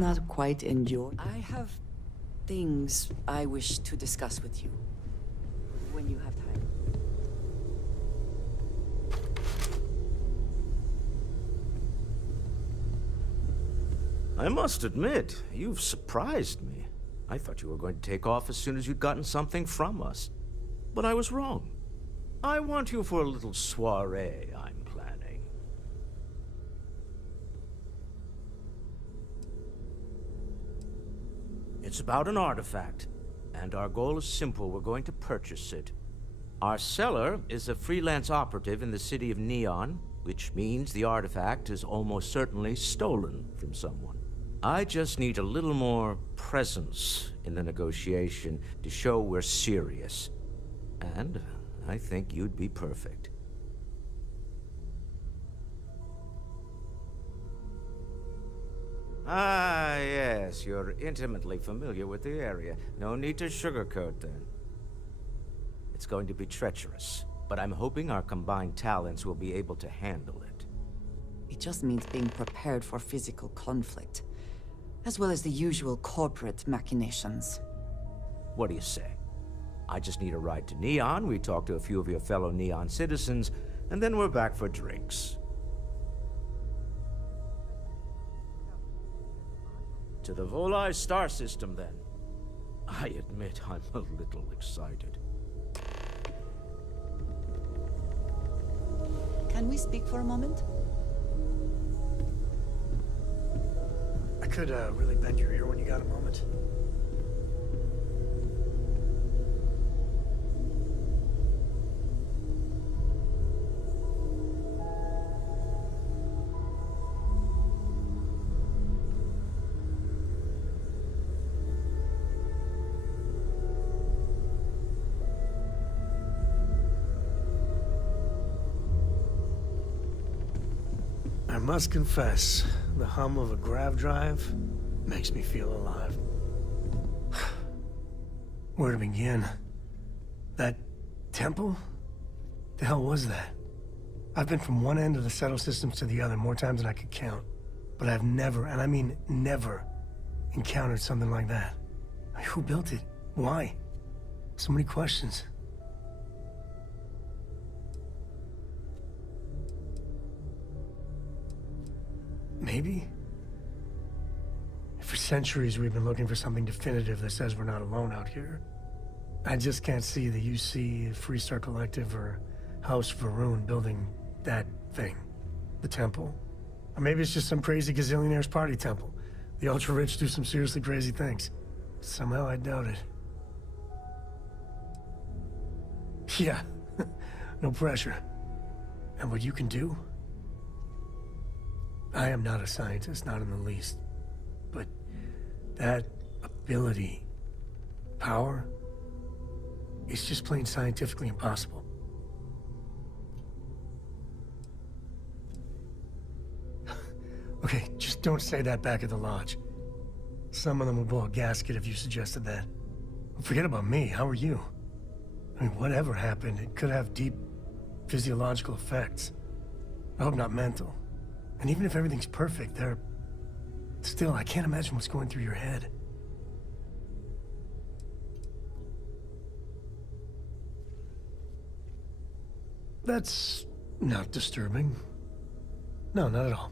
not quite enjoy. I have things I wish to discuss with you when you have time. I must admit, you've surprised me. I thought you were going to take off as soon as you'd gotten something from us. But I was wrong. I want you for a little soiree I'm planning. It's about an artifact, and our goal is simple. We're going to purchase it. Our seller is a freelance operative in the city of Neon, which means the artifact is almost certainly stolen from someone. I just need a little more presence in the negotiation to show we're serious. And I think you'd be perfect. Ah, yes, you're intimately familiar with the area. No need to sugarcoat then. It's going to be treacherous, but I'm hoping our combined talents will be able to handle it. It just means being prepared for physical conflict, as well as the usual corporate machinations. What do you say? I just need a ride to Neon, we talk to a few of your fellow Neon citizens, and then we're back for drinks. To the Volai star system, then. I admit I'm a little excited. Can we speak for a moment? I could really bend your ear when you got a moment. I must confess, the hum of a grav drive makes me feel alive. Where to begin? That temple? The hell was that? I've been from one end of the settle systems to the other more times than I could count. But I've never, and I mean never, encountered something like that. I mean, who built it? Why? So many questions. Maybe? For centuries, we've been looking for something definitive that says we're not alone out here. I just can't see the UC, Freestar Collective, or House Varun building that thing. The temple. Or maybe it's just some crazy gazillionaire's party temple. The ultra-rich do some seriously crazy things. Somehow I doubt it. Yeah, no pressure. And what you can do? I am not a scientist, not in the least. But that ability, power, it's just plain scientifically impossible. Okay, just don't say that back at the lodge. Some of them would blow a gasket if you suggested that. Forget about me, how are you? I mean, whatever happened, it could have deep physiological effects. I hope not mental. And even if everything's perfect, still, I can't imagine what's going through your head. That's not disturbing. No, not at all.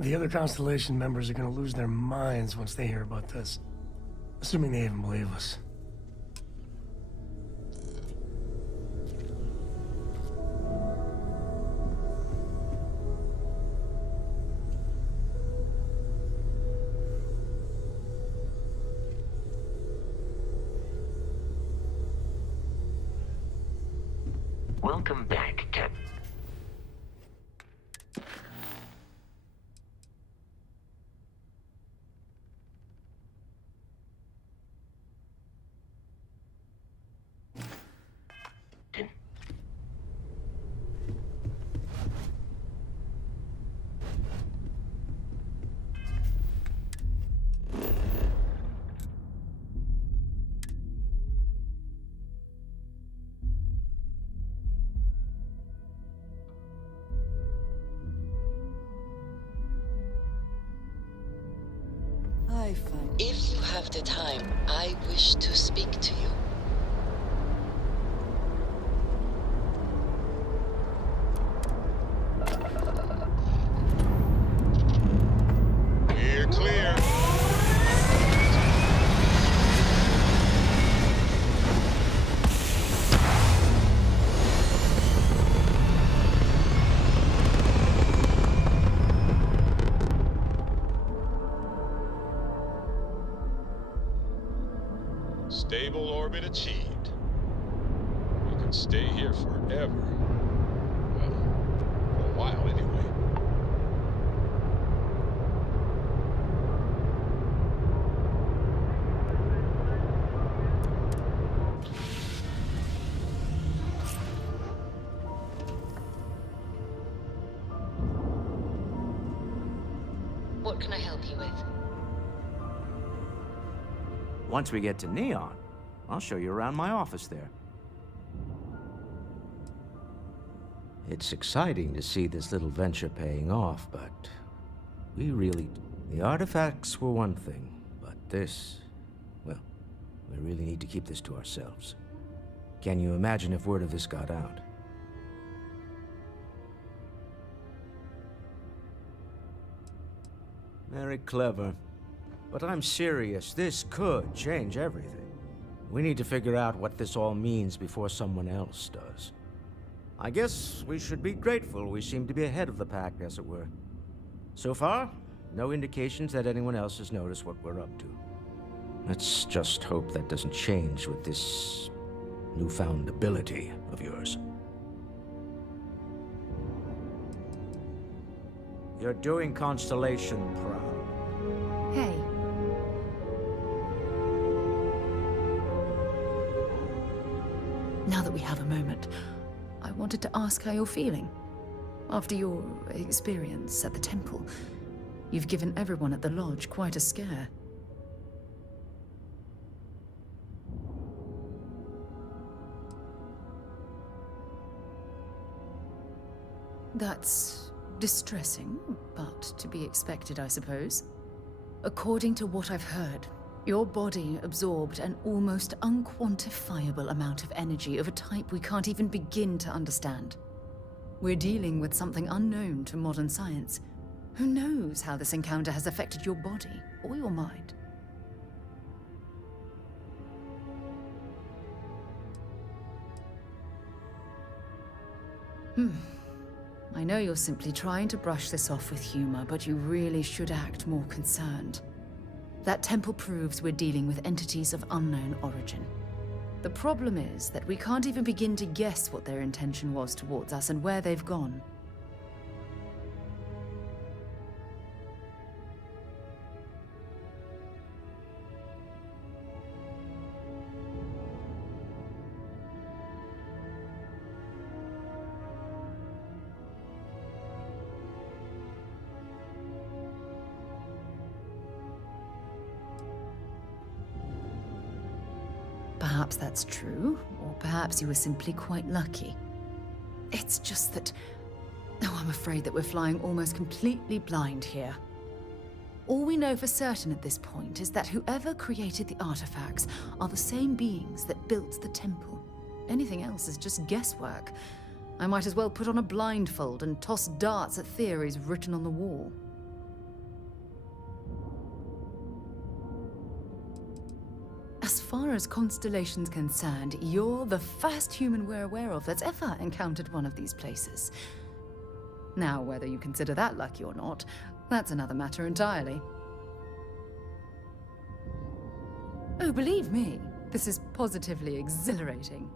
The other Constellation members are gonna lose their minds once they hear about this. Assuming they even believe us. Welcome back, Cap. If you have the time, I wish to speak to you. We're clear. Stable orbit achieved. We can stay here forever. Well, for a while anyway. What can I help you with? Once we get to Neon, I'll show you around my office there. It's exciting to see this little venture paying off, but we really... The artifacts were one thing, but this... Well, we really need to keep this to ourselves. Can you imagine if word of this got out? Very clever. But I'm serious. This could change everything. We need to figure out what this all means before someone else does. I guess we should be grateful we seem to be ahead of the pack, as it were. So far, no indications that anyone else has noticed what we're up to. Let's just hope that doesn't change with this newfound ability of yours. You're doing Constellation proud. Hey. Now that we have a moment, I wanted to ask how you're feeling. After your experience at the temple, you've given everyone at the lodge quite a scare. That's distressing, but to be expected, I suppose. According to what I've heard, your body absorbed an almost unquantifiable amount of energy of a type we can't even begin to understand. We're dealing with something unknown to modern science. Who knows how this encounter has affected your body or your mind? I know you're simply trying to brush this off with humor, but you really should act more concerned. That temple proves we're dealing with entities of unknown origin. The problem is that we can't even begin to guess what their intention was towards us and where they've gone. Perhaps that's true, or perhaps you were simply quite lucky. It's just that... Oh, I'm afraid that we're flying almost completely blind here. All we know for certain at this point is that whoever created the artifacts are the same beings that built the temple. Anything else is just guesswork. I might as well put on a blindfold and toss darts at theories written on the wall. As far as Constellation's concerned, you're the first human we're aware of that's ever encountered one of these places. Now, whether you consider that lucky or not, that's another matter entirely. Oh, believe me, this is positively exhilarating.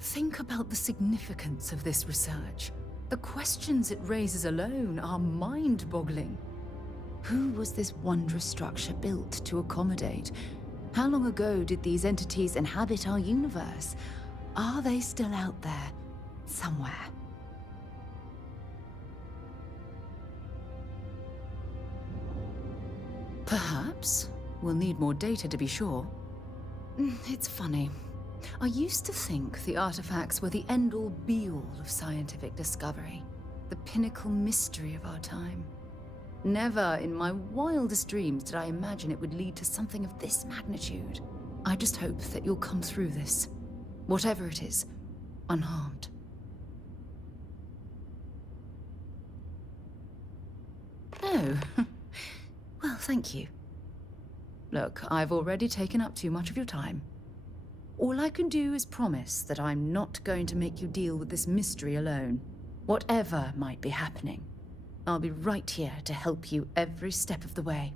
Think about the significance of this research. The questions it raises alone are mind-boggling. Who was this wondrous structure built to accommodate? How long ago did these entities inhabit our universe? Are they still out there, somewhere? Perhaps. We'll need more data to be sure. It's funny. I used to think the artifacts were the end-all be-all of scientific discovery, the pinnacle mystery of our time. Never in my wildest dreams did I imagine it would lead to something of this magnitude. I just hope that you'll come through this, whatever it is, unharmed. Oh, well, thank you. Look, I've already taken up too much of your time. All I can do is promise that I'm not going to make you deal with this mystery alone. Whatever might be happening, I'll be right here to help you every step of the way.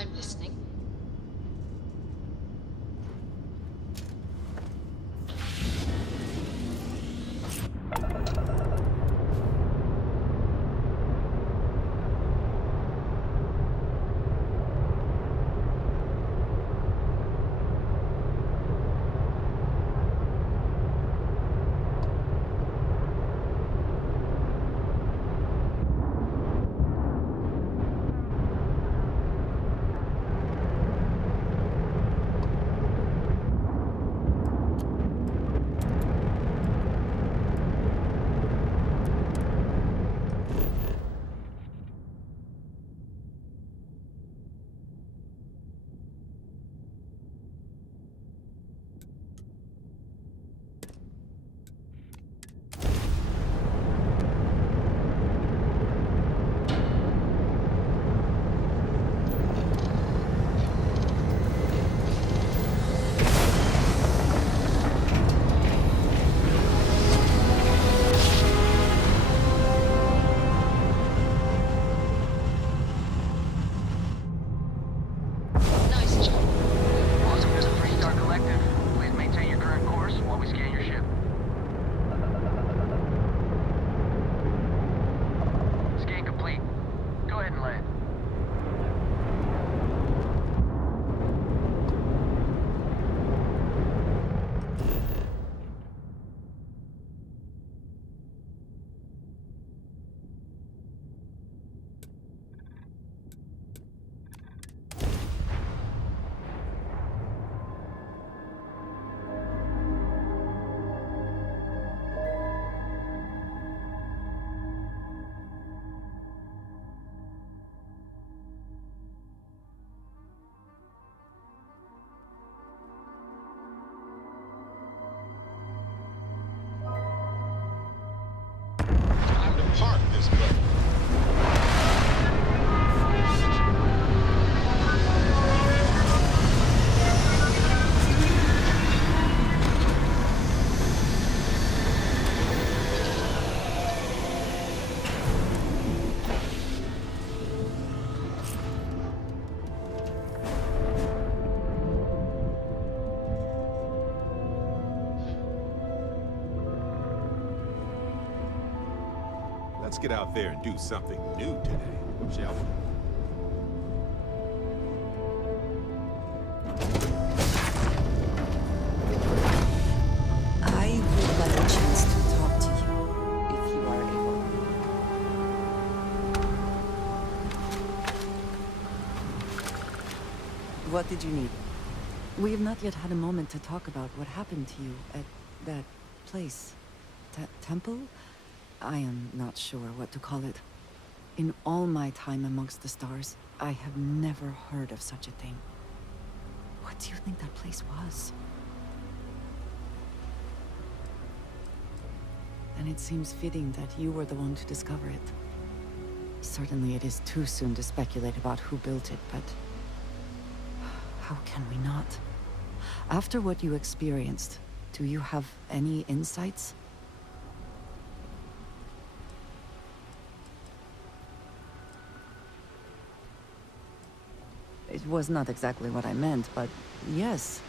I'm listening. Nice job. Welcome to Freestar Collective. Please maintain your current course while we scan your ship. Scan complete. Go ahead and land. Time to park this boat. Let's get out there and do something new today, shall we? I would like a chance to talk to you, if you are able. What did you need? We have not yet had a moment to talk about what happened to you at that place. Temple? I am not sure what to call it. In all my time amongst the stars, I have never heard of such a thing. What do you think that place was? And it seems fitting that you were the one to discover it. Certainly it is too soon to speculate about who built it, but... how can we not? After what you experienced, do you have any insights? It was not exactly what I meant, but yes.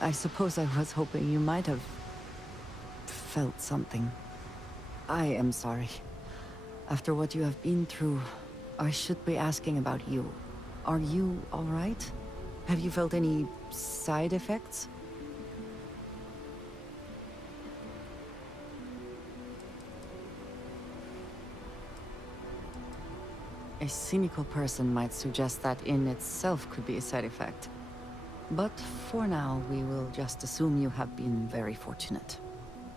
I suppose I was hoping you might have... felt something. I am sorry. After what you have been through, I should be asking about you. Are you all right? Have you felt any side effects? A cynical person might suggest that in itself could be a side effect. But for now, we will just assume you have been very fortunate.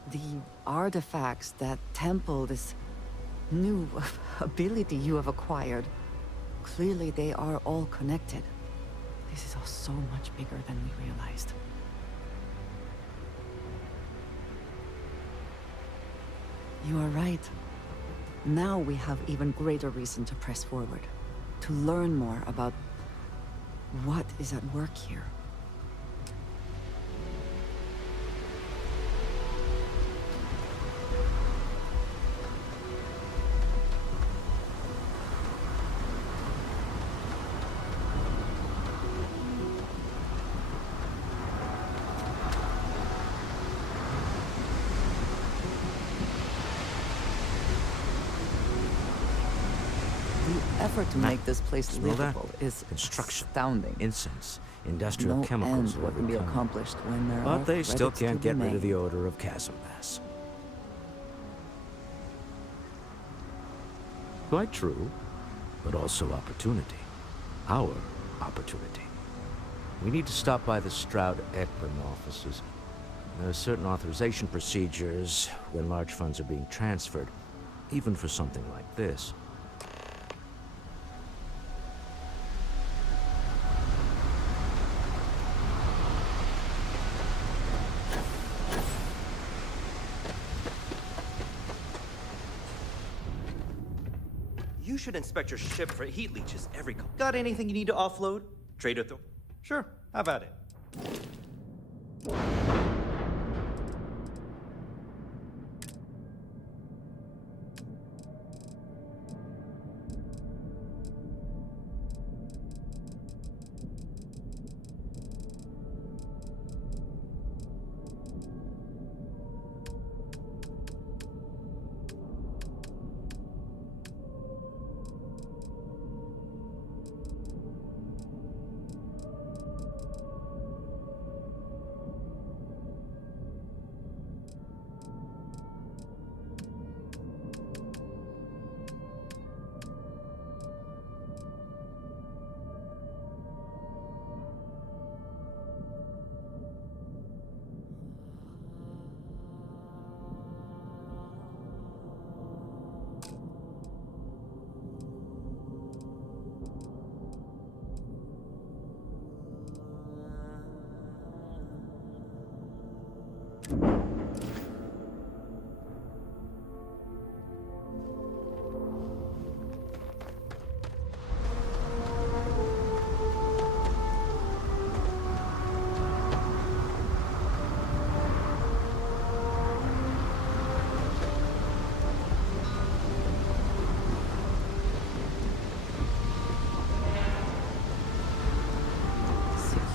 The artifacts that temple this new ability you have acquired, clearly they are all connected. This is all so much bigger than we realized. You are right. Now we have even greater reason to press forward, to learn more about what is at work here. effort to Matt, make this place smell that? livable is Construction, astounding. incense, industrial No chemicals end of what can every be kind. accomplished when there are But they still credits to can't be get rid of made. the odor of chasm mass. Quite true, but also opportunity. Our opportunity. We need to stop by the Stroud-Ekman offices. There are certain authorization procedures when large funds are being transferred, even for something like this. You should inspect your ship for heat leeches every couple. Got anything you need to offload? Trader Sure, how about it?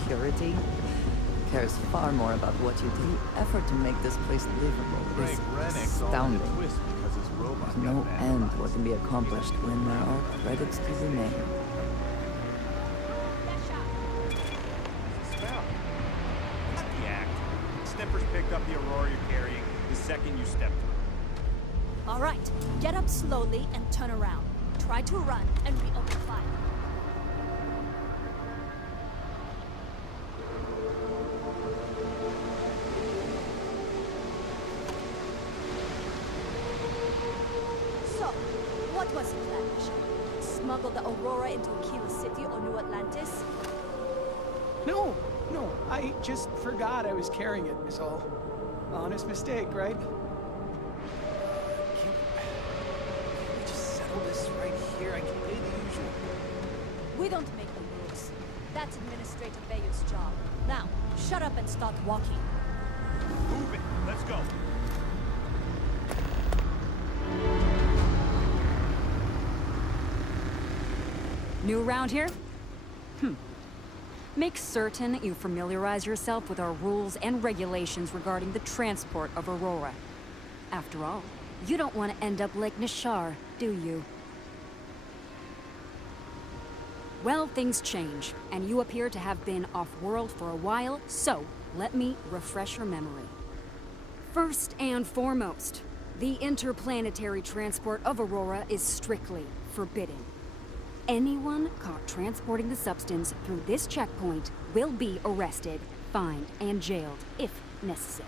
Security cares far more about what you do. The effort to make this place livable is astounding. There's no end what can be accomplished when there are credits to be made. Not the act. Snippers picked up the Aurora you're carrying the second you step through. All right, get up slowly and turn around. Try to run and reopen fire. So, what was the plan, Bishop? Smuggle the Aurora into Aquila City or New Atlantis? No, I just forgot I was carrying it, is all. Honest mistake, right? Can we just settle this right here? I can pay the usual. We don't make the rules. That's Administrator Bayou's job. Now, shut up and start walking. Move it. Let's go. New around here? Make certain you familiarize yourself with our rules and regulations regarding the transport of Aurora. After all, you don't want to end up like Nishar, do you? Well, things change, and you appear to have been off-world for a while, so let me refresh your memory. First and foremost, the interplanetary transport of Aurora is strictly forbidden. Anyone caught transporting the substance through this checkpoint will be arrested, fined, and jailed, if necessary.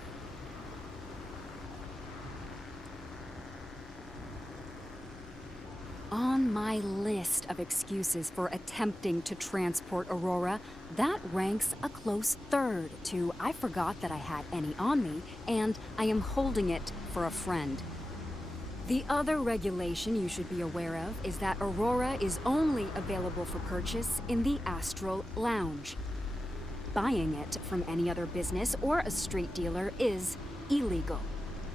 On my list of excuses for attempting to transport Aurora, that ranks a close third to I forgot that I had any on me, and I am holding it for a friend. The other regulation you should be aware of is that Aurora is only available for purchase in the Astral Lounge. Buying it from any other business or a street dealer is illegal.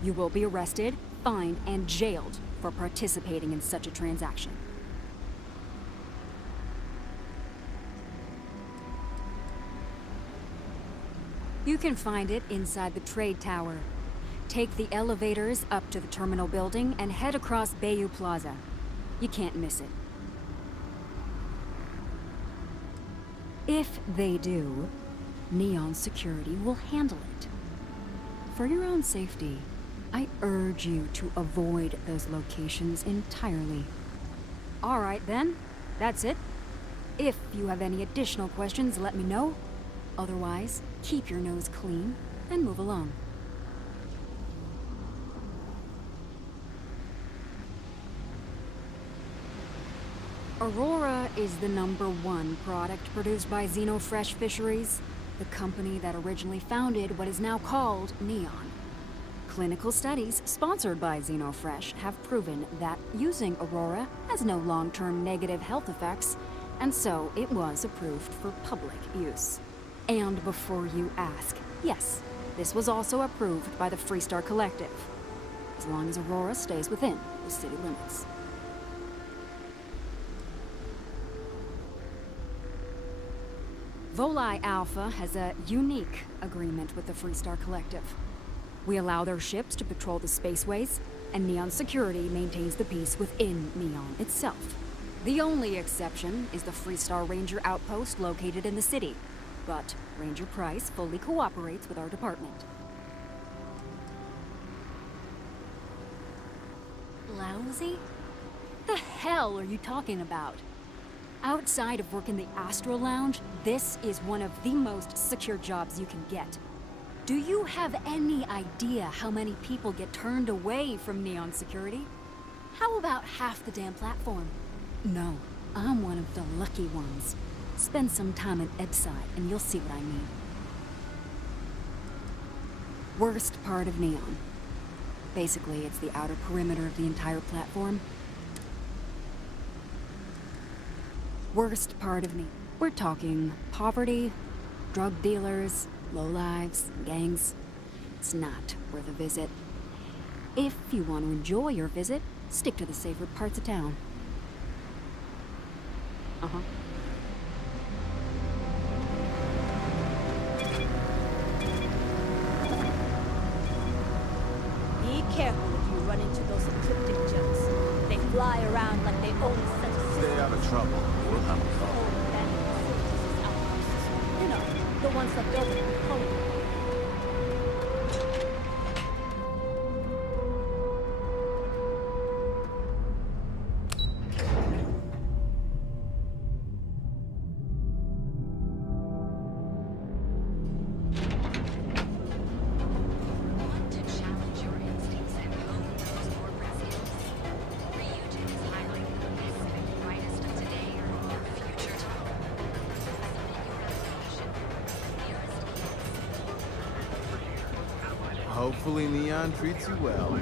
You will be arrested, fined, and jailed for participating in such a transaction. You can find it inside the trade tower. Take the elevators up to the terminal building and head across Bayou Plaza. You can't miss it. If they do, Neon Security will handle it. For your own safety, I urge you to avoid those locations entirely. All right then, that's it. If you have any additional questions, let me know. Otherwise, keep your nose clean and move along. Aurora is the #1 product produced by Xenofresh Fisheries, the company that originally founded what is now called Neon. Clinical studies sponsored by Xenofresh have proven that using Aurora has no long-term negative health effects, and so it was approved for public use. And before you ask, yes, this was also approved by the Freestar Collective, as long as Aurora stays within the city limits. Volii Alpha has a unique agreement with the Freestar Collective. We allow their ships to patrol the spaceways, and Neon Security maintains the peace within Neon itself. The only exception is the Freestar Ranger outpost located in the city, but Ranger Price fully cooperates with our department. Lousy? The hell are you talking about? Outside of work in the Astro Lounge, this is one of the most secure jobs you can get. Do you have any idea how many people get turned away from Neon Security? How about half the damn platform? No, I'm one of the lucky ones. Spend some time at Edside and you'll see what I mean. Worst part of Neon. Basically, it's the outer perimeter of the entire platform. Worst part of me. We're talking poverty, drug dealers, lowlives, gangs. It's not worth a visit. If you want to enjoy your visit, stick to the safer parts of town. Uh-huh. Be careful if you run into those ecliptic gems. They fly around like they own such a system. Stay out of trouble. We'll have a call. You know, the ones left over from the colony. Hopefully Neon treats you well.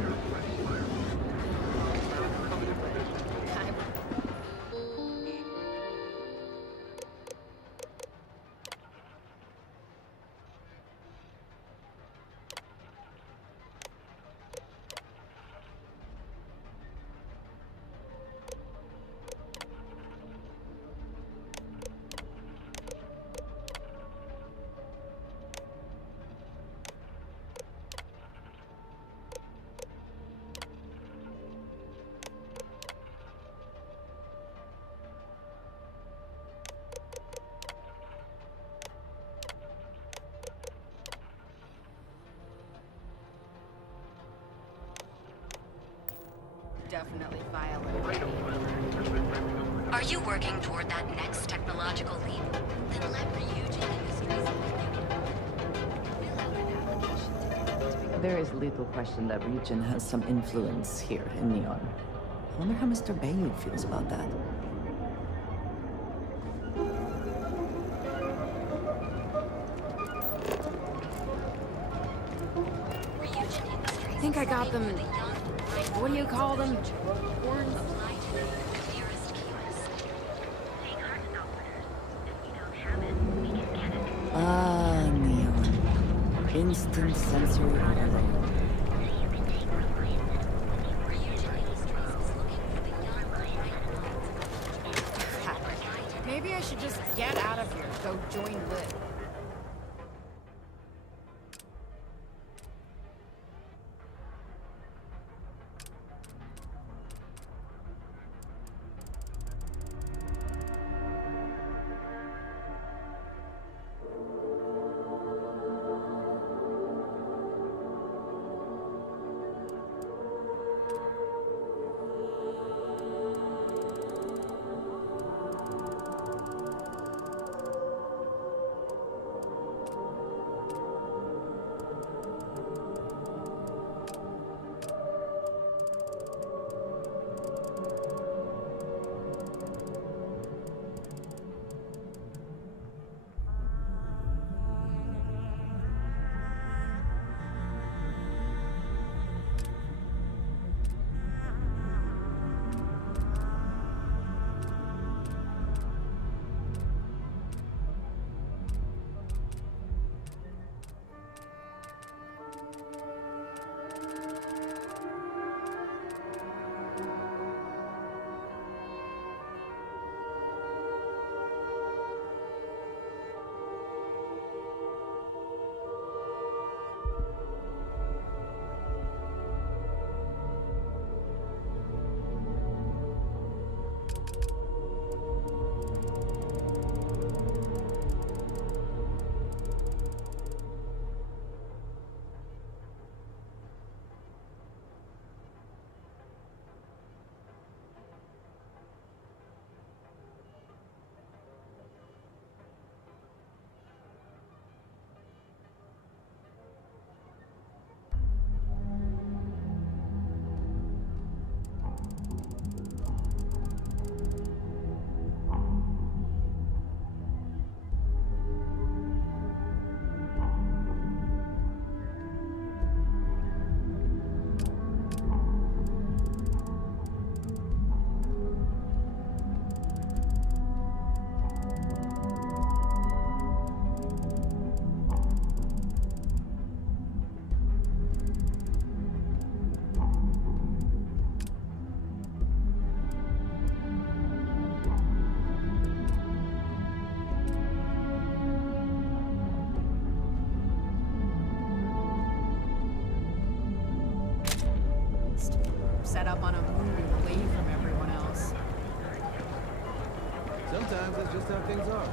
Definitely violent. Are you working toward that next technological leap? Then let Ryujin Industries. There is little question that Ryujin has some influence here in Neon. I wonder how Mr. Bayou feels about that. I think I got them. What do you call them? Horns? Ah, Neon. Instant sensory overload. Maybe I should just get out of here, go join Liv. Set up on a moon away from everyone else. Sometimes that's just how things are.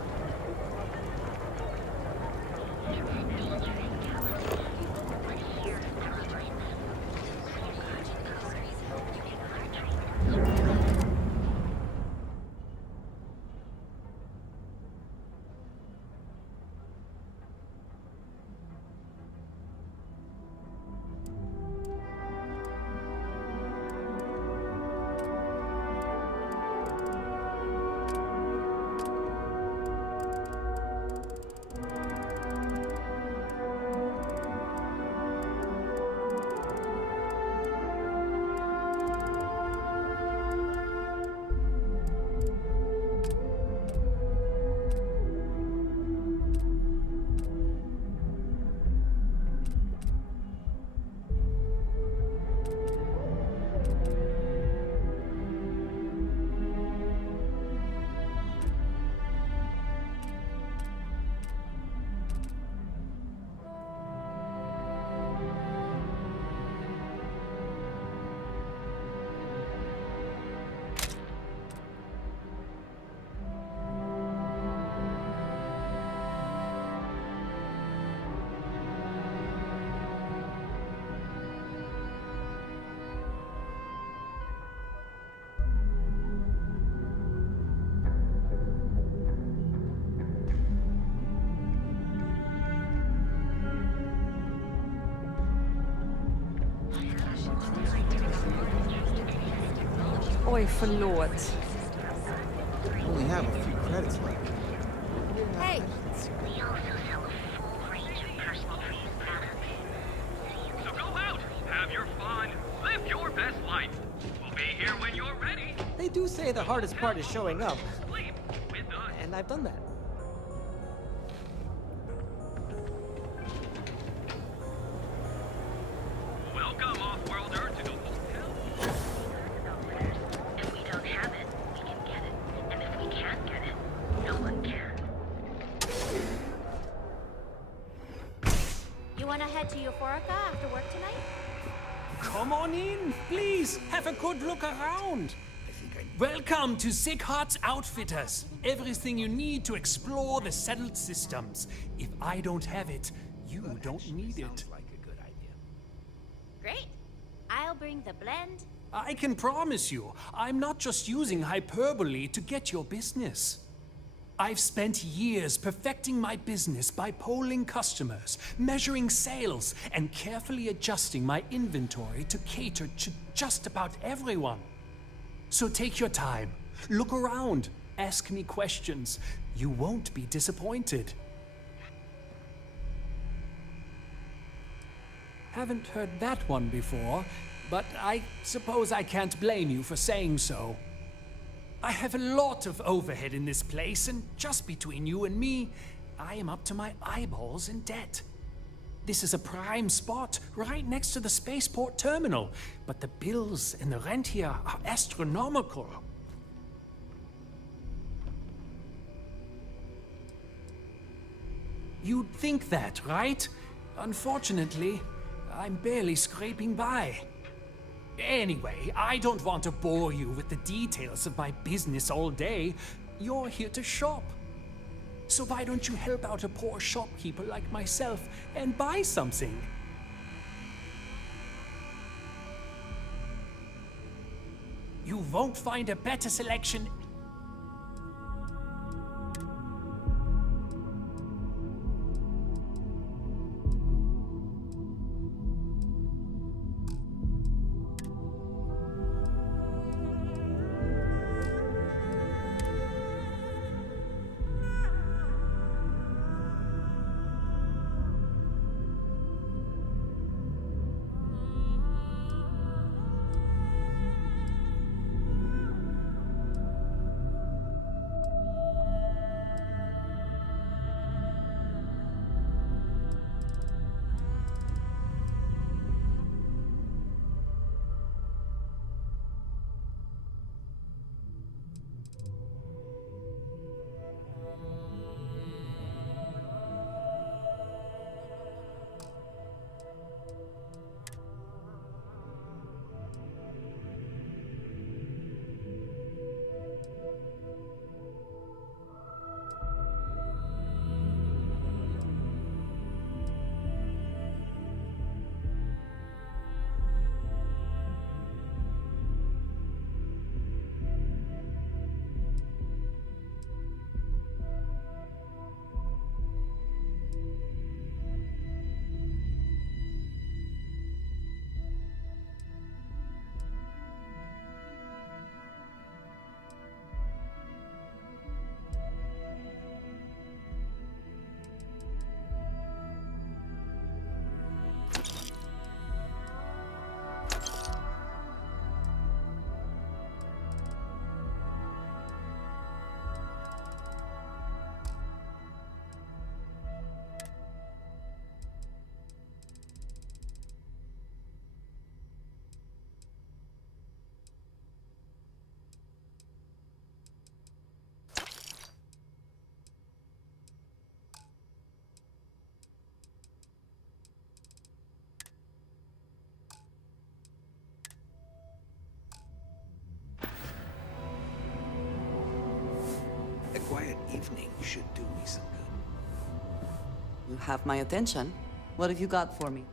Oj, förlåt. Only have a few credits left. Hey! We also sell a full range of personal training products. So go out, have your fun, live your best life. We'll be here when you're ready. They do say the hardest part is showing up. Sleep with us. And I've done that. Welcome, off-worlder, to the hotel. If we don't have it, we can get it. And if we can't get it, no one can. You wanna head to Euphorica after work tonight? Come on in, please. Have a good look around. Welcome to Sick Hearts Outfitters. Everything you need to explore the settled systems. If I don't have it, you don't need it. Great. I'll bring the blend. I can promise you, I'm not just using hyperbole to get your business. I've spent years perfecting my business by polling customers, measuring sales, and carefully adjusting my inventory to cater to just about everyone. So take your time, look around, ask me questions. You won't be disappointed. Haven't heard that one before, but I suppose I can't blame you for saying so. I have a lot of overhead in this place, and just between you and me, I am up to my eyeballs in debt. This is a prime spot right next to the spaceport terminal, but the bills and the rent here are astronomical. You'd think that, right? Unfortunately, I'm barely scraping by. Anyway, I don't want to bore you with the details of my business all day. You're here to shop. So why don't you help out a poor shopkeeper like myself and buy something? You won't find a better selection. A quiet evening should do me some good. You have my attention. What have you got for me?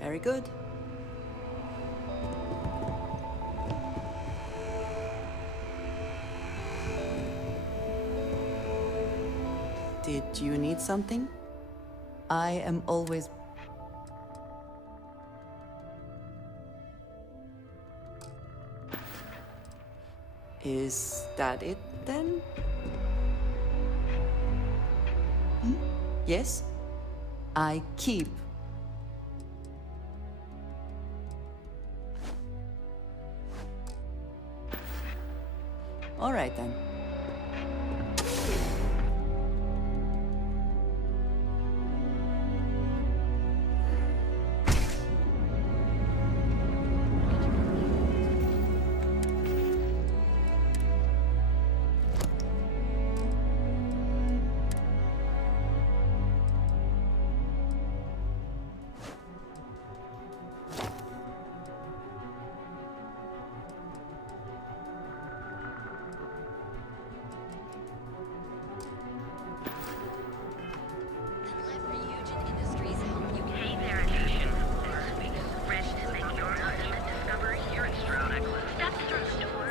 Very good. Did you need something? I am always... Is that it, then? Yes? I keep. All right, then.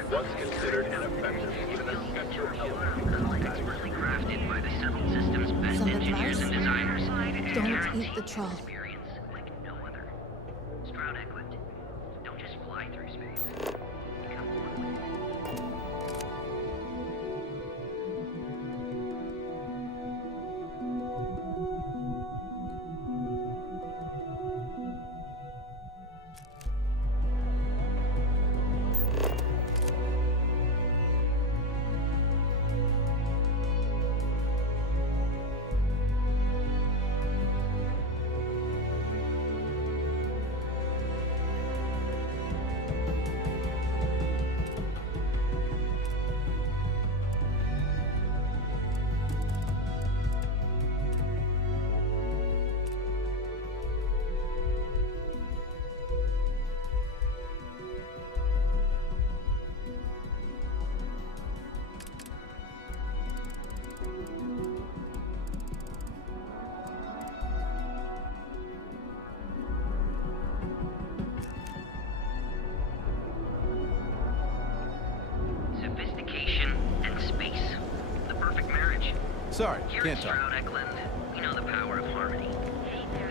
What's considered an effective even essential Expertly crafted by the settled system's best Some engineers and advice? designers. Don't eat the troll. Experience like no other. Stroud Equipment. Don't just fly through space. Become one with it. Sorry, Here can't at talk. Stroud Eklund, we know the power of harmony.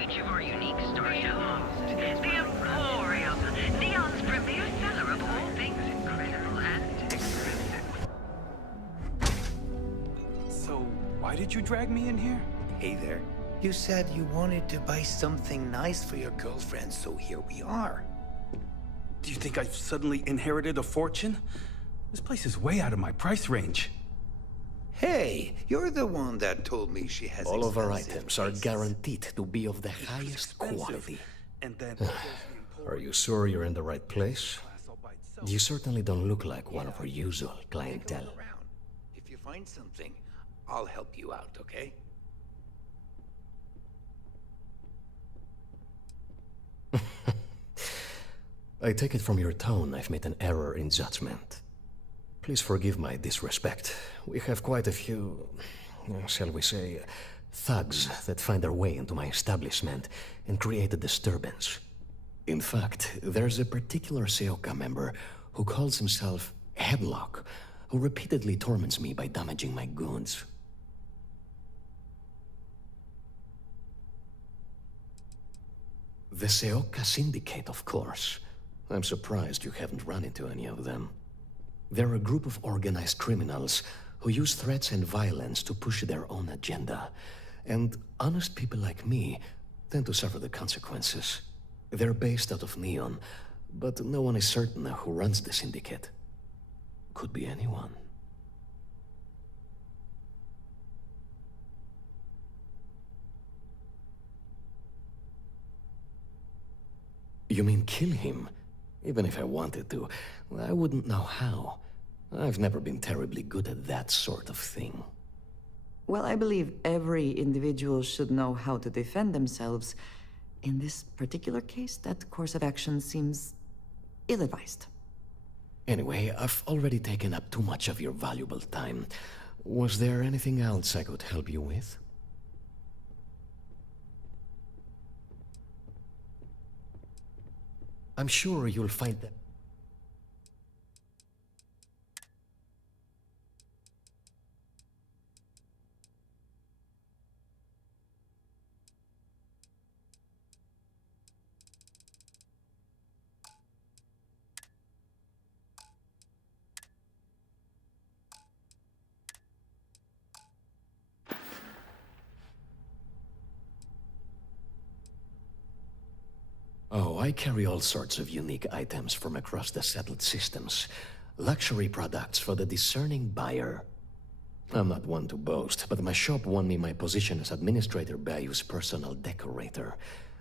Each of our unique Starship hosts, the Emporium, Neon's premier seller of all things incredible and expensive. So, why did you drag me in here? Hey there. You said you wanted to buy something nice for your girlfriend, so here we are. Do you think I've suddenly inherited a fortune? This place is way out of my price range. Hey, you're the one that told me she has All of our expensive items are tastes. guaranteed to be of the highest quality. And then Are you sure you're in the right place? You certainly don't look like one of our usual clientele. If you find something, I'll help you out, okay? I take it from your tone I've made an error in judgment. Please forgive my disrespect. We have quite a few, shall we say, thugs that find their way into my establishment and create a disturbance. In fact, there's a particular Seoka member who calls himself Headlock, who repeatedly torments me by damaging my goods. The Seoka Syndicate, of course. I'm surprised you haven't run into any of them. They're a group of organized criminals who use threats and violence to push their own agenda. And honest people like me tend to suffer the consequences. They're based out of Neon, but no one is certain who runs the syndicate. Could be anyone. You mean kill him? Even if I wanted to, I wouldn't know how. I've never been terribly good at that sort of thing. Well, I believe every individual should know how to defend themselves. In this particular case, that course of action seems ill-advised. Anyway, I've already taken up too much of your valuable time. Was there anything else I could help you with? I'm sure you'll find that. Oh, I carry all sorts of unique items from across the settled systems. Luxury products for the discerning buyer. I'm not one to boast, but my shop won me my position as Administrator Bayou's personal decorator.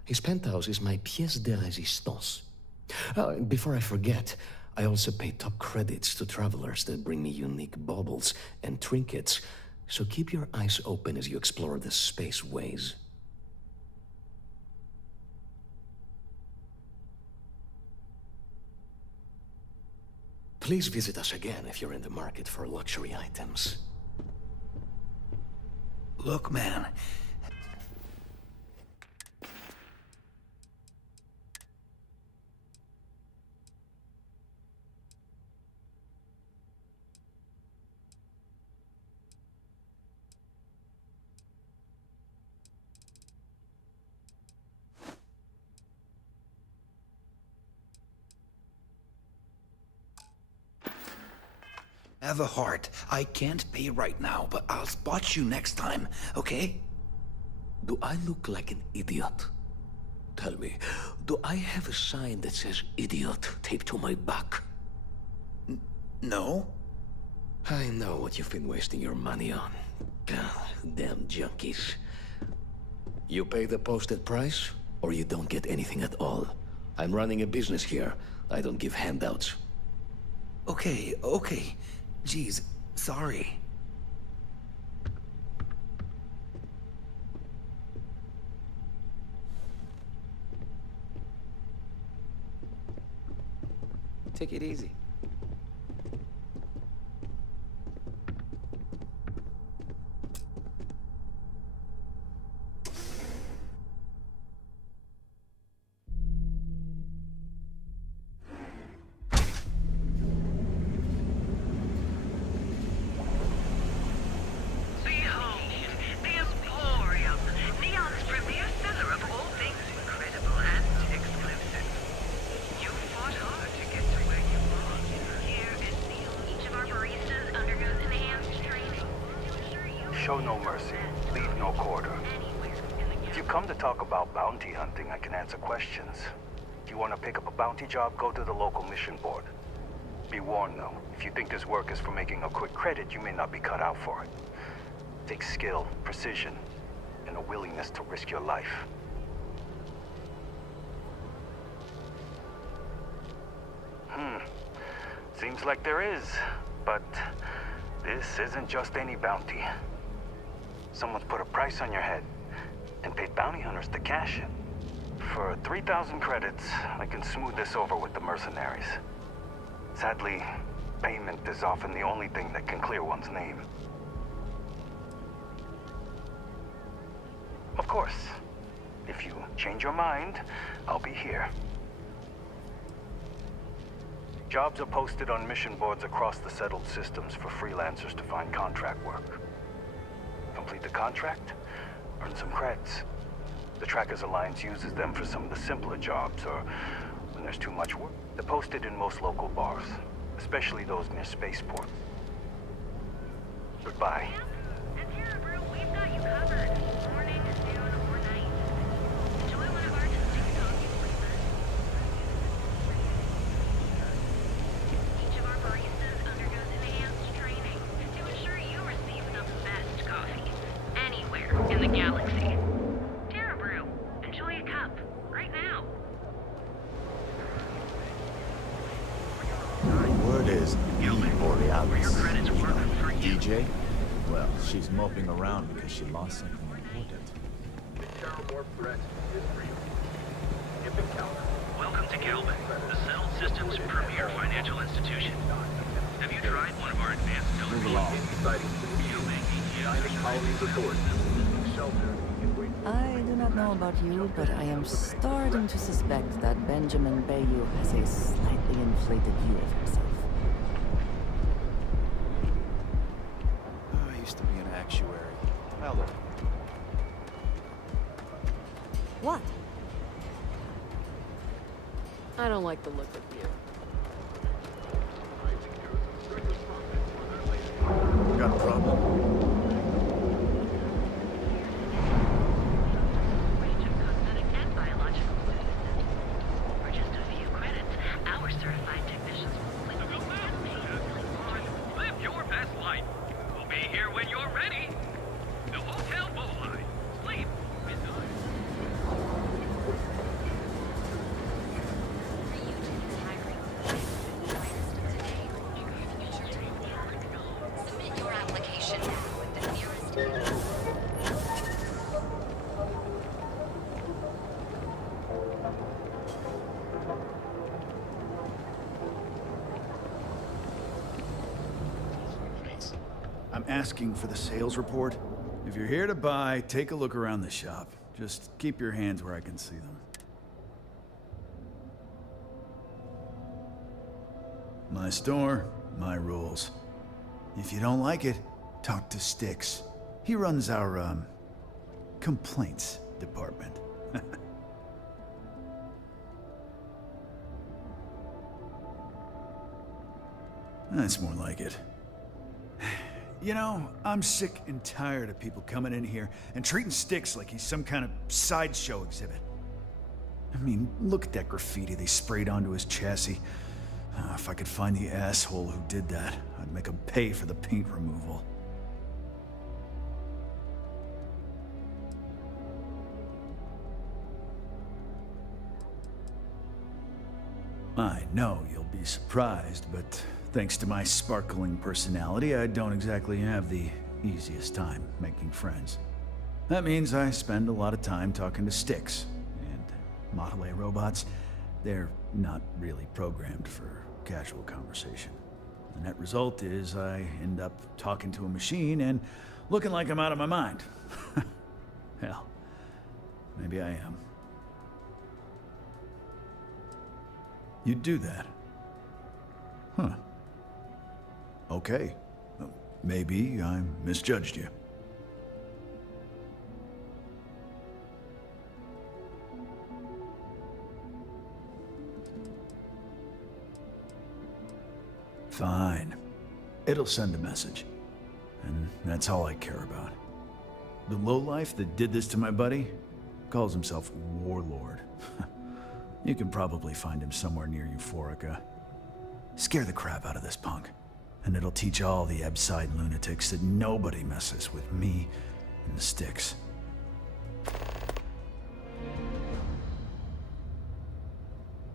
His penthouse is my pièce de résistance. Before I forget, I also pay top credits to travelers that bring me unique baubles and trinkets, so keep your eyes open as you explore the spaceways. Please visit us again if you're in the market for luxury items. Look, man. Have a heart. I can't pay right now, but I'll spot you next time, okay? Do I look like an idiot? Tell me, do I have a sign that says idiot taped to my back? No? I know what you've been wasting your money on. Damn junkies. You pay the posted price, or you don't get anything at all. I'm running a business here. I don't give handouts. Okay. Geez, sorry. Take it easy. Show no mercy. Leave no quarter. If you come to talk about bounty hunting, I can answer questions. If you want to pick up a bounty job, go to the local mission board. Be warned, though. If you think this work is for making a quick credit, you may not be cut out for it. It takes skill, precision, and a willingness to risk your life. Seems like there is, but this isn't just any bounty. Someone's put a price on your head and paid bounty hunters to cash it. For 3,000 credits, I can smooth this over with the mercenaries. Sadly, payment is often the only thing that can clear one's name. Of course, if you change your mind, I'll be here. Jobs are posted on mission boards across the settled systems for freelancers to find contract work. Complete the contract, earn some creds. The Trackers Alliance uses them for some of the simpler jobs, or when there's too much work. They're posted in most local bars, especially those near spaceports. Goodbye. We've got you covered. Morning, noon, or night. Enjoy one of our distinct coffee flavors. Each of our baristas undergoes enhanced training to ensure you receive the best coffee anywhere in the galaxy. Terra Brew. Enjoy a cup right now. Word is Borealis. DJ? Well, she's moping around because she lost something important. Welcome to Kelvin, the settled system's premier financial institution. Have you tried one of our advanced Move along. I do not know about you, but I am starting to suspect that Benjamin Bayou has a slightly inflated view of himself. I used to be an actuary. Hello. What? I don't like the look of you. Got a problem? Live your best life. We'll be here when you're ready. The Hotel Bullseye. Sleep. Submit your application now at the nearest. I'm asking for the sales report. If you're here to buy, take a look around the shop. Just keep your hands where I can see them. My store, my rules. If you don't like it, talk to Styx. He runs our, complaints department. That's more like it. You know, I'm sick and tired of people coming in here and treating Styx like he's some kind of sideshow exhibit. I mean, look at that graffiti they sprayed onto his chassis. If I could find the asshole who did that, I'd make him pay for the paint removal. I know you'll be surprised, but thanks to my sparkling personality, I don't exactly have the easiest time making friends. That means I spend a lot of time talking to Styx, and Model A robots, they're not really programmed for casual conversation. The net result is I end up talking to a machine and looking like I'm out of my mind. Hell, maybe I am. You'd do that? Huh. Okay. Maybe I misjudged you. Fine. It'll send a message. and that's all I care about. The lowlife that did this to my buddy calls himself Warlord. You can probably find him somewhere near Euphorica. Scare the crap out of this punk, and it'll teach all the Ebside lunatics that nobody messes with me and the sticks.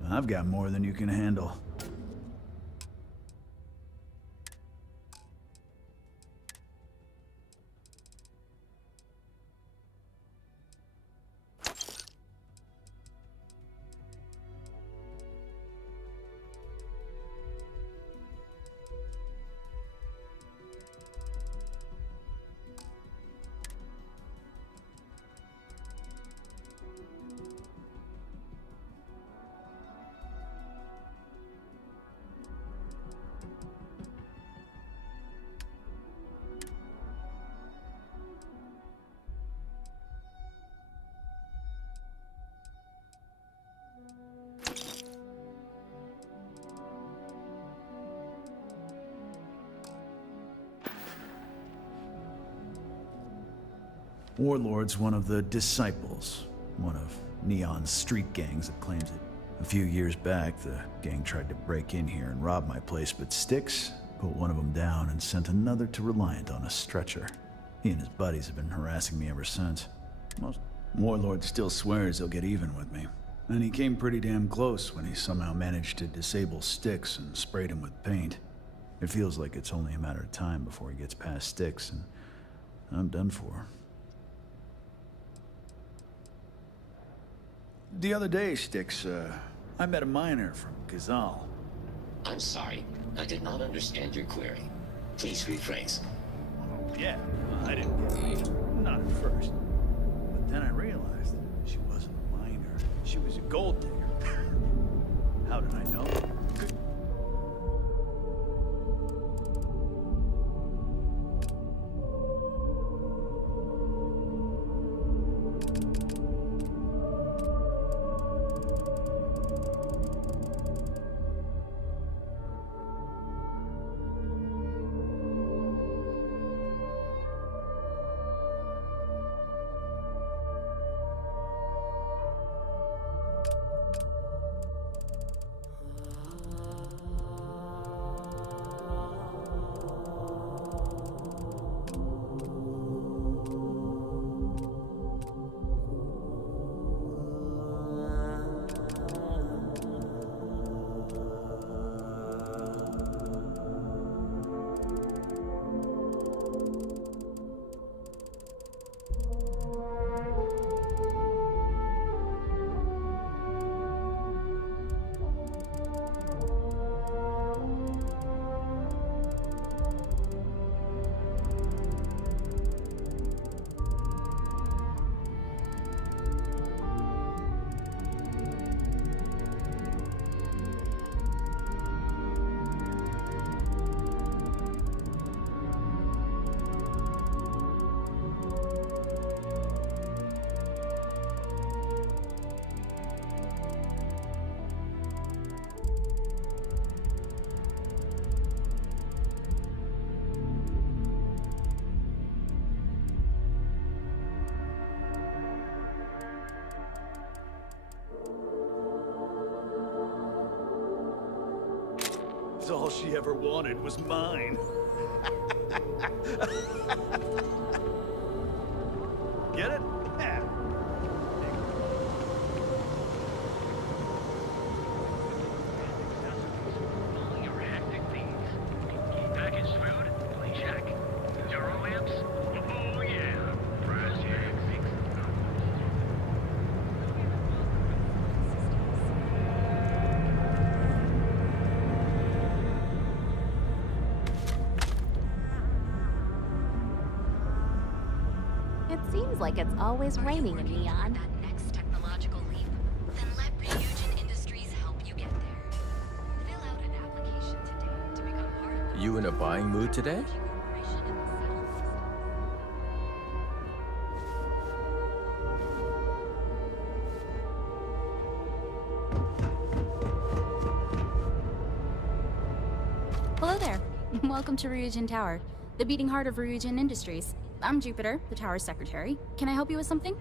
I've got more than you can handle. Warlord's one of the Disciples, one of Neon's street gangs that claims it. A few years back, the gang tried to break in here and rob my place, but Styx put one of them down and sent another to Reliant on a stretcher. He and his buddies have been harassing me ever since. Warlord still swears he'll get even with me. And he came pretty damn close when he somehow managed to disable Styx and sprayed him with paint. It feels like it's only a matter of time before he gets past Styx, and I'm done for. The other day, Styx, I met a miner from Gazal. I'm sorry. I did not understand your query. Please rephrase. Yeah, I didn't get it. Not at first. But then I realized she wasn't a miner. She was a gold digger. How did I know? All she ever wanted was mine. Get it? Yeah. Your hectic needs. Packaged food? Please check. Euro lamps? Oh yeah. Brass jacks. It seems like it's always raining in Neon. That next technological leap? Then let Ryujin Industries help you get there. Fill out an application today to become part of the You in a buying mood today? Hello there. Welcome to Ryujin Tower. the beating heart of Ryujin Industries. I'm Jupiter, the tower's secretary. Can I help you with something?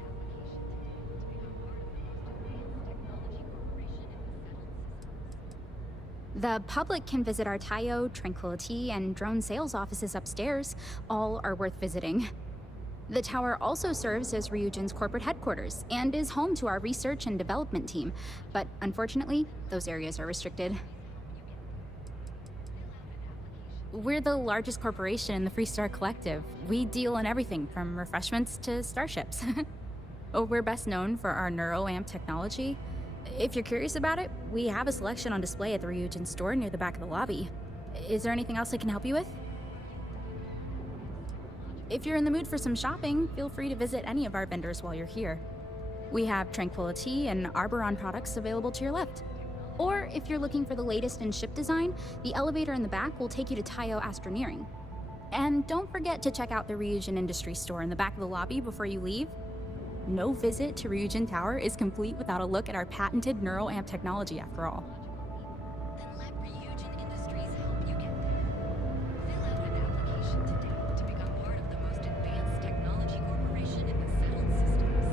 The public can visit our Taiyo, Tranquility, and drone sales offices upstairs. All are worth visiting. The tower also serves as Ryujin's corporate headquarters and is home to our research and development team, but unfortunately, those areas are restricted. We're the largest corporation in the Freestar Collective. We deal in everything from refreshments to starships. We're best known for our neuroamp technology. If you're curious about it, we have a selection on display at the Ryujin store near the back of the lobby. Is there anything else I can help you with? If you're in the mood for some shopping, feel free to visit any of our vendors while you're here. We have Tranquility and Arboron products available to your left. Or if you're looking for the latest in ship design, the elevator in the back will take you to Taiyo Astroneering. And don't forget to check out the Ryujin Industries store in the back of the lobby before you leave. No visit to Ryujin Tower is complete without a look at our patented neuroamp technology, after all. Then let Ryujin Industries help you get there. Fill out an application today to become part of the most advanced technology corporation in the settled systems.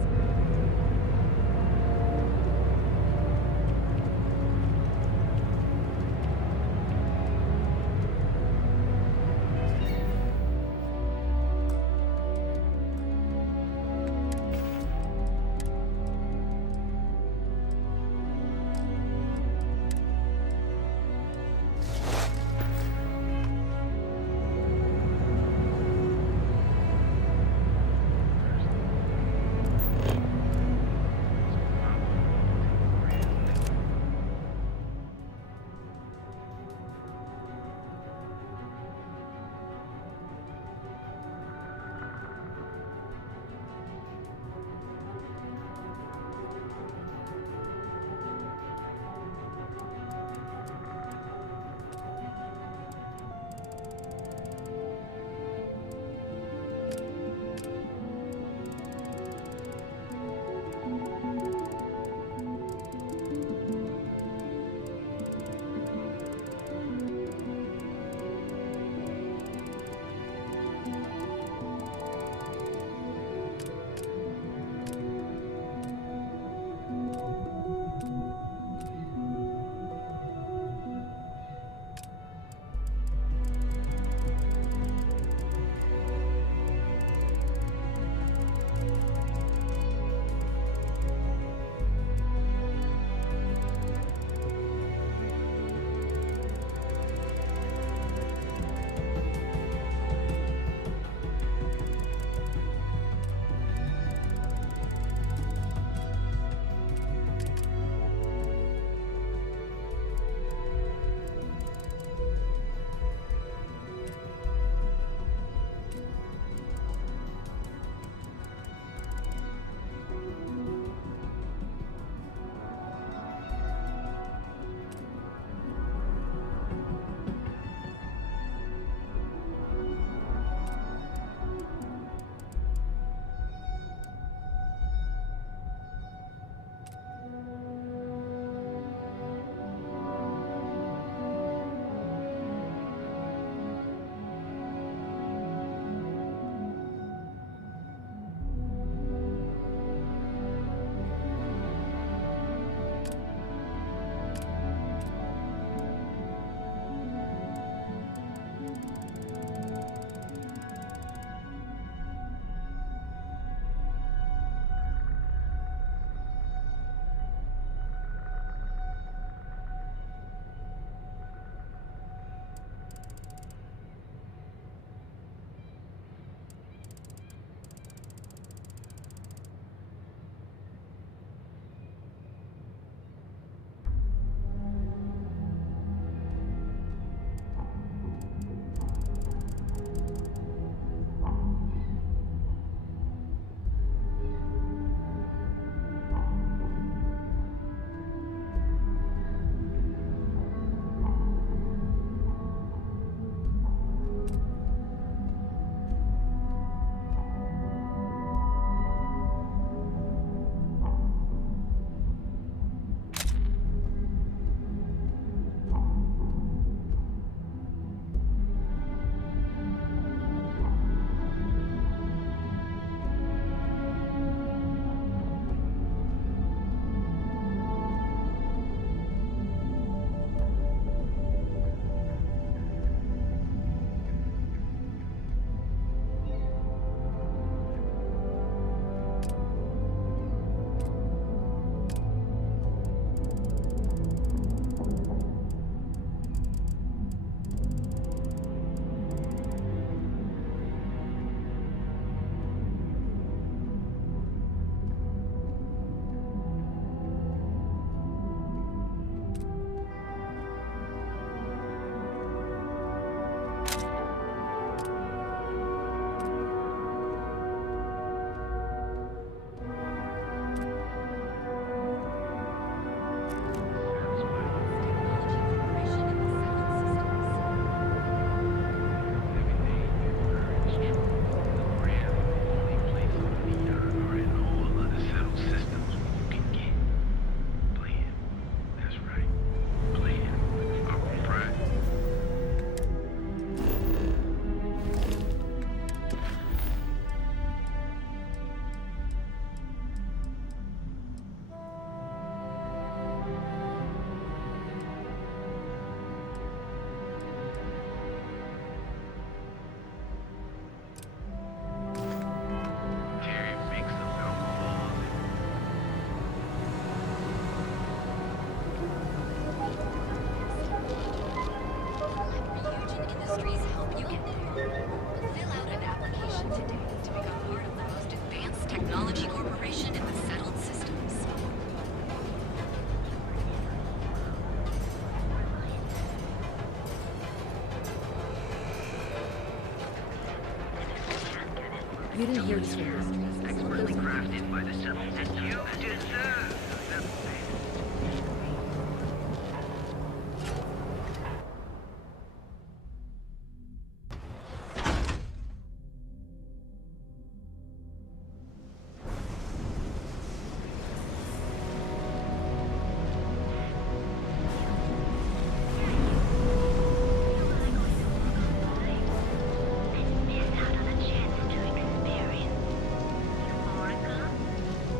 You didn't hear this from Expertly crafted by the settlement, and you deserve the best.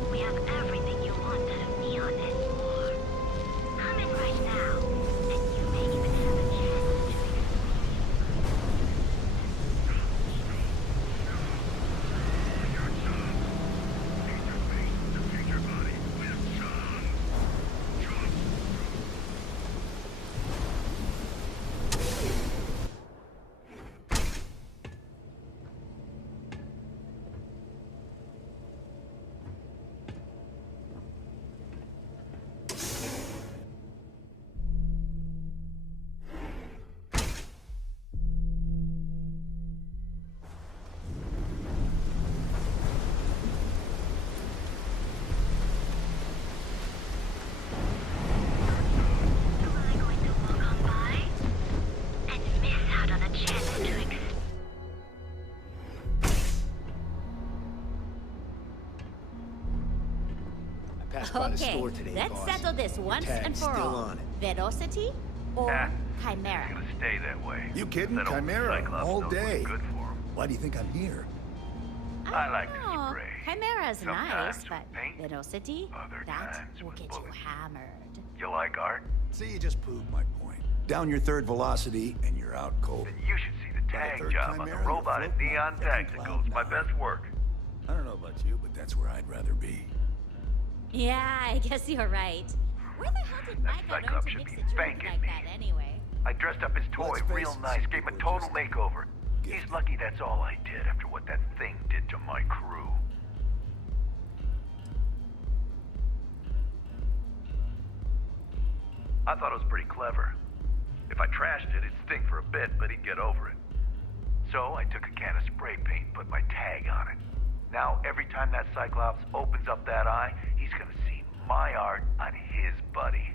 We have everything you want out of Neon and more. Come in right now, and you may even have a chance to Okay, let's settle this once and for all. Velocity or Chimera? It's gonna stay that way. You kidding? That old Chimera, Cyclops all knows what's day. good for 'em. Why do you think I'm here? I like to Oh, spray. Chimera's nice, Sometimes but with paint, Velocity, that times will with get you bullets. hammered. You like art? See, you just proved my point. Down your third velocity, and you're out cold. Then you should see the tag third job on Chimera, the you're robot at floating Neon on fucking Tactical. cloud It's my nine. best work. I don't know about you, but that's where I'd rather be. Yeah, I guess you're right. Where the hell did Micah learn Cyclops to should mix be a drink thanking like me. that anyway? I dressed up his toy Let's face real it, nice, some gave him a people are total just makeover. He's lucky that's all I did after what that thing did to my crew. I thought it was pretty clever. If I trashed it, it'd stink for a bit, but he'd get over it. So I took a can of spray paint and put my tag on it. Now, every time that Cyclops opens up that eye, he's gonna see my art on his buddy.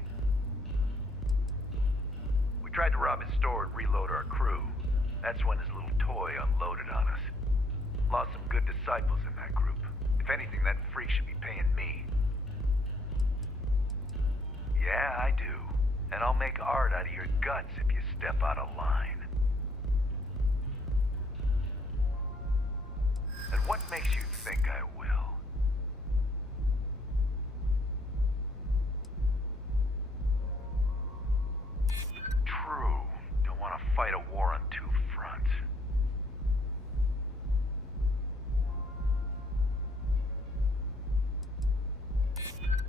We tried to rob his store and reload our crew. That's when his little toy unloaded on us. Lost some good disciples in that group. If anything, that freak should be paying me. Yeah, I do. And I'll make art out of your guts if you step out of line. And what makes you think I will? True. Don't want to fight a war on two fronts.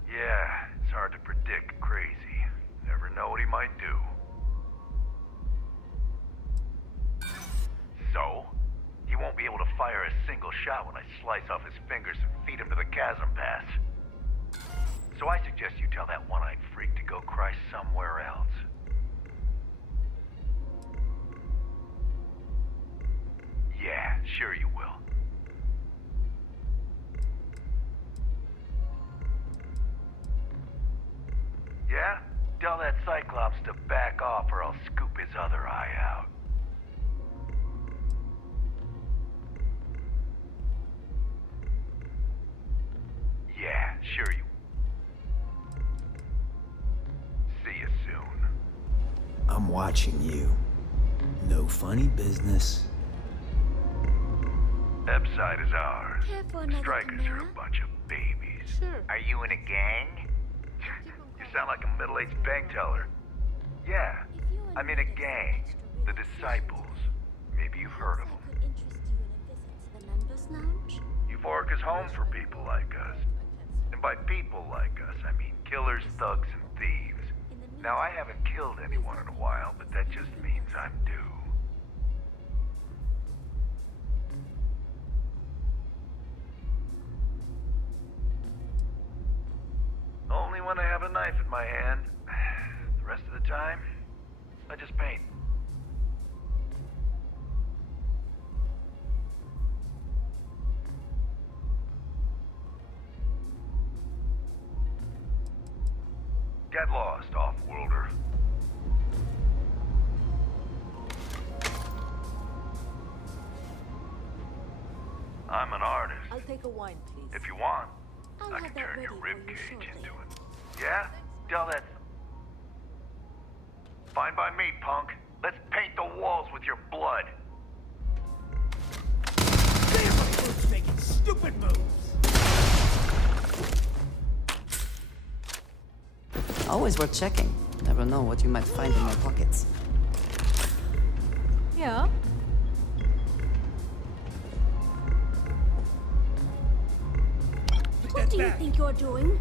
Yeah, it's hard to predict crazy. Never know what he might do. So? He won't be able to fire a single shot when I slice off his fingers and feed him to the chasm pass. So I suggest you tell that one-eyed freak to go cry somewhere else. Yeah, sure you will. Yeah? Tell that Cyclops to back off or I'll scoop his other eye out. Yeah, sure you. See you soon. I'm watching you. No funny business. Epside is ours. Careful, another Strikers are a bunch of babies. Sure. Are you in a gang? You sound like a middle-aged bank teller. Yeah, I'm in a gang. The Disciples. Maybe you've heard of them. Could interest you in a visit to the members' lounge? Euphoric is home for people like us. And by people like us, I mean killers, thugs, and thieves. Now, I haven't killed anyone in a while, but that just means I'm due. Only when I have a knife in my hand. The rest of the time, I just paint. lost, off-worlder. I'm an artist. I'll take a wine, please. If you want, I'll I have can that turn ready your for you ribcage shortly. into it. Yeah? Tell that. Fine by me, punk. Let's paint the walls with your blood. Everybody's making stupid moves. Always worth checking. Never know what you might find in my pockets. Yeah? What do you think you're doing?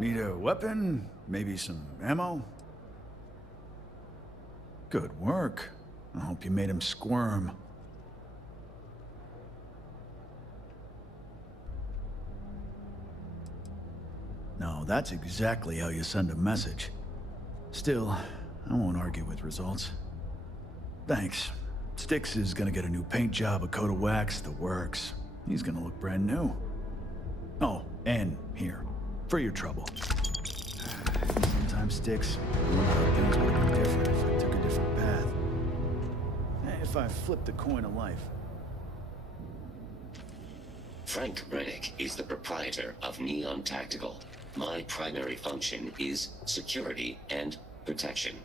Need a weapon? Maybe some ammo? Good work. I hope you made him squirm. No, that's exactly how you send a message. Still, I won't argue with results. Thanks. Styx is gonna get a new paint job, a coat of wax, the works. He's gonna look brand new. Oh, and here, for your trouble. Sometimes, Styx, I wonder how things would have been different if I took a different path. If I flipped the coin of life. Frank Rennick is the proprietor of Neon Tactical. My primary function is security and protection.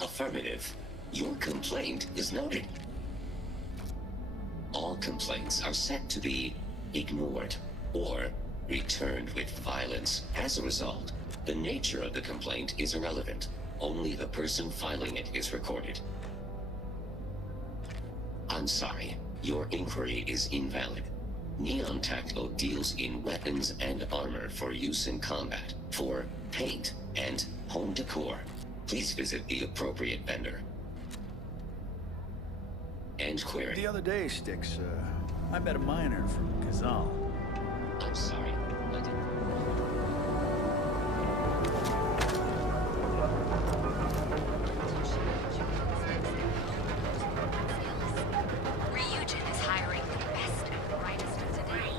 Affirmative. Your complaint is noted. All complaints are set to be ignored or returned with violence. As a result, the nature of the complaint is irrelevant. Only the person filing it is recorded. I'm sorry. Your inquiry is invalid. Neon Tactical deals in weapons and armor for use in combat, for paint, and home decor. Please visit the appropriate vendor. End query. The other day, Styx, I met a miner from Kazal. I'm sorry, I didn't... Ryujin is hiring the best and brightest of today.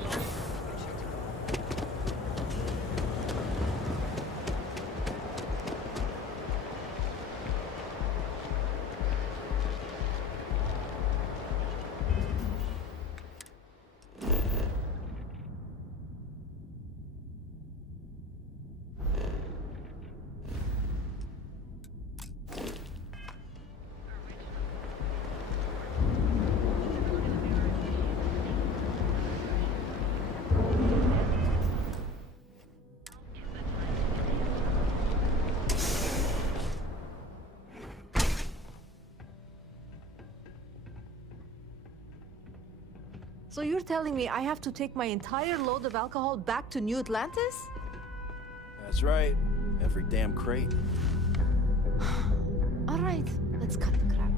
So you're telling me I have to take my entire load of alcohol back to New Atlantis? That's right. Every damn crate. All right, let's cut the crap.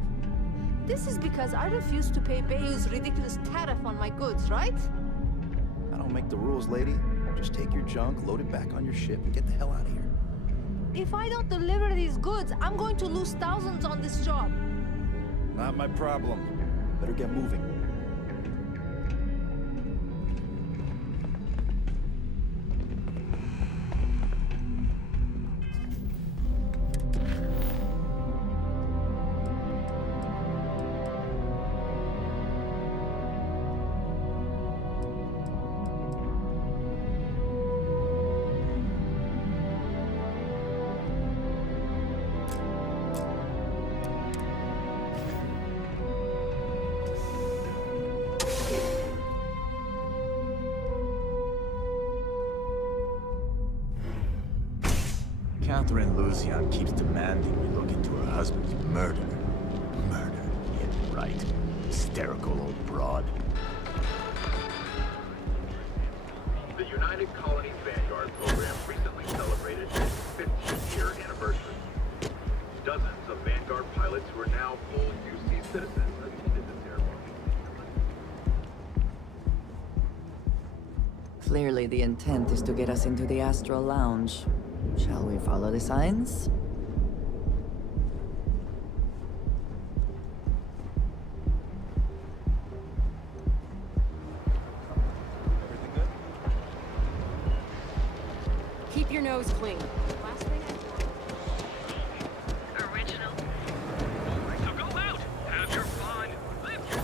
This is because I refuse to pay Bayou's ridiculous tariff on my goods, right? I don't make the rules, lady. Just take your junk, load it back on your ship, and get the hell out of here. If I don't deliver these goods, I'm going to lose thousands on this job. Not my problem. Better get moving. Catherine Lucian keeps demanding we look into her husband's murder. Murder, yeah, right. Hysterical old broad. The United Colonies Vanguard program recently celebrated its 15th-year anniversary. Dozens of Vanguard pilots who are now full UC citizens attended the ceremony. Clearly the intent is to get us into the Astral Lounge. Shall we follow the signs? Keep your nose clean. Original. So go out, have your fun, live your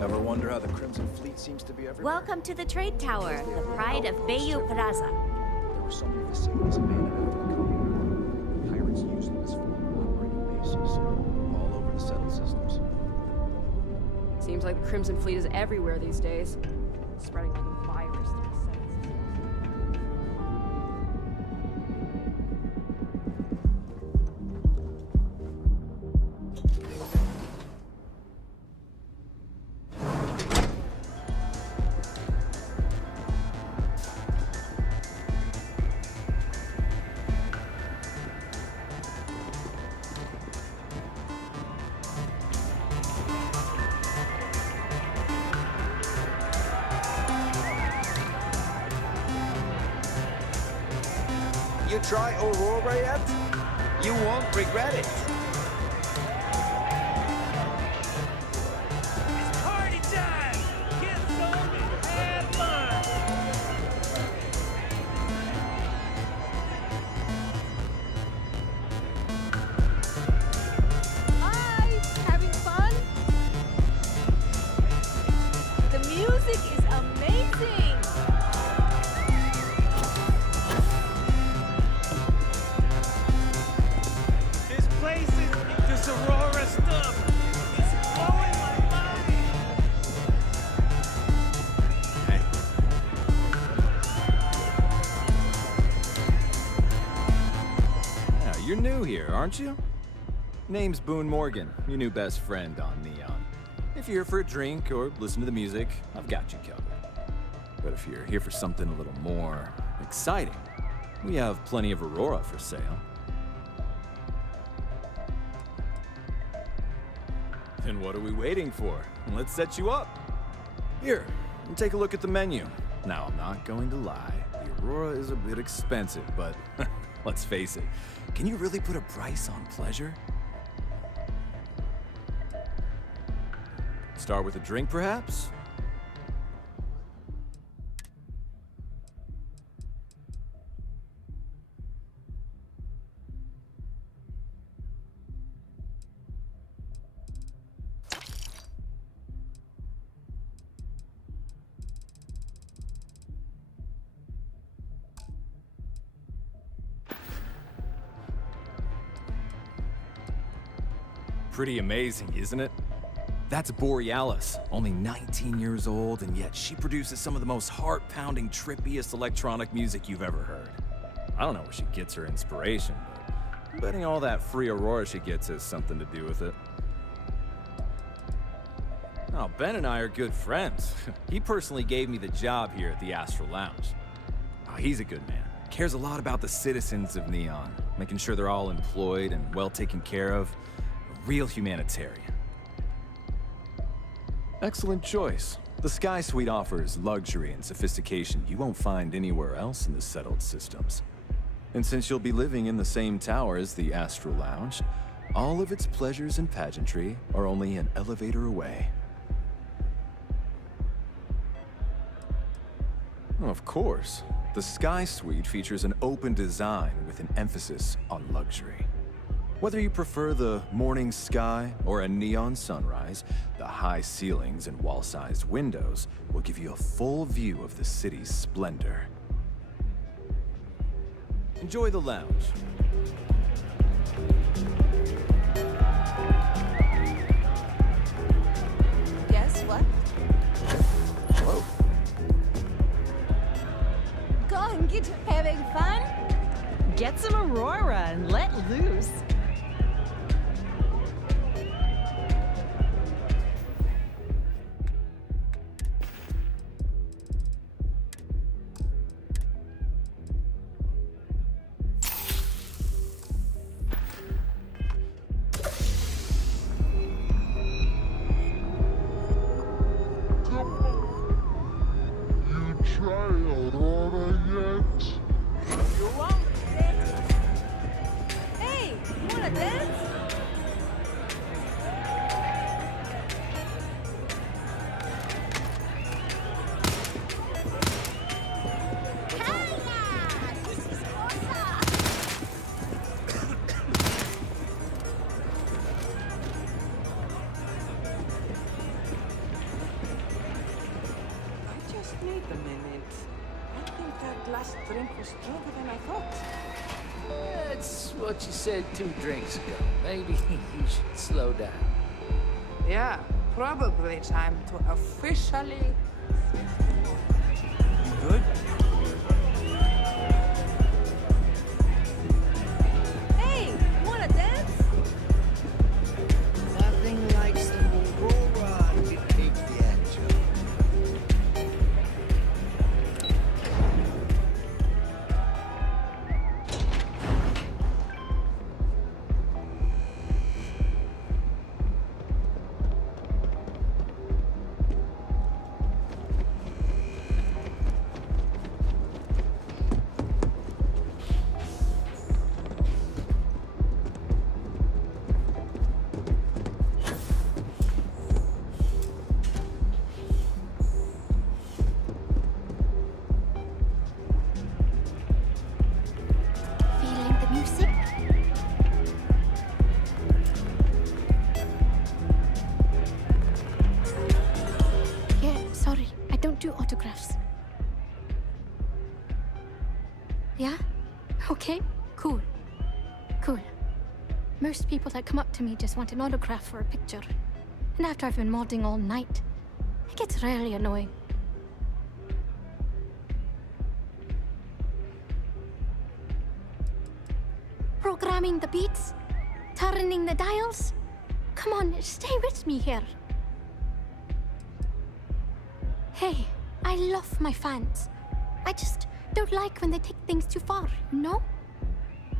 Ever wonder how the Crimson Fleet seems to be everywhere? Welcome to the Trade Tower, the pride of Bayou Plaza. There were so facilities abandoned after the Cold War. Pirates use them as former operating bases all over the settled systems. Seems like the Crimson Fleet is everywhere these days. Spreading like a virus through the settled systems. You try Aurora yet? You won't regret it. It's party time! Get some and have fun! Hi! Having fun? The music is amazing! This place is this Aurora stuff. It's blowing my mind. Yeah, you're new here, aren't you? Name's Boone Morgan, your new best friend on Neon. If you're here for a drink or listen to the music, I've got you covered. But if you're here for something a little more exciting, we have plenty of Aurora for sale. Then what are we waiting for? Let's set you up. Here, take a look at the menu. Now, I'm not going to lie. The Aurora is a bit expensive, but let's face it. Can you really put a price on pleasure? Start with a drink, perhaps? Pretty amazing, isn't it? That's Borealis, only 19 years old, and yet she produces some of the most heart-pounding, trippiest electronic music you've ever heard. I don't know where she gets her inspiration, but I'm betting all that free Aurora she gets has something to do with it. Oh, Ben and I are good friends. He personally gave me the job here at the Astral Lounge. Oh, he's a good man. Cares a lot about the citizens of Neon, making sure they're all employed and well taken care of. A real humanitarian. Excellent choice. The Sky Suite offers luxury and sophistication you won't find anywhere else in the settled systems. And since you'll be living in the same tower as the Astral Lounge, all of its pleasures and pageantry are only an elevator away. Oh, of course. The Sky Suite features an open design with an emphasis on luxury. Whether you prefer the morning sky or a neon sunrise, the high ceilings and wall-sized windows will give you a full view of the city's splendor. Enjoy the lounge. Guess what? Hello. Go and get having fun? Get some Aurora and let loose. Hey, what you said 2 drinks ago. Maybe you should slow down. Yeah, probably time to officially... You good? Hey, wanna dance? Nothing like some Aurora to take the edge off. Feeling the music? Yeah, sorry, I don't do autographs. Yeah? Okay, cool. Cool. Most people that come up to me just want an autograph or a picture. And after I've been modding all night, it gets really annoying. Programming the beats? Turning the dials? Come on, stay with me here. Hey, I love my fans. I just don't like when they take things too far, you know?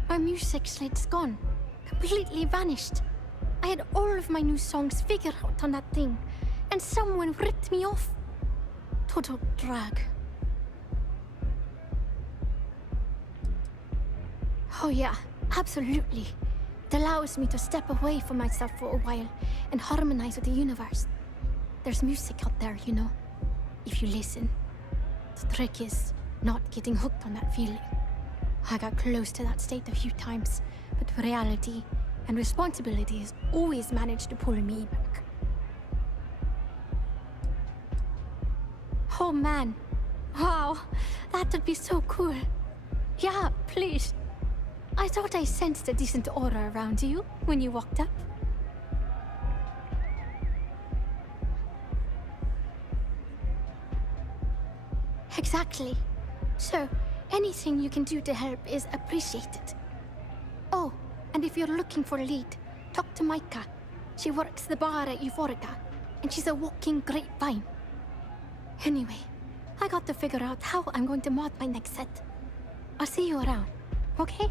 My music slate's gone. Completely vanished. I had all of my new songs figured out on that thing, and someone ripped me off. Total drag. Oh yeah, absolutely. It allows me to step away from myself for a while and harmonize with the universe. There's music out there, you know, if you listen. The trick is not getting hooked on that feeling. I got close to that state a few times, but reality and responsibilities always managed to pull me back. Oh man, wow, that would be so cool. Yeah, please. I thought I sensed a decent aura around you when you walked up. Exactly. So, anything you can do to help is appreciated. Oh, and if you're looking for a lead, talk to Micah. She works the bar at Euphorica, and she's a walking grapevine. Anyway, I got to figure out how I'm going to mod my next set. I'll see you around, okay?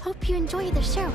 Hope you enjoy the show.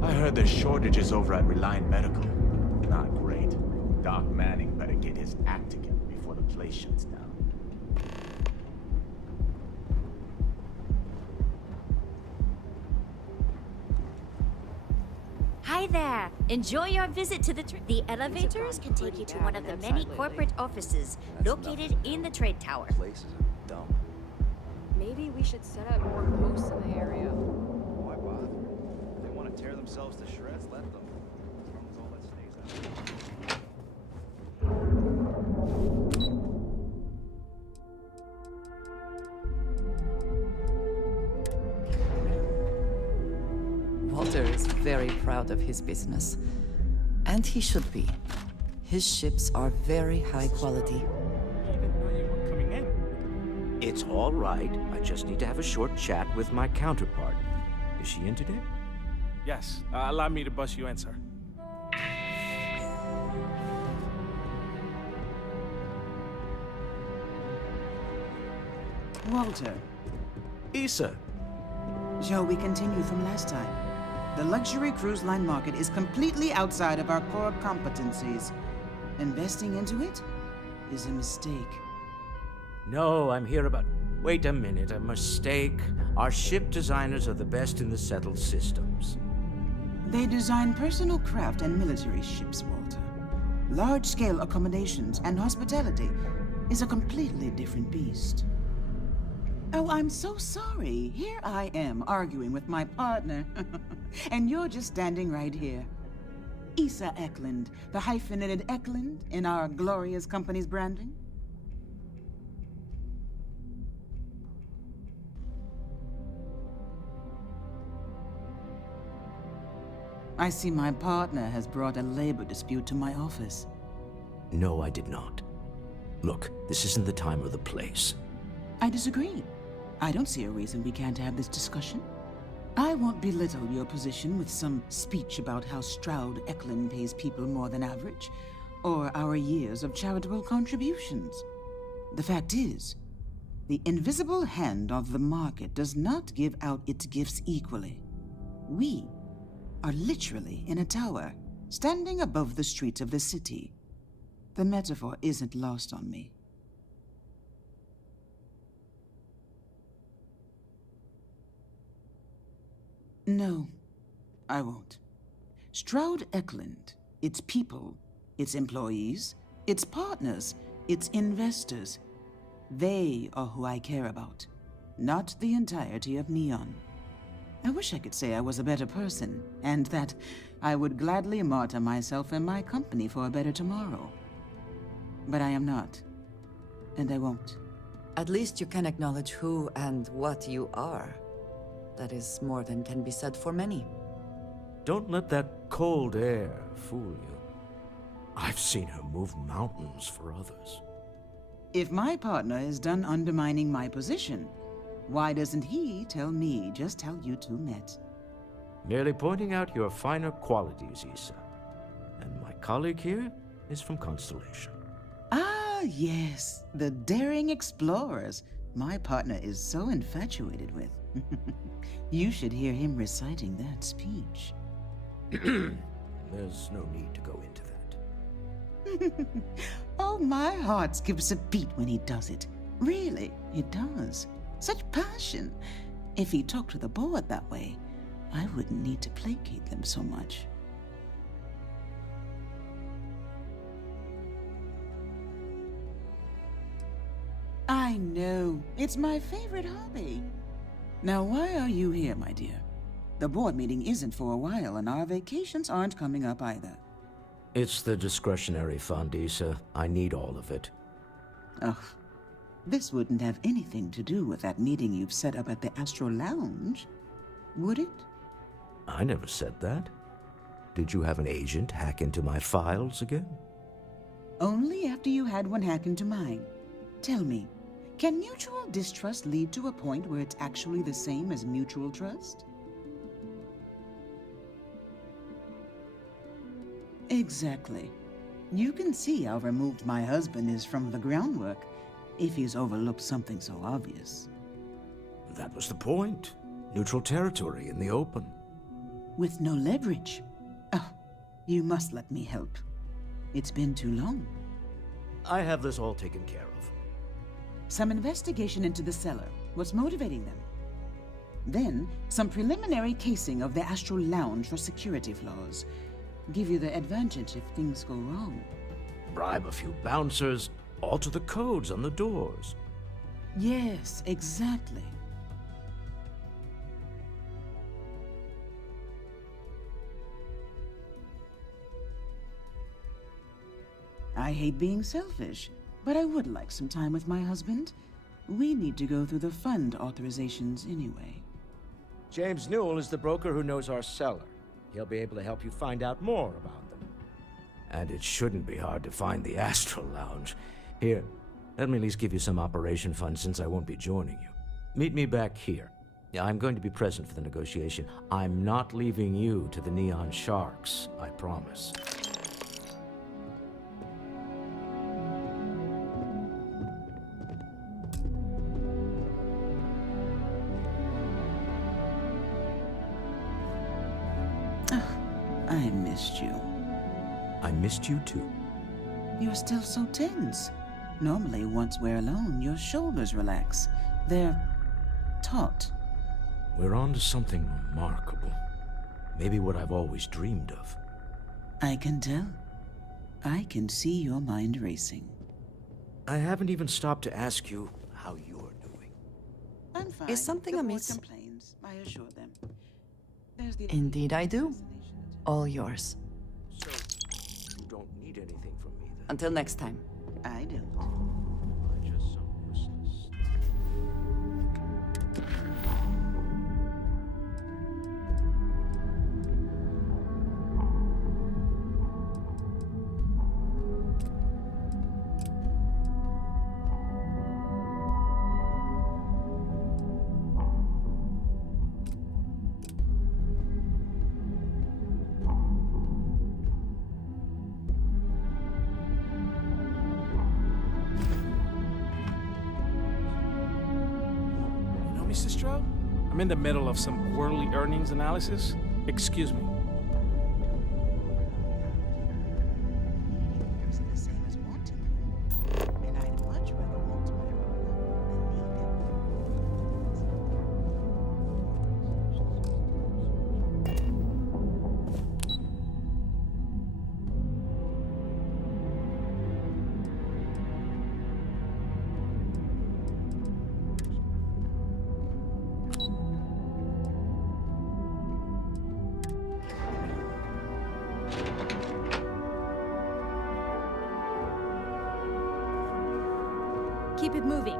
I heard there's shortages over at Reliant Medical. Not great. Doc Manning better get his act together before the place shuts down. Hi there. Enjoy your visit to the elevators can take you to one of the many corporate offices located in the trade tower. Place is a dump. Maybe we should set up more posts in the area. Why bother? If they want to tear themselves to shreds, let them. As long as all that stays out. Walter is very proud of his business. And he should be. His ships are very high quality. It's all right. I just need to have a short chat with my counterpart. Is she in today? Yes. Allow me to bust you in, sir. Walter. Issa. Shall we continue from last time? The luxury cruise line market is completely outside of our core competencies. Investing into it is a mistake. No, I'm here about... Wait a minute, a mistake. Our ship designers are the best in the settled systems. They design personal craft and military ships, Walter. Large-scale accommodations and hospitality is a completely different beast. Oh, I'm so sorry. Here I am arguing with my partner. And you're just standing right here. Issa Eklund, the hyphenated Eklund in our glorious company's branding. I see my partner has brought a labor dispute to my office. No, I did not. Look, this isn't the time or the place. I disagree. I don't see a reason we can't have this discussion. I won't belittle your position with some speech about how Stroud Eklund pays people more than average, or our years of charitable contributions. The fact is, the invisible hand of the market does not give out its gifts equally. We are literally in a tower, standing above the streets of the city. The metaphor isn't lost on me. No, I won't. Stroud Eklund, its people, its employees, its partners, its investors, they are who I care about, not the entirety of Neon. I wish I could say I was a better person, and that I would gladly martyr myself and my company for a better tomorrow. But I am not, and I won't. At least you can acknowledge who and what you are. That is more than can be said for many. Don't let that cold air fool you. I've seen her move mountains for others. If my partner is done undermining my position, why doesn't he tell me just how you two met? Merely pointing out your finer qualities, Issa. And my colleague here is from Constellation. Ah, yes, the daring explorers my partner is so infatuated with. You should hear him reciting that speech. There's no need to go into that. Oh, my heart skips a beat when he does it. Really, it does. Such passion. If he talked to the board that way, I wouldn't need to placate them so much. I know. It's my favorite hobby. Now, why are you here, my dear? The board meeting isn't for a while, and our vacations aren't coming up either. It's the discretionary fund, Issa. I need all of it. Ugh. This wouldn't have anything to do with that meeting you've set up at the Astro Lounge, would it? I never said that. Did you have an agent hack into my files again? Only after you had one hack into mine. Tell me, can mutual distrust lead to a point where it's actually the same as mutual trust? Exactly. You can see how removed my husband is from the groundwork if he's overlooked something so obvious. That was the point. Neutral territory in the open. With no leverage. Oh, you must let me help. It's been too long. I have this all taken care of. Some investigation into the cellar. What's motivating them? Then, some preliminary casing of the Astral Lounge for security flaws. Give you the advantage if things go wrong. Bribe a few bouncers, alter the codes on the doors. Yes, exactly. I hate being selfish, but I would like some time with my husband. We need to go through the fund authorizations anyway. James Newell is the broker who knows our cellar. He'll be able to help you find out more about them. And it shouldn't be hard to find the Astral Lounge. Here, let me at least give you some operation funds since I won't be joining you. Meet me back here. I'm going to be present for the negotiation. I'm not leaving you to the Neon Sharks, I promise. I missed you. I missed you too. You're still so tense. Normally, once we're alone, your shoulders relax. They're taut. We're on to something remarkable. Maybe what I've always dreamed of. I can tell. I can see your mind racing. I haven't even stopped to ask you how you're doing. I'm fine. Is something The board amiss? complains, I assure them. There's the Indeed I do. All yours. So, you don't need anything from me then? Until next time. I don't. I'm just so useless. Mr. Stroud? I'm in the middle of some quarterly earnings analysis. Excuse me. Keep it moving.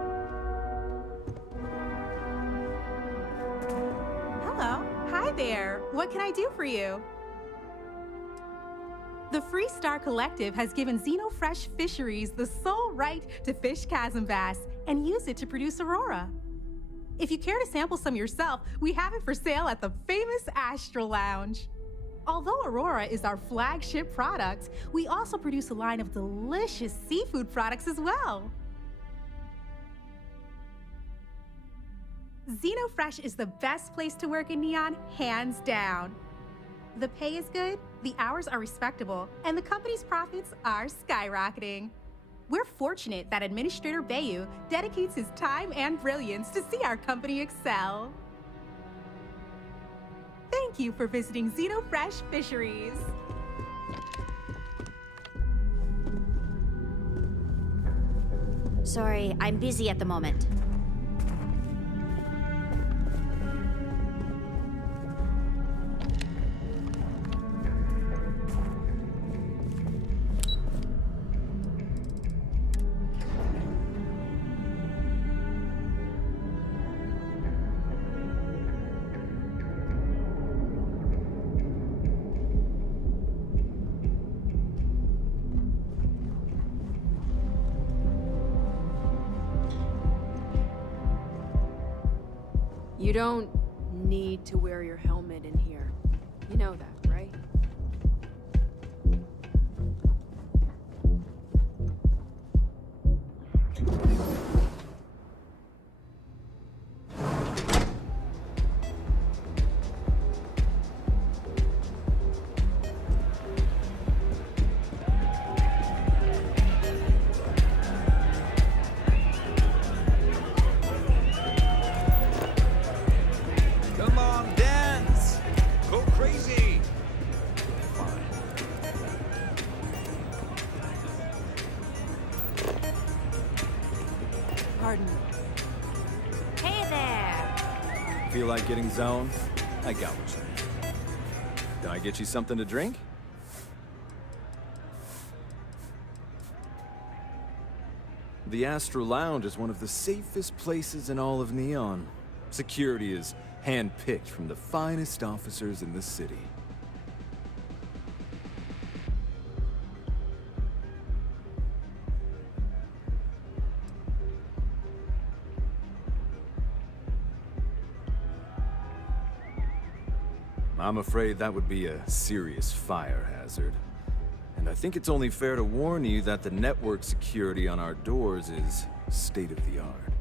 Hello. Hi there. What can I do for you? The Free Star Collective has given Xenofresh Fisheries the sole right to fish chasm bass and use it to produce Aurora. If you care to sample some yourself, we have it for sale at the famous Astral Lounge. Although Aurora is our flagship product, we also produce a line of delicious seafood products as well. Xenofresh is the best place to work in Neon, hands down. The pay is good, the hours are respectable, and the company's profits are skyrocketing. We're fortunate that Administrator Bayu dedicates his time and brilliance to see our company excel. Thank you for visiting Xenofresh Fisheries. Sorry, I'm busy at the moment. You don't need to wear your helmet in here. You know that, right? Pardon me. Hey there! Feel like getting zoned? I got what you need. Can I get you something to drink? The Astral Lounge is one of the safest places in all of Neon. Security is hand-picked from the finest officers in the city. I'm afraid that would be a serious fire hazard. And I think it's only fair to warn you that the network security on our doors is state-of-the-art.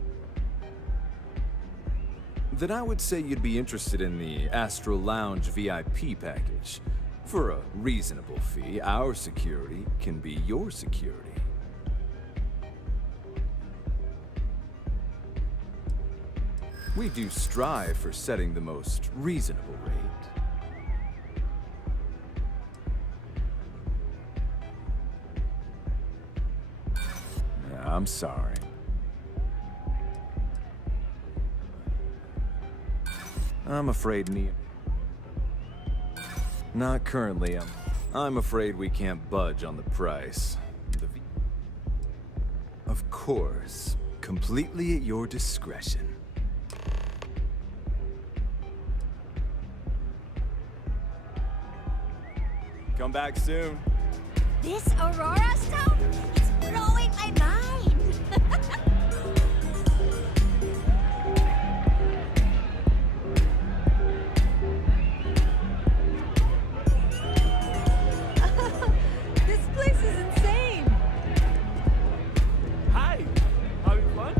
Then I would say you'd be interested in the Astral Lounge VIP package. For a reasonable fee, our security can be your security. We do strive for setting the most reasonable rate. I'm sorry. I'm afraid not currently. I'm afraid we can't budge on the price. Of course, completely at your discretion. Come back soon. This Aurora stuff? It's blowing my mind! This place is insane! Hi! Having fun?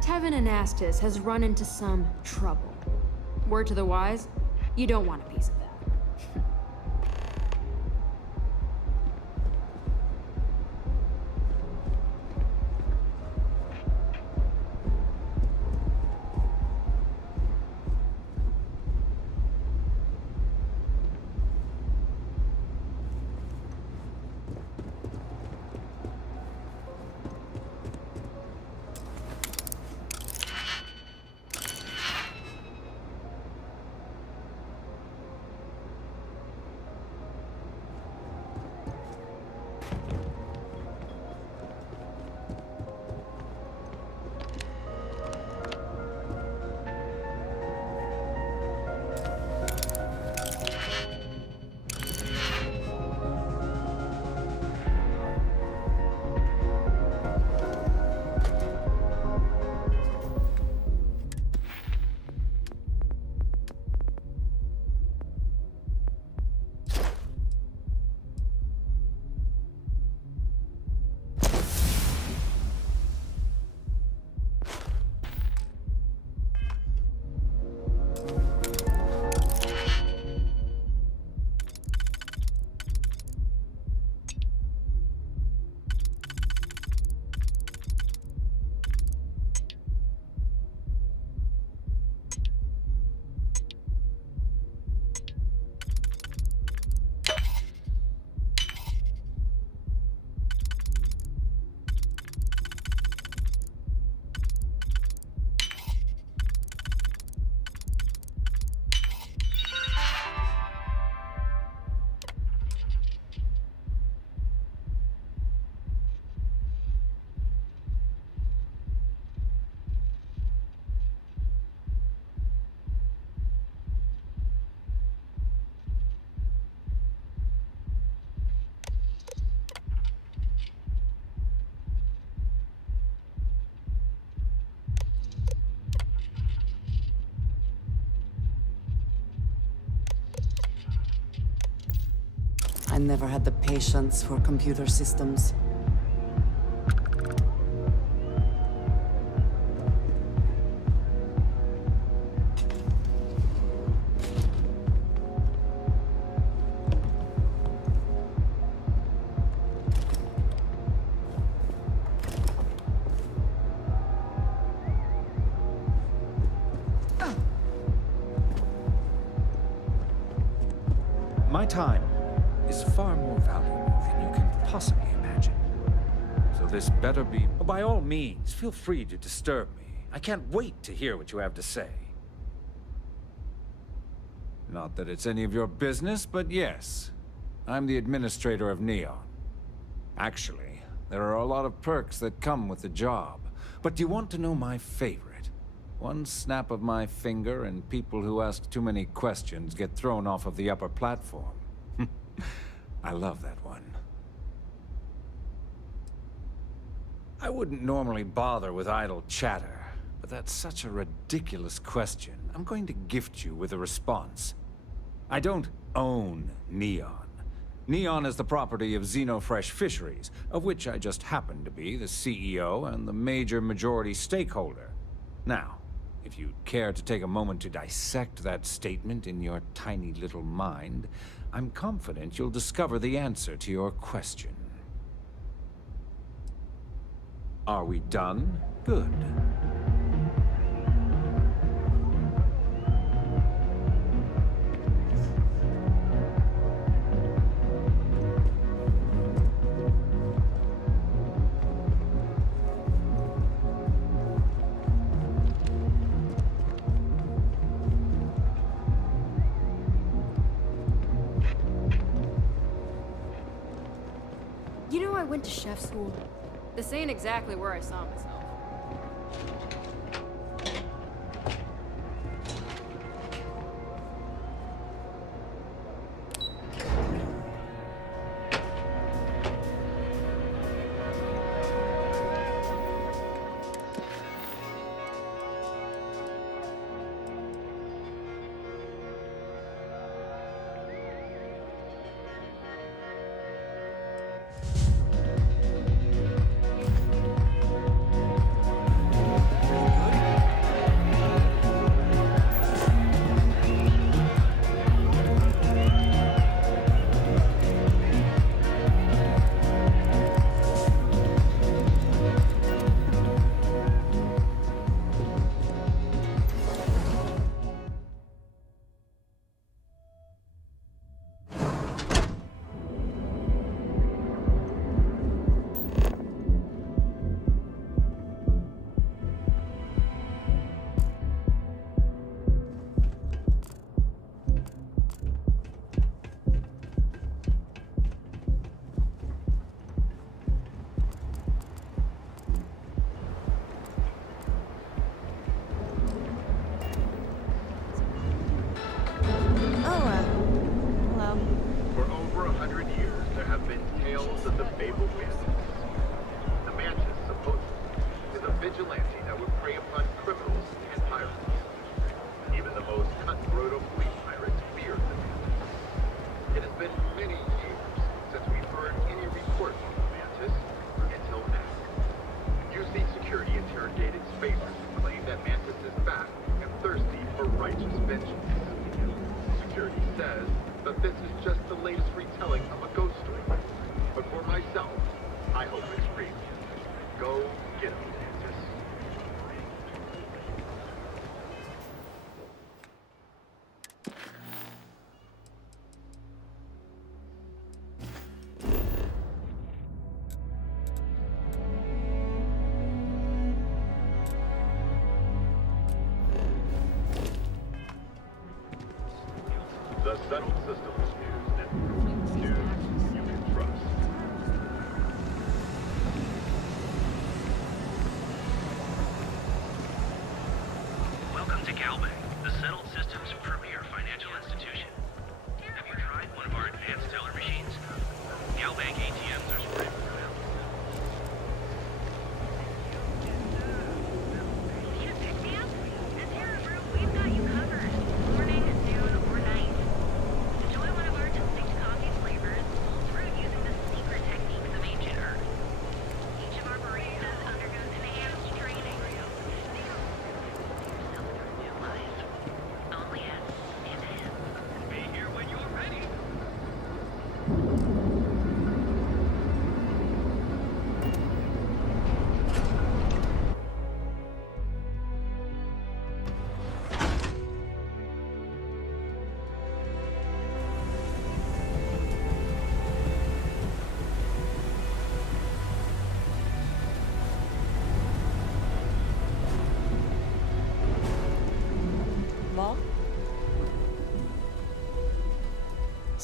Tevin Anastas has run into some trouble. Word to the wise, you don't want a piece of that. I never had the patience for computer systems. My time is far more valuable than you can possibly imagine. So this better be... By all means, feel free to disturb me. I can't wait to hear what you have to say. Not that it's any of your business, but yes. I'm the administrator of Neon. Actually, there are a lot of perks that come with the job. But do you want to know my favorite? One snap of my finger and people who ask too many questions get thrown off of the upper platform. I love that one. I wouldn't normally bother with idle chatter, but that's such a ridiculous question. I'm going to gift you with a response. I don't own Neon. Neon is the property of Xenofresh Fisheries, of which I just happen to be the CEO and the major majority stakeholder. Now, if you'd care to take a moment to dissect that statement in your tiny little mind, I'm confident you'll discover the answer to your question. Are we done? Good. You know, I went to chef school. This ain't exactly where I saw myself.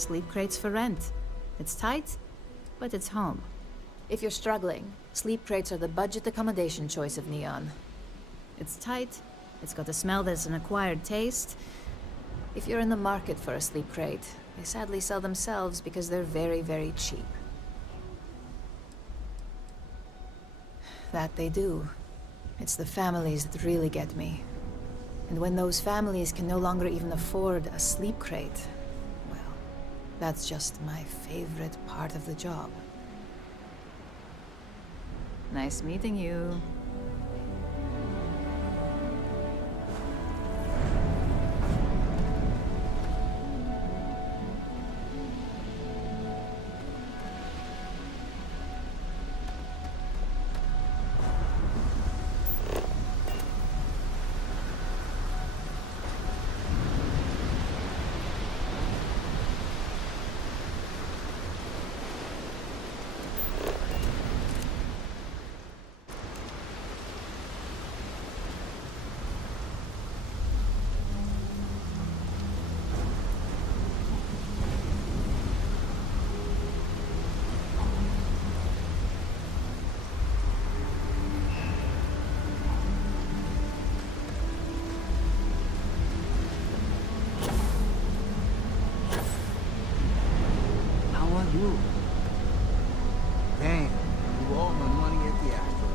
Sleep crates for rent. It's tight, but it's home. If you're struggling, sleep crates are the budget accommodation choice of Neon. It's tight, it's got a smell that's an acquired taste. If you're in the market for a sleep crate, they sadly sell themselves because they're very, very cheap. That they do. It's the families that really get me. And when those families can no longer even afford a sleep crate, well, that's just my favorite part of the job. Nice meeting you. You. Damn, you all my money at the Astro.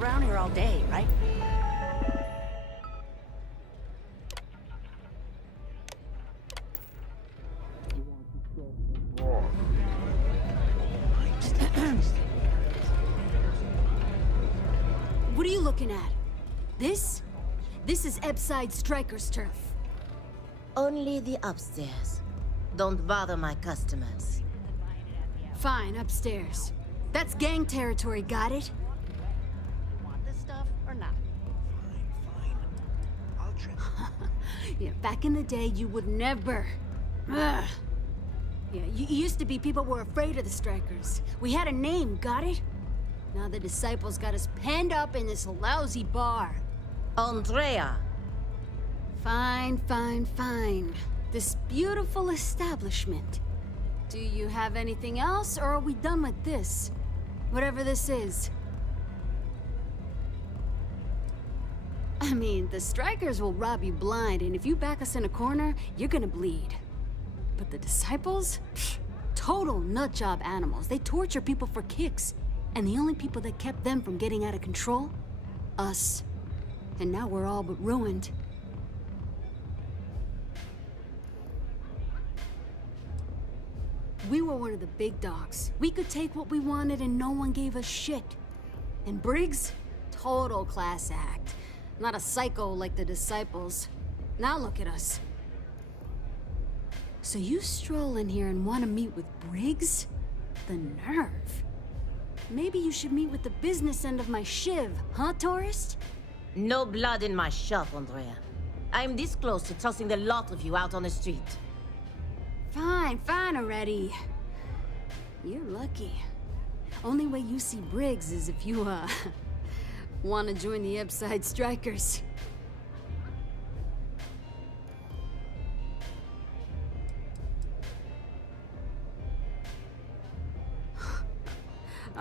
Around here all day, right? What are you looking at? This? This is Ebside Striker's turf. Only the upstairs. Don't bother my customers. Fine, upstairs. That's gang territory, got it? Yeah, back in the day, you would never. Ugh. Yeah, used to be people were afraid of the Strikers. We had a name, got it? Now the Disciples got us penned up in this lousy bar. Andrea! Fine, fine, fine. This beautiful establishment. Do you have anything else, or are we done with this? Whatever this is. I mean, the Strikers will rob you blind, and if you back us in a corner, you're gonna bleed. But the Disciples? Pfft, total nutjob animals. They torture people for kicks. And the only people that kept them from getting out of control? Us. And now we're all but ruined. We were one of the big dogs. We could take what we wanted and no one gave us shit. And Briggs? Total class act. Not a psycho like the Disciples. Now look at us. So you stroll in here and want to meet with Briggs? The nerve. Maybe you should meet with the business end of my shiv, huh, tourist? No blood in my shop, Andrea. I'm this close to tossing the lot of you out on the street. Fine, fine already. You're lucky. Only way you see Briggs is if you, want to join the Upside Strikers.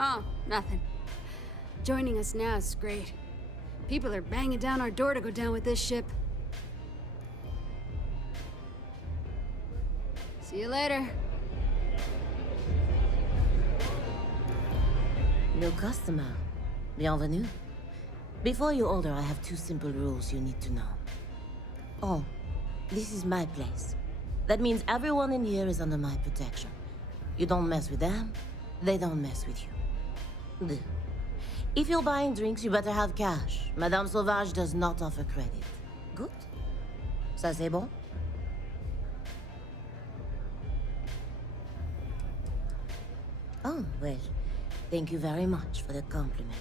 Oh, nothing. Joining us now is great. People are banging down our door to go down with this ship. See you later. New customer. Bienvenue. Before you order, I have 2 simple rules you need to know. Oh, this is my place. That means everyone in here is under my protection. You don't mess with them, they don't mess with you. If you're buying drinks, you better have cash. Madame Sauvage does not offer credit. Good? Ça c'est bon? Oh, well, thank you very much for the compliment.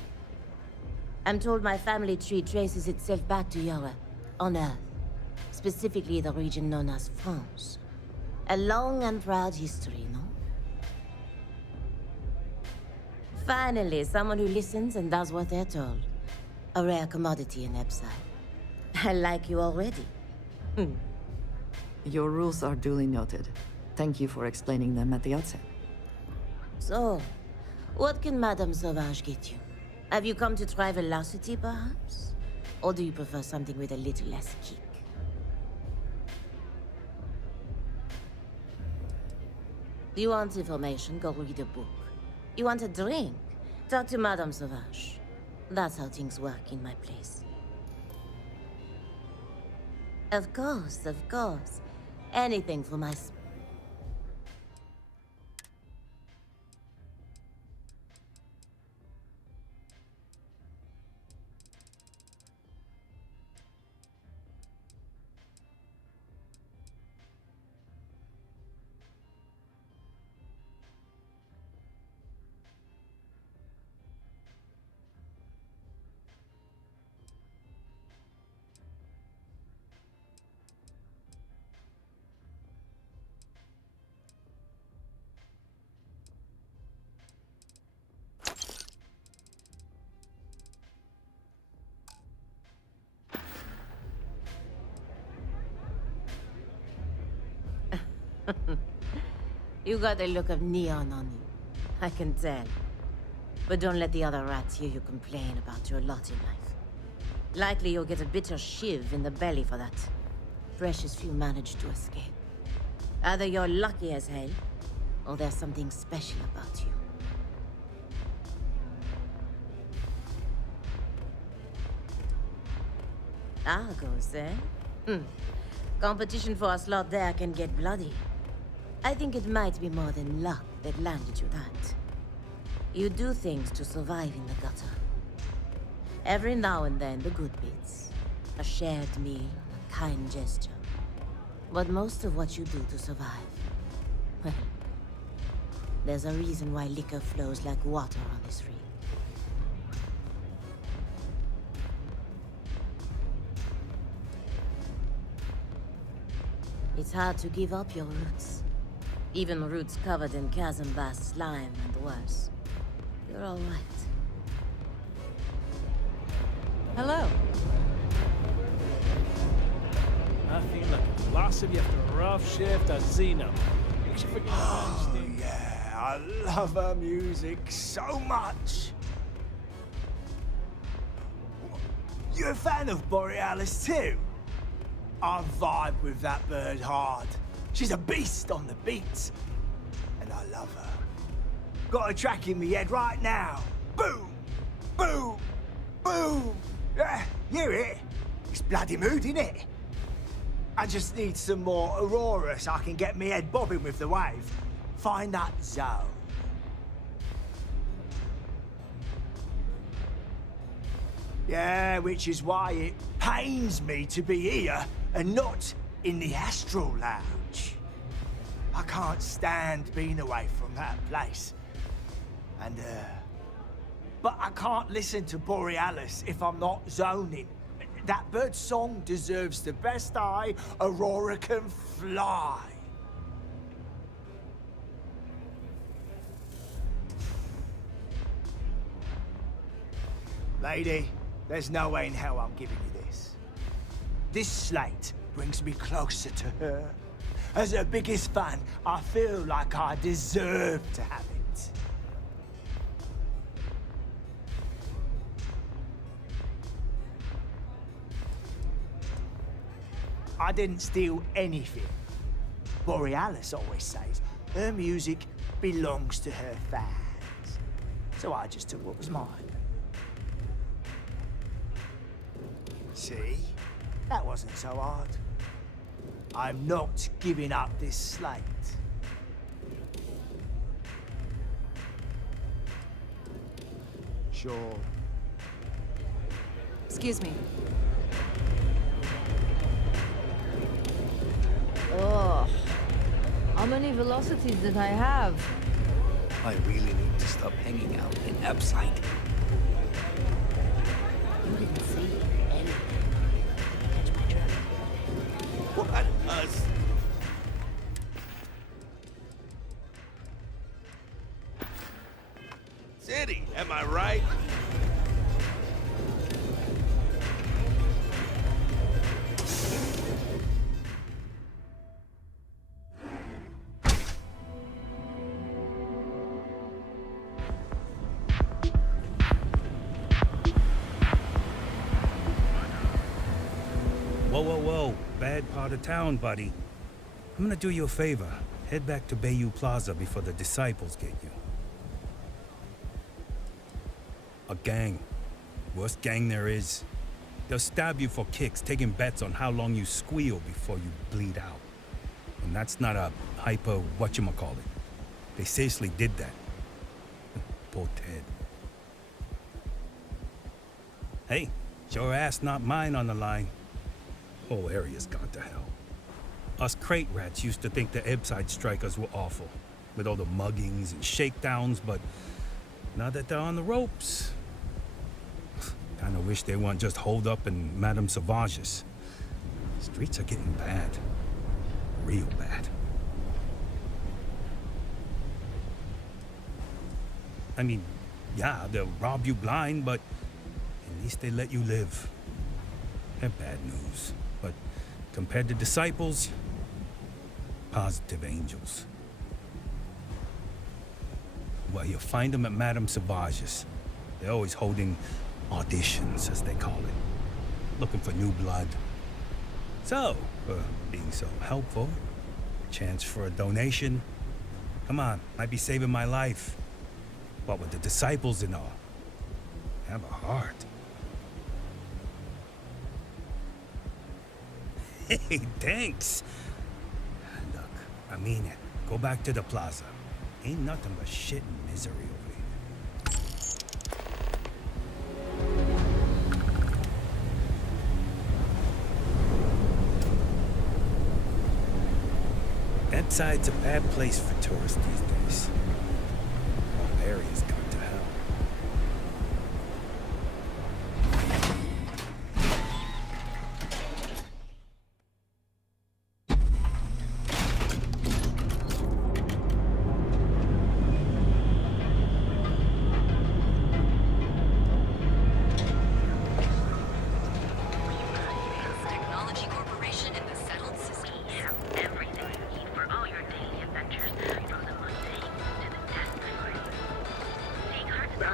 I'm told my family tree traces itself back to Europe, on Earth. Specifically the region known as France. A long and proud history, no? Finally, someone who listens and does what they're told. A rare commodity in Epside. I like you already. Your rules are duly noted. Thank you for explaining them at the outset. So, what can Madame Sauvage get you? Have you come to try velocity, perhaps? Or do you prefer something with a little less kick? You want information? Go read a book. You want a drink? Talk to Madame Sauvage. That's how things work in my place. Of course, of course. Anything for my... You got a look of neon on you. I can tell. But don't let the other rats hear you complain about your lot in life. Likely you'll get a bitter shiv in the belly for that. Precious few manage to escape. Either you're lucky as hell, or there's something special about you. Argos, eh? Competition for a slot there can get bloody. I think it might be more than luck that landed you that. You do things to survive in the gutter. Every now and then, the good bits. A shared meal, a kind gesture. But most of what you do to survive, well, there's a reason why liquor flows like water on this ring. It's hard to give up your roots. Even roots covered in chasm vast slime and worse. You're all right. Hello. I feel like a philosophy after a rough shift at Xeno. Makes you forget about things. Yeah, I love her music so much. You a fan of Borealis too? I vibe with that bird hard. She's a beast on the beats. And I love her. Got a track in me head right now. Boom! Boom! Boom! Yeah, hear it? It's bloody mood, innit? I just need some more Aurora so I can get me head bobbing with the wave. Find that zone. Yeah, which is why it pains me to be here and not in the Astral Lounge. I can't stand being away from that place. And, but I can't listen to Borealis if I'm not zoning. That bird's song deserves the best eye Aurora can fly. Lady, there's no way in hell I'm giving you this. This slate brings me closer to her. As her biggest fan, I feel like I deserve to have it. I didn't steal anything. Borealis always says her music belongs to her fans. So I just took what was mine. See? That wasn't so hard. I'm not giving up this slate. Sure. Excuse me. Oh, how many velocities did I have? I really need to stop hanging out in Abside. You didn't see anything. What us? City, am I right? Whoa. Bad part of town, buddy. I'm gonna do you a favor. Head back to Bayou Plaza before the disciples get you. A gang. Worst gang there is. They'll stab you for kicks, taking bets on how long you squeal before you bleed out. And that's not a hyper whatchamacallit. They seriously did that. Poor Ted. Hey, it's your ass, not mine on the line. Whole area's gone to hell. Us crate rats used to think the Ebside strikers were awful, with all the muggings and shakedowns, but now that they're on the ropes, kinda wish they weren't just holed up in Madame Sauvage's. Streets are getting bad. Real bad. I mean, yeah, they'll rob you blind, but at least they let you live. They're bad news, but compared to disciples, positive angels. Well, you'll find them at Madame Sauvage's. They're always holding auditions, as they call it. Looking for new blood. So, being so helpful, chance for a donation. Come on, might be saving my life. What with the disciples and all. Have a heart. Hey, thanks. Look, I mean it. Go back to the plaza. Ain't nothing but shit and misery over here. That side's a bad place for tourists these days. Whole area's gone to hell.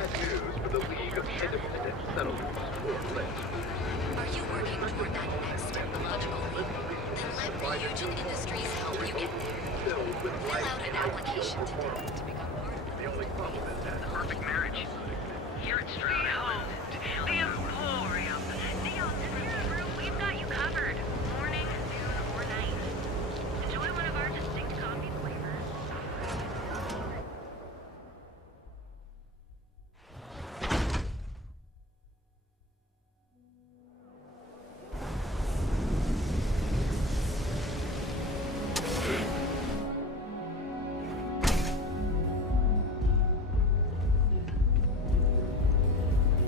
bad news for the League of Independent Settlements, or LIT. Are you working toward that next technological leap? Then let Ryujin Industries help you get there. Fill out an application today to become part of the only problem is that perfect marriage. Here at Stroud. The Emporium. Neon's in the room. We've got you covered. Morning, noon, or night. Enjoy one of our distinct coffee flavors.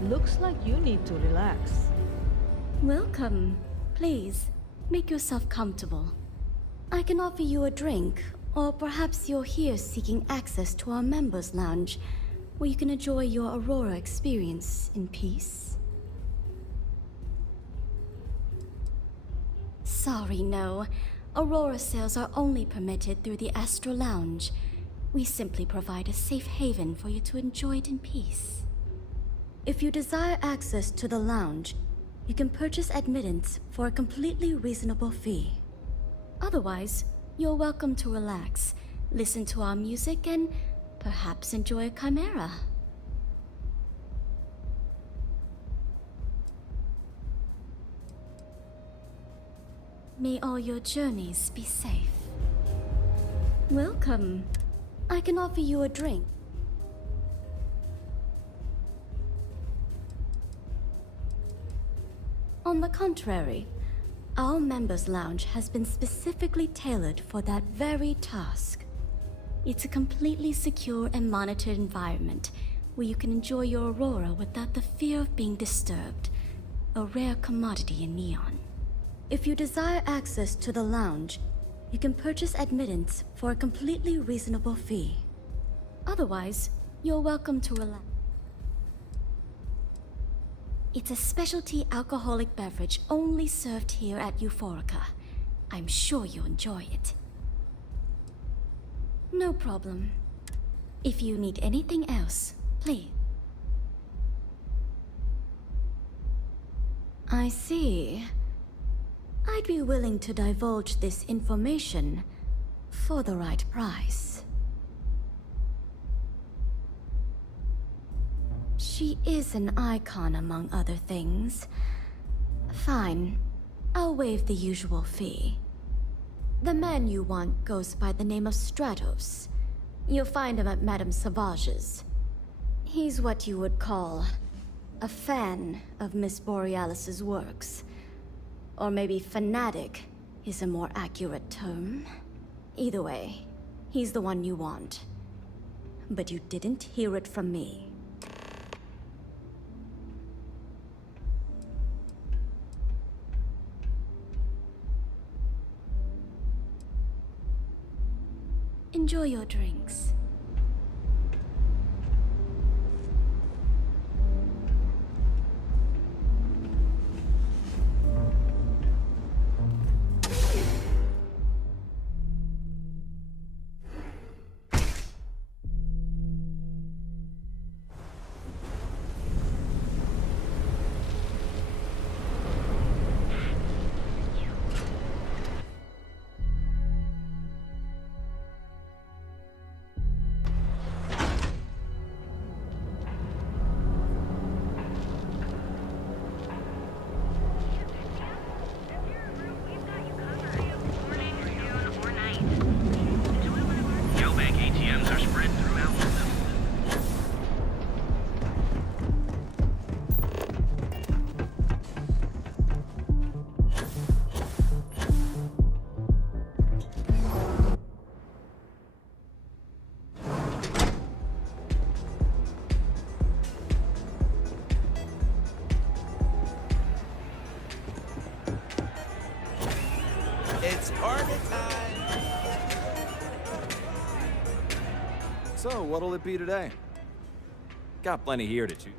Looks like you need to relax. Welcome. Please, make yourself comfortable. I can offer you a drink, or perhaps you're here seeking access to our members' lounge, where you can enjoy your Aurora experience in peace. Sorry, no. Aurora sales are only permitted through the Astral Lounge. We simply provide a safe haven for you to enjoy it in peace. If you desire access to the lounge, you can purchase admittance for a completely reasonable fee. Otherwise, you're welcome to relax, listen to our music, and perhaps enjoy a chimera. May all your journeys be safe. Welcome. I can offer you a drink. On the contrary, our members' lounge has been specifically tailored for that very task. It's a completely secure and monitored environment where you can enjoy your Aurora without the fear of being disturbed, a rare commodity in Neon. If you desire access to the lounge, you can purchase admittance for a completely reasonable fee. Otherwise, you're welcome to relax. It's a specialty alcoholic beverage only served here at Euphorica. I'm sure you'll enjoy it. No problem. If you need anything else, please. I see. I'd be willing to divulge this information for the right price. She is an icon, among other things. Fine. I'll waive the usual fee. The man you want goes by the name of Stratos. You'll find him at Madame Savage's. He's what you would call a fan of Miss Borealis's works. Or maybe fanatic is a more accurate term. Either way, he's the one you want. But you didn't hear it from me. Enjoy your drinks. It's party time! So, what'll it be today? Got plenty here to choose.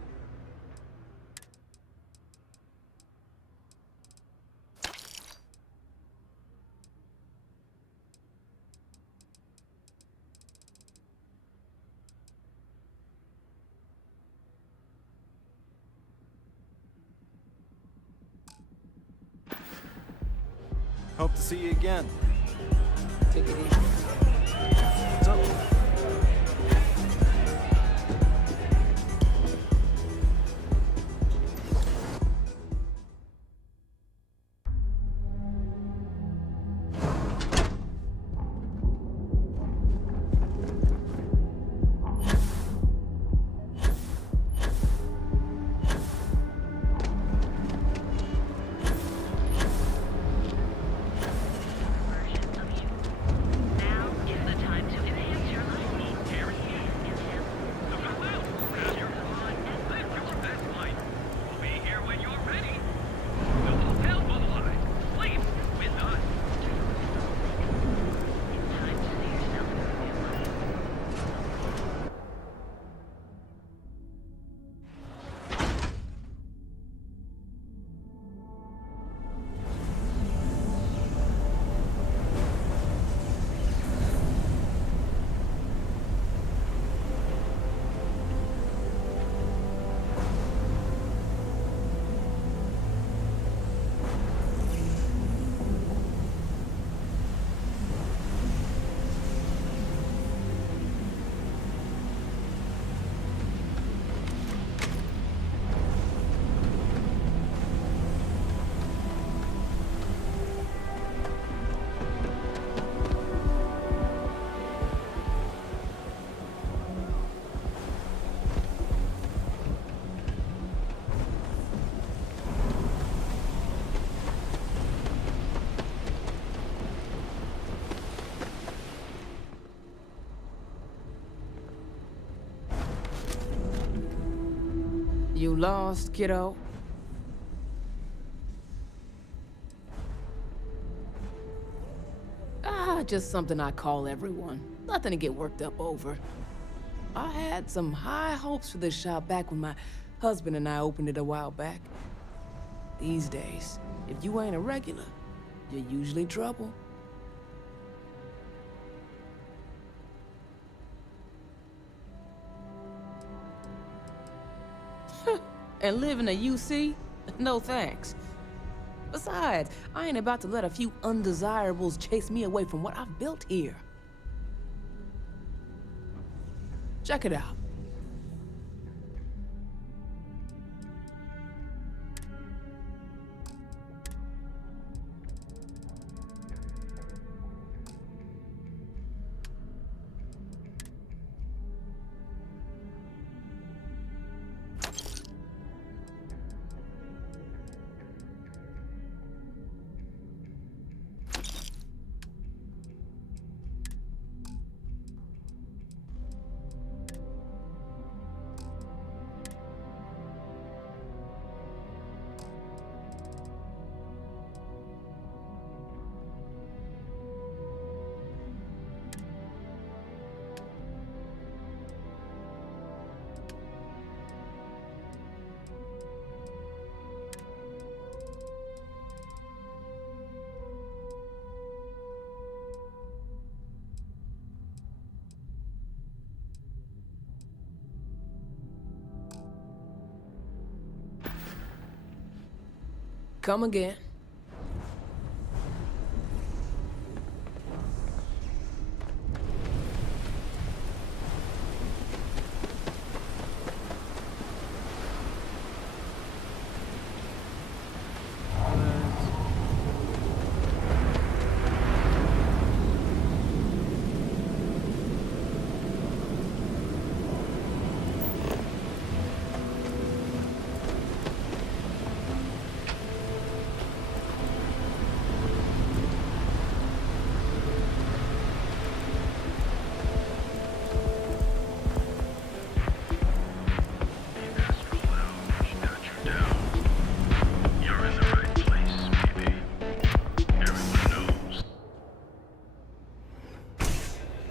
Hope to see you again. Take it easy. What's up? You lost, kiddo? Just something I call everyone. Nothing to get worked up over. I had some high hopes for this shop back when my husband and I opened it a while back. These days, if you ain't a regular, you're usually trouble. And live in a UC? No thanks. Besides, I ain't about to let a few undesirables chase me away from what I've built here. Check it out. Come again.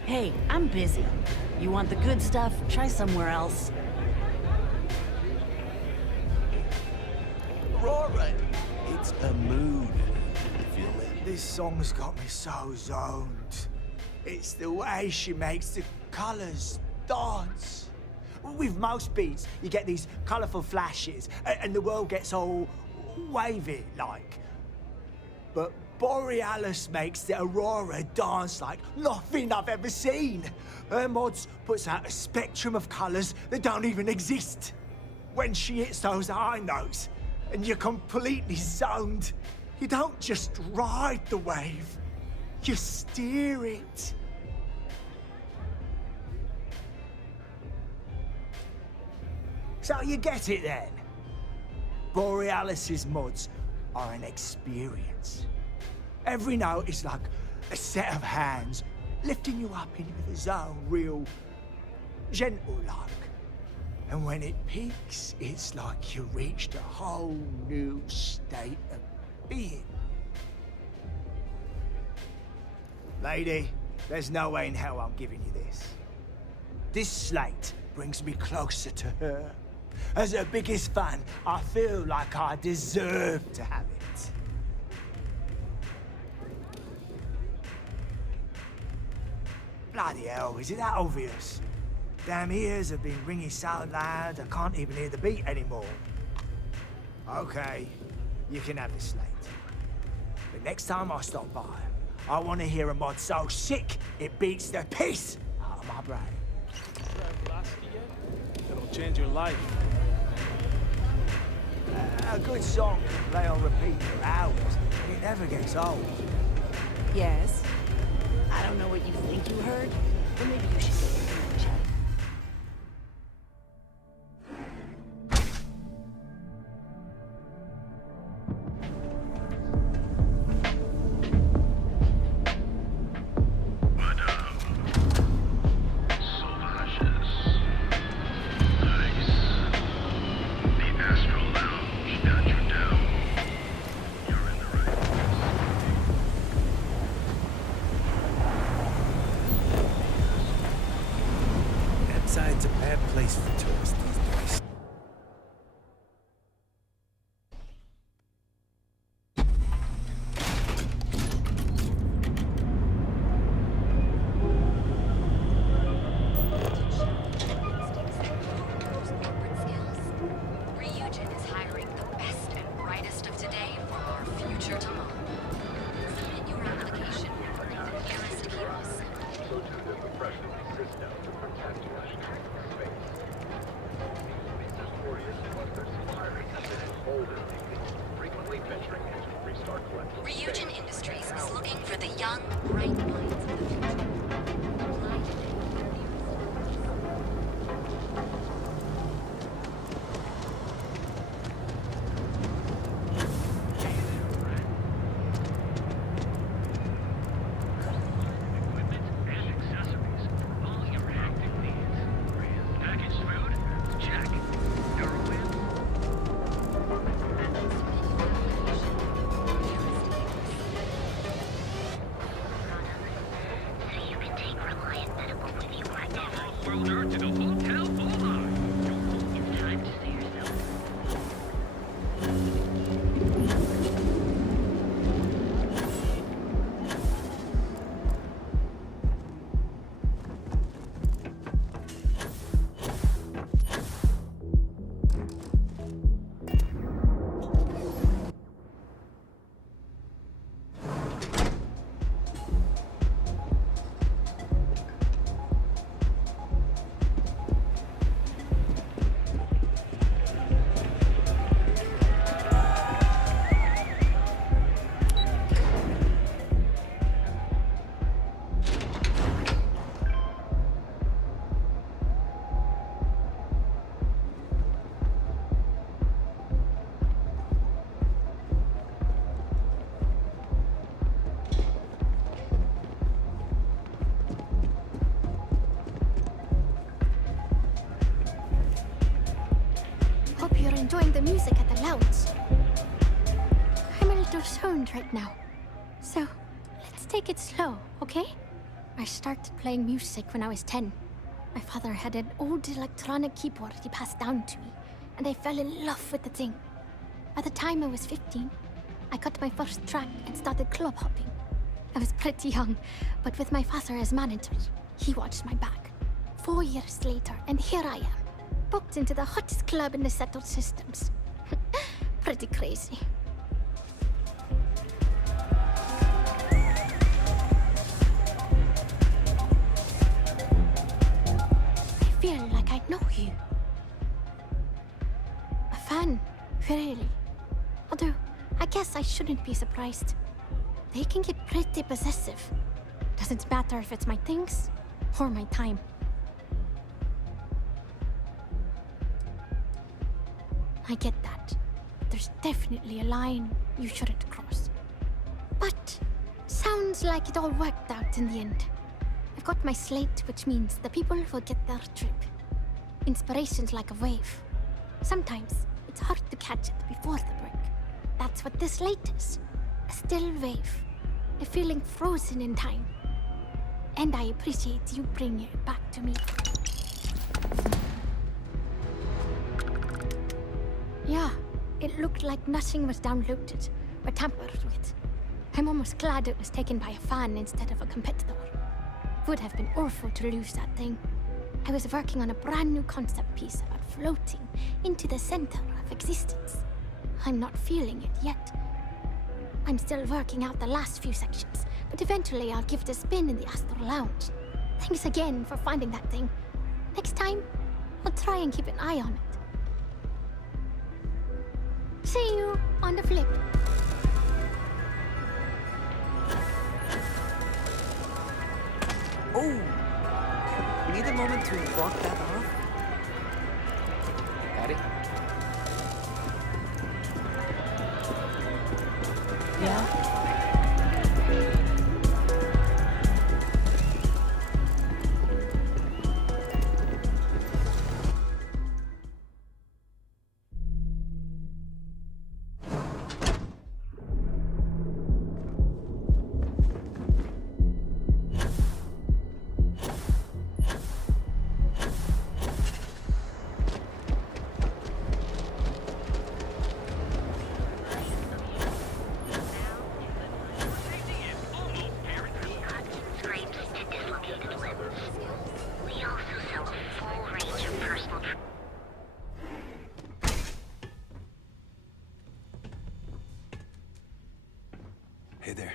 Hey, I'm busy. You want the good stuff? Try somewhere else. Aurora, it's a mood. Feel it? This song's got me so zoned. It's the way she makes the colours dance. With most beats, you get these colourful flashes, and the world gets all wavy, like. But Borealis makes the Aurora dance like nothing I've ever seen. Her mods puts out a spectrum of colours that don't even exist. When she hits those high notes, and you're completely zoned, you don't just ride the wave, you steer it. So you get it then? Borealis's mods are an experience. Every note is like a set of hands lifting you up into the zone real gentle-like. And when it peaks, it's like you reached a whole new state of being. Lady, there's no way in hell I'm giving you this. This slate brings me closer to her. As her biggest fan, I feel like I deserve to have it. Bloody hell, is it that obvious? Damn ears have been ringing so loud, I can't even hear the beat anymore. Okay, you can have the slate. But next time I stop by, I want to hear a mod so sick, it beats the piss out of my brain. It'll change your life. A good song can play on repeat for hours, and it never gets old. Yes. I don't know what you think you heard, but maybe you should get your ear checked. It's a bad place for tourists these days. Ryujin is hiring the best and brightest of today for our future tomorrow. Submit your application now. Irresistibles. Ryujin Industries is looking for the young, bright minds of the future. Apply today. Hope you're enjoying the music at the lounge. I'm a little zoned right now, so let's take it slow, okay? I started playing music when I was 10. My father had an old electronic keyboard he passed down to me, and I fell in love with the thing. By the time I was 15, I got my first track and started club hopping. I was pretty young, but with my father as manager, he watched my back. 4 years later, and here I am, booked into the hottest club in the settled systems. Pretty crazy. I know you. A fan, really. Although, I guess I shouldn't be surprised. They can get pretty possessive. Doesn't matter if it's my things or my time. I get that. There's definitely a line you shouldn't cross. But sounds like it all worked out in the end. I've got my slate, which means the people will get their trip. Inspiration's like a wave. Sometimes it's hard to catch it before the break. That's what this slate is. A still wave. A feeling frozen in time. And I appreciate you bringing it back to me. Yeah, it looked like nothing was downloaded or tampered with. I'm almost glad it was taken by a fan instead of a competitor. Would have been awful to lose that thing. I was working on a brand new concept piece about floating into the center of existence. I'm not feeling it yet. I'm still working out the last few sections, but eventually I'll give it a spin in the Astral Lounge. Thanks again for finding that thing. Next time, I'll try and keep an eye on it. See you on the flip. Oh! Need a moment to walk that off? Patty? Yeah? Hey there.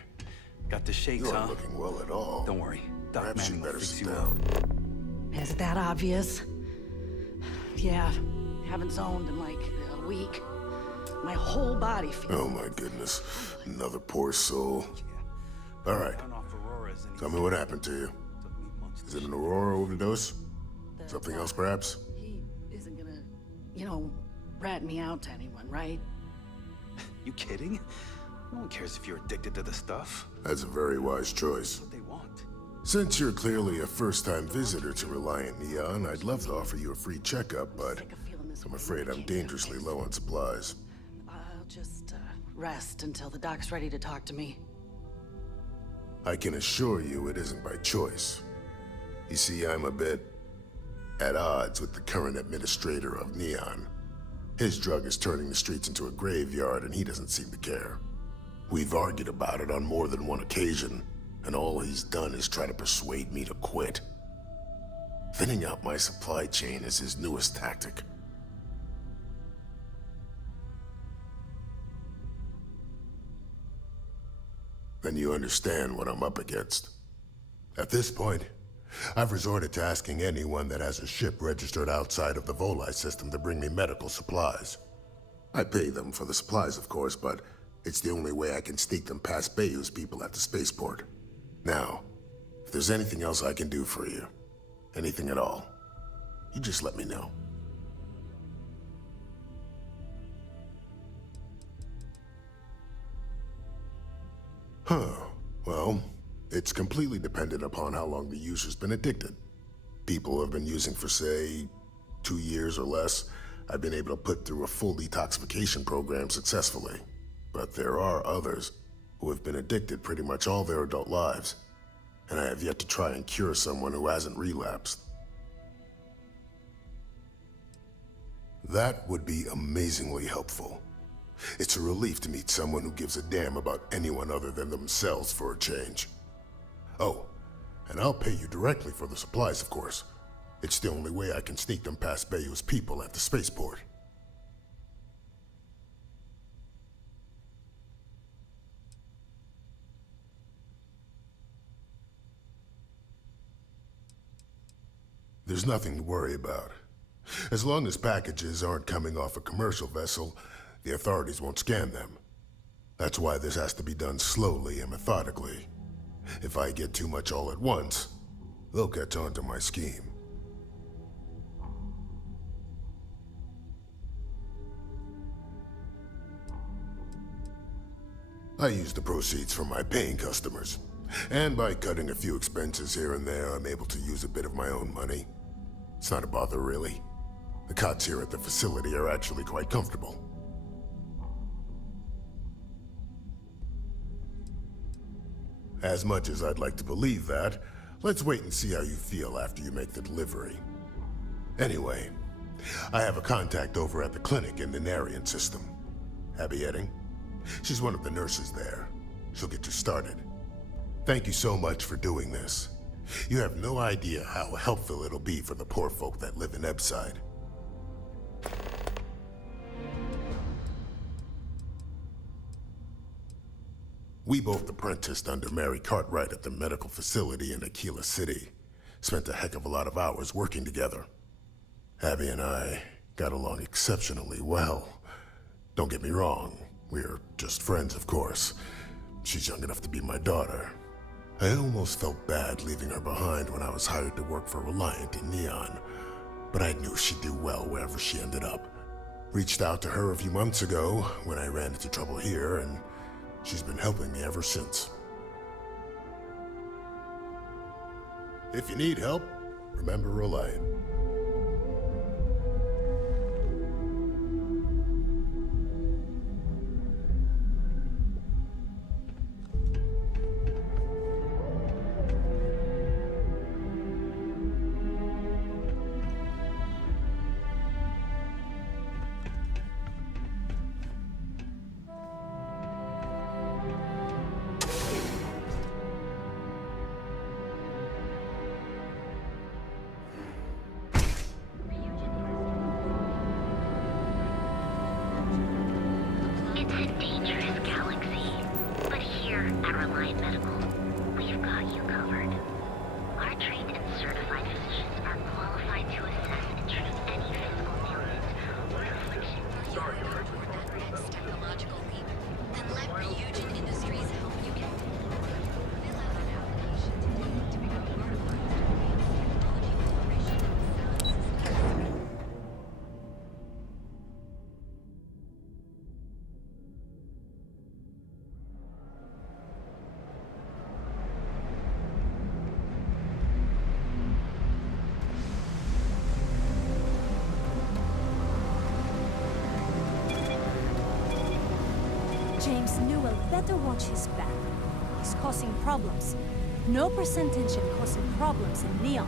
Got the shakes, You huh? aren't looking well at all. Don't worry. Doc Perhaps you Manning will better fix sit you down. Is it that obvious? Yeah, haven't zoned in like a week. My whole body feels... Oh my goodness. Another poor soul. All right. Tell me what happened to you. Is it an Aurora overdose? Something else, perhaps? He isn't gonna, you know, rat me out to anyone, right? You kidding? No one cares if you're addicted to the stuff. That's a very wise choice. What they want. Since you're clearly a first-time visitor to Reliant Neon, I'd love to offer you a free checkup, but I'm afraid I'm dangerously low on supplies. I'll just rest until the doc's ready to talk to me. I can assure you it isn't by choice. You see, I'm a bit at odds with the current administrator of Neon. His drug is turning the streets into a graveyard, and he doesn't seem to care. We've argued about it on more than one occasion, and all he's done is try to persuade me to quit. Thinning out my supply chain is his newest tactic. Then you understand what I'm up against. At this point, I've resorted to asking anyone that has a ship registered outside of the Volai system to bring me medical supplies. I pay them for the supplies, of course, but it's the only way I can sneak them past Bayou's people at the spaceport. Now, if there's anything else I can do for you, anything at all, you just let me know. Huh. Well, it's completely dependent upon how long the user's been addicted. People who have been using for, say, 2 years or less, I've been able to put through a full detoxification program successfully. But there are others who have been addicted pretty much all their adult lives, and I have yet to try and cure someone who hasn't relapsed. That would be amazingly helpful. It's a relief to meet someone who gives a damn about anyone other than themselves for a change. Oh, and I'll pay you directly for the supplies, of course. It's the only way I can sneak them past Bayou's people at the spaceport. There's nothing to worry about. As long as packages aren't coming off a commercial vessel, the authorities won't scan them. That's why this has to be done slowly and methodically. If I get too much all at once, they'll catch on to my scheme. I use the proceeds from my paying customers. And by cutting a few expenses here and there, I'm able to use a bit of my own money. It's not a bother, really. The cots here at the facility are actually quite comfortable. As much as I'd like to believe that, let's wait and see how you feel after you make the delivery. Anyway, I have a contact over at the clinic in the Narian system. Abby Edding. She's one of the nurses there. She'll get you started. Thank you so much for doing this. You have no idea how helpful it'll be for the poor folk that live in Ebside. We both apprenticed under Mary Cartwright at the medical facility in Aquila City. Spent a heck of a lot of hours working together. Abby and I got along exceptionally well. Don't get me wrong, we're just friends, of course. She's young enough to be my daughter. I almost felt bad leaving her behind when I was hired to work for Reliant in Neon, but I knew she'd do well wherever she ended up. Reached out to her a few months ago when I ran into trouble here, and she's been helping me ever since. If you need help, remember Reliant. It's a dangerous galaxy, but here at Reliant Medical, we've got you covered. Our trained and certified physicians are qualified to assess and treat any physical ailment or affliction. Sorry, you report that next technological leap, then let Ryujin Industries help you get there. Fill out an application today to become part of our Technology Corporation. James Newell better watch his back. He's causing problems. No percentage in causing problems in Neon.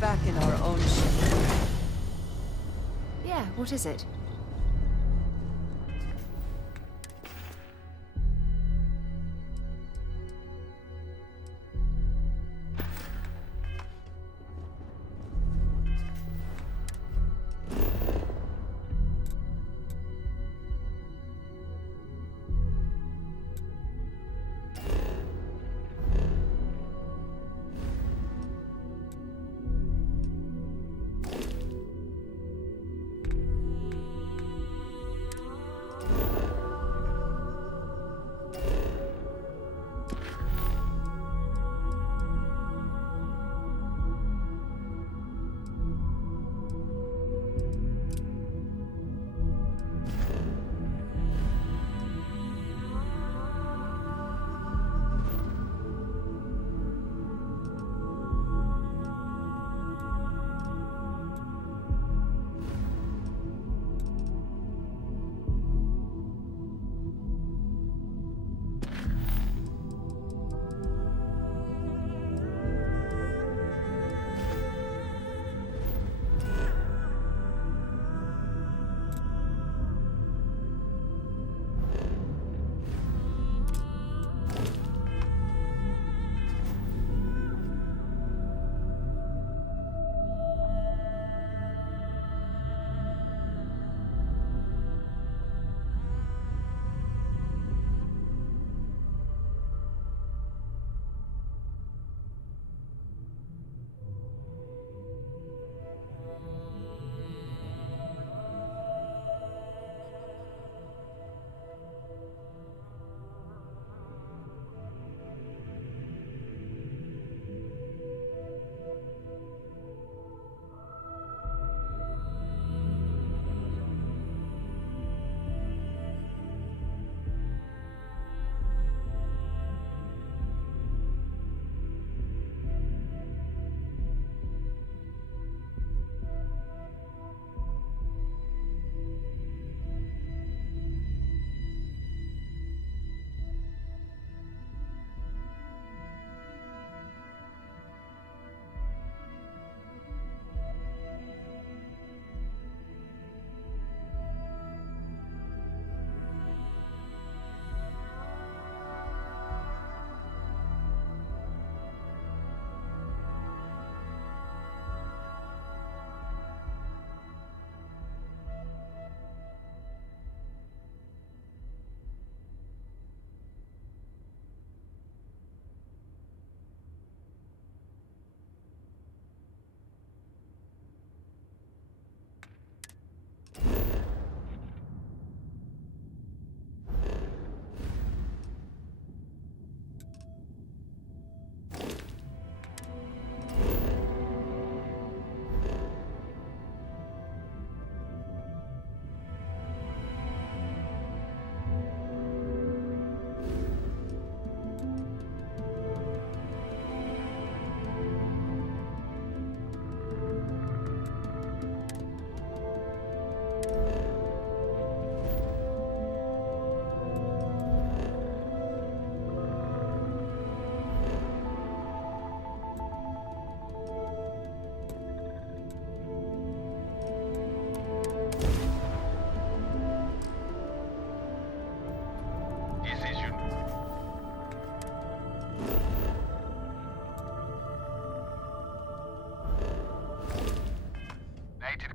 Back in our own ship. Yeah, what is it?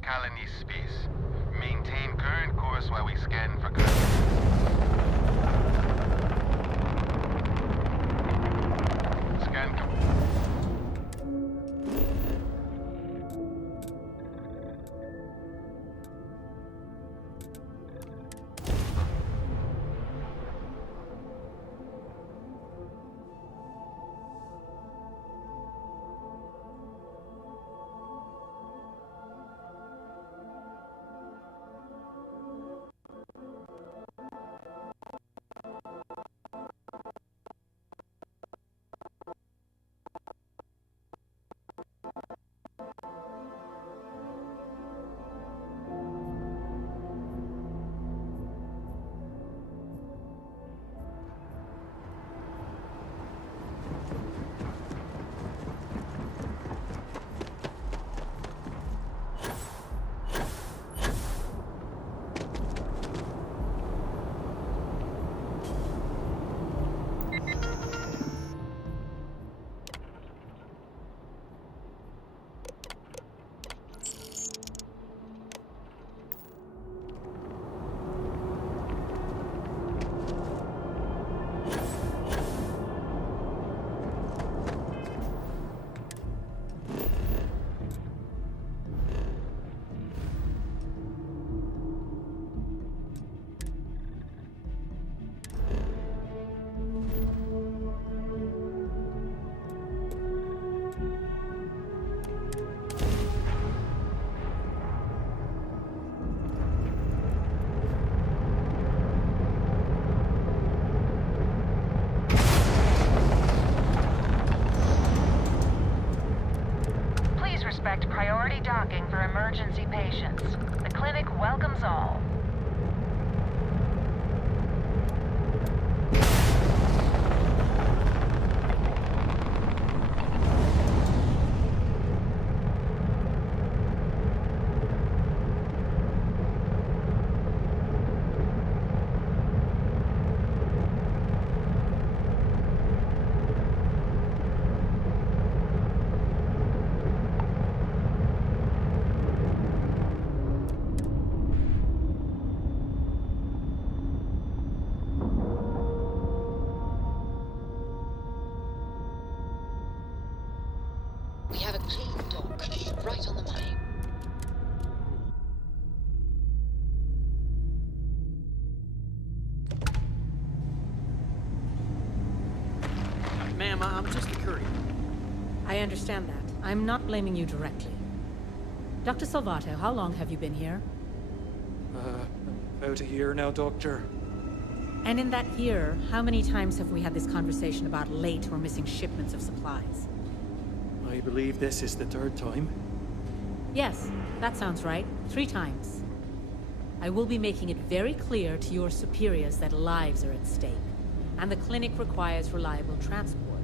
colony space. Maintain current course while we scan for Scan. Priority docking for emergency patients. The clinic welcomes all. We have a clean dock right on the money. Ma'am, I'm just a courier. I understand that. I'm not blaming you directly. Dr. Salvato, how long have you been here? About a year now, Doctor. And in that year, how many times have we had this conversation about late or missing shipments of supplies? I believe this is the third time. Yes, that sounds right. 3 times. I will be making it very clear to your superiors that lives are at stake, and the clinic requires reliable transport.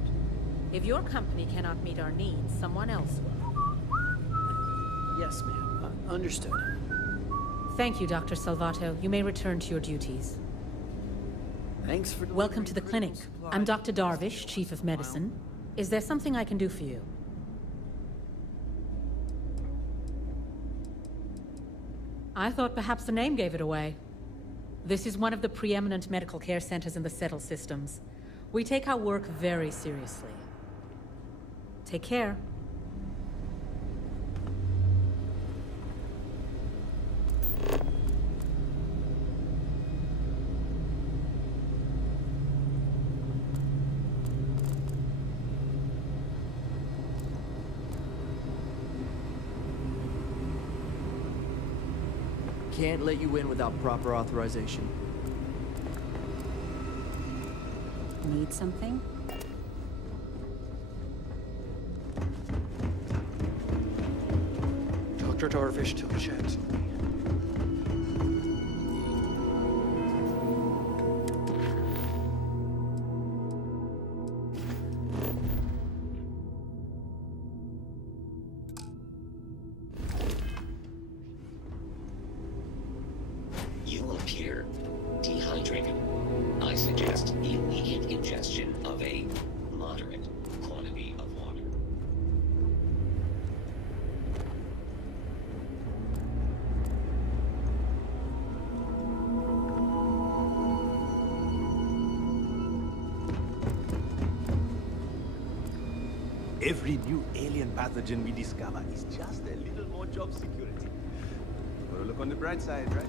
If your company cannot meet our needs, someone else will. Yes, ma'am. Understood. Thank you, Dr. Salvato. You may return to your duties. Thanks for... Welcome to the clinic. I'm Dr. Darvish, Chief of Medicine. Is there something I can do for you? I thought perhaps the name gave it away. This is one of the preeminent medical care centers in the Settle systems. We take our work very seriously. Take care. Can't let you in without proper authorization. Need something? Dr. Darvish took a chance on me. You appear dehydrated. I suggest immediate ingestion of a moderate quantity of water. Every new alien pathogen we discover is just a little more job security. Gotta look on the bright side, right?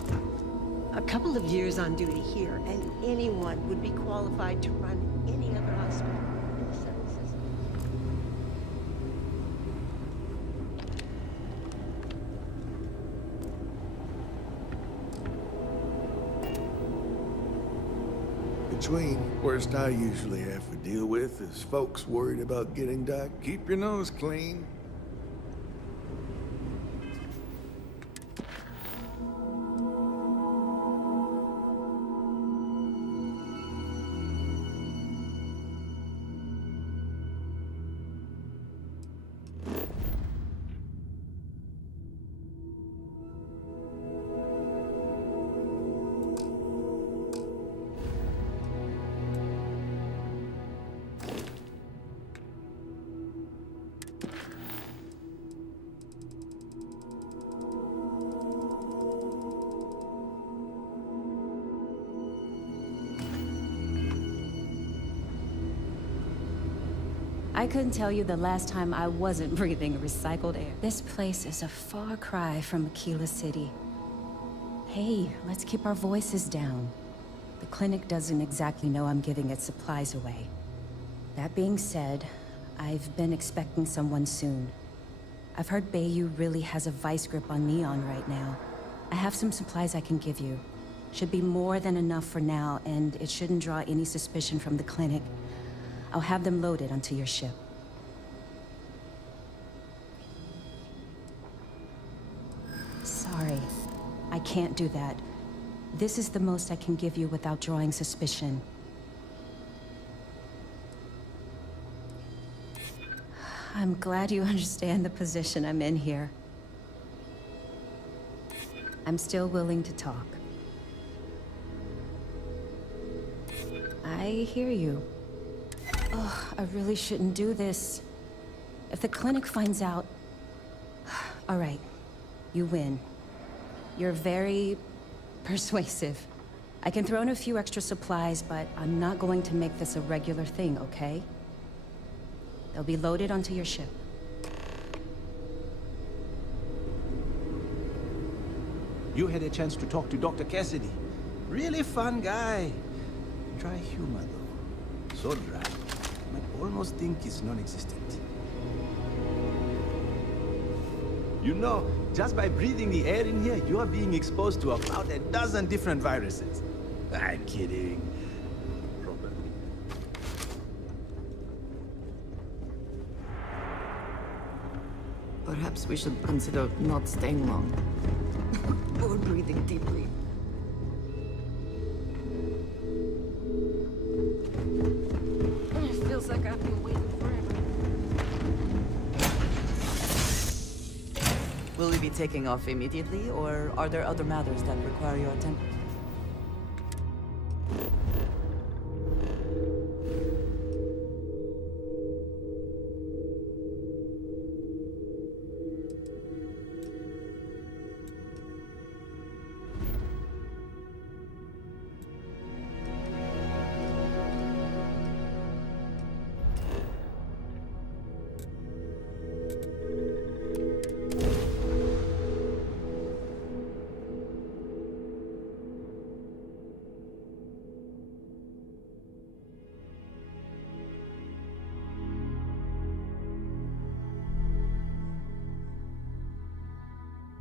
A couple of years on duty here, and anyone would be qualified to run any other hospital in the Seven Systems. Between worst I usually have to deal with is folks worried about getting dark. Keep your nose clean. I couldn't tell you the last time I wasn't breathing recycled air. This place is a far cry from Aquila City. Hey, let's keep our voices down. The clinic doesn't exactly know I'm giving its supplies away. That being said, I've been expecting someone soon. I've heard Bayou really has a vice grip on Neon right now. I have some supplies I can give you. Should be more than enough for now, and it shouldn't draw any suspicion from the clinic. I'll have them loaded onto your ship. Sorry, I can't do that. This is the most I can give you without drawing suspicion. I'm glad you understand the position I'm in here. I'm still willing to talk. I hear you. Oh, I really shouldn't do this. If the clinic finds out... All right, you win. You're very persuasive. I can throw in a few extra supplies, but I'm not going to make this a regular thing, okay? They'll be loaded onto your ship. You had a chance to talk to Dr. Cassidy. Really fun guy. Dry humor, though. So dry. You might almost think it's non-existent. You know, just by breathing the air in here, you are being exposed to about a dozen different viruses. I'm kidding. Probably. Perhaps we should consider not staying long. Or breathing deeply. It feels like I've been waiting forever. Will we be taking off immediately, or are there other matters that require your attention?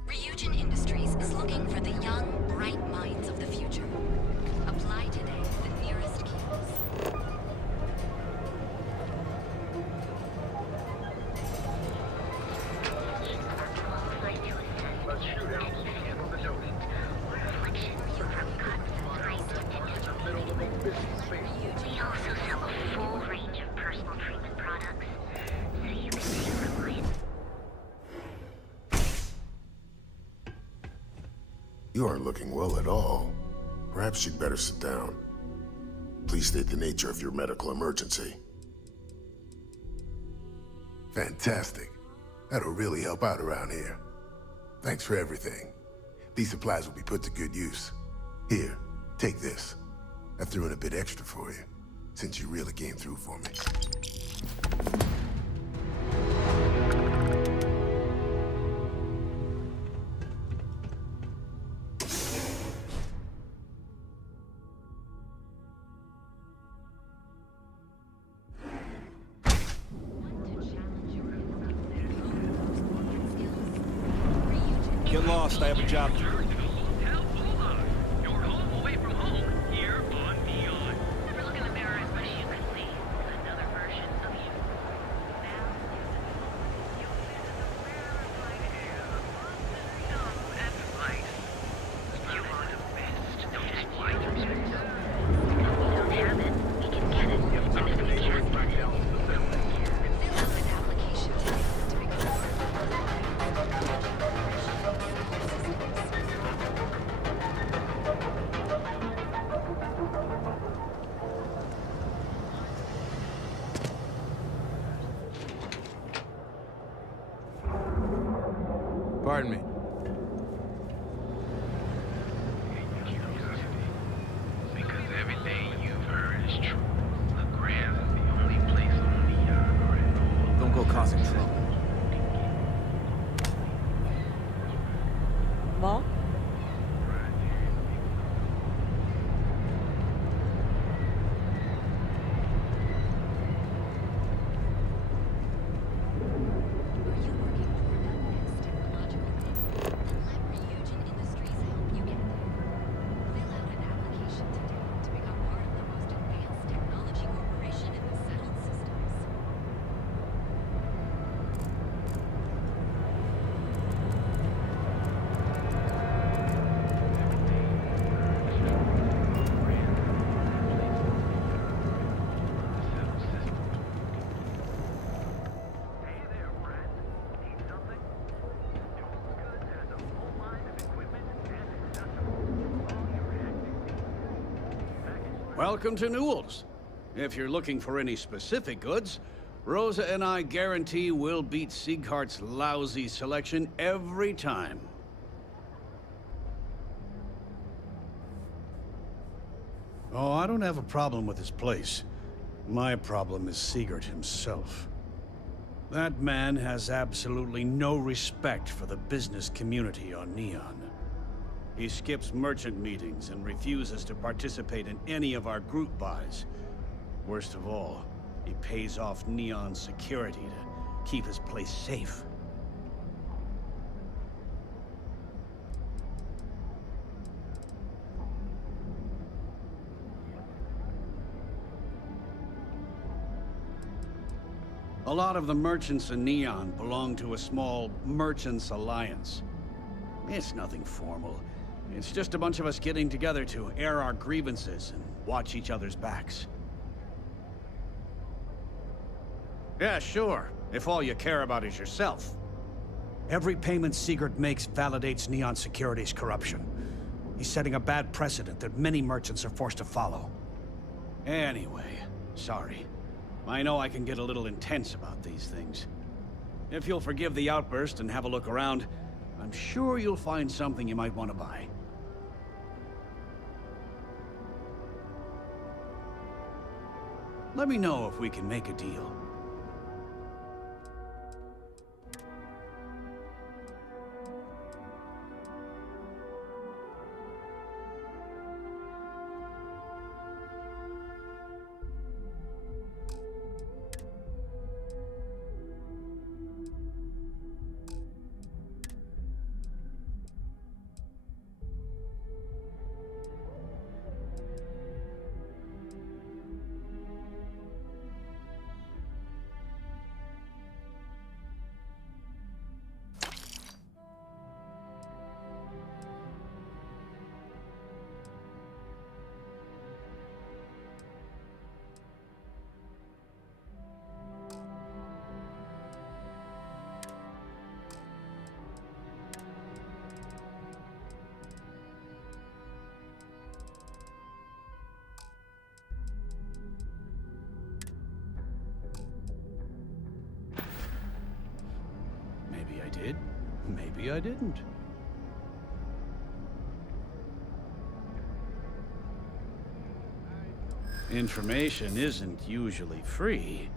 Ryujin Industries is looking for the young, bright minds of the future. Apply today at the nearest kiosk. We also sell a full range of personal treatment products, so you can be reliant. You aren't looking well at all. Perhaps you'd better sit down. Please state the nature of your medical emergency. Fantastic. That'll really help out around here. Thanks for everything. These supplies will be put to good use. Here, take this. I threw in a bit extra for you, since you really came through for me. Get lost, I have a job to do. Pardon me. Because everything you've heard is true. The Grand is the only place on Neon where it all. Don't go causing trouble. Well? Welcome to Newell's. If you're looking for any specific goods, Rosa and I guarantee we'll beat Sieghart's lousy selection every time. Oh, I don't have a problem with his place. My problem is Siegert himself. That man has absolutely no respect for the business community on Neon. He skips merchant meetings and refuses to participate in any of our group buys. Worst of all, he pays off Neon's security to keep his place safe. A lot of the merchants in Neon belong to a small merchants alliance. It's nothing formal. It's just a bunch of us getting together to air our grievances and watch each other's backs. Yeah, sure, if all you care about is yourself. Every payment Siegert makes validates Neon Security's corruption. He's setting a bad precedent that many merchants are forced to follow. Anyway, sorry. I know I can get a little intense about these things. If you'll forgive the outburst and have a look around, I'm sure you'll find something you might want to buy. Let me know if we can make a deal. Maybe I did, maybe I didn't. Information isn't usually free.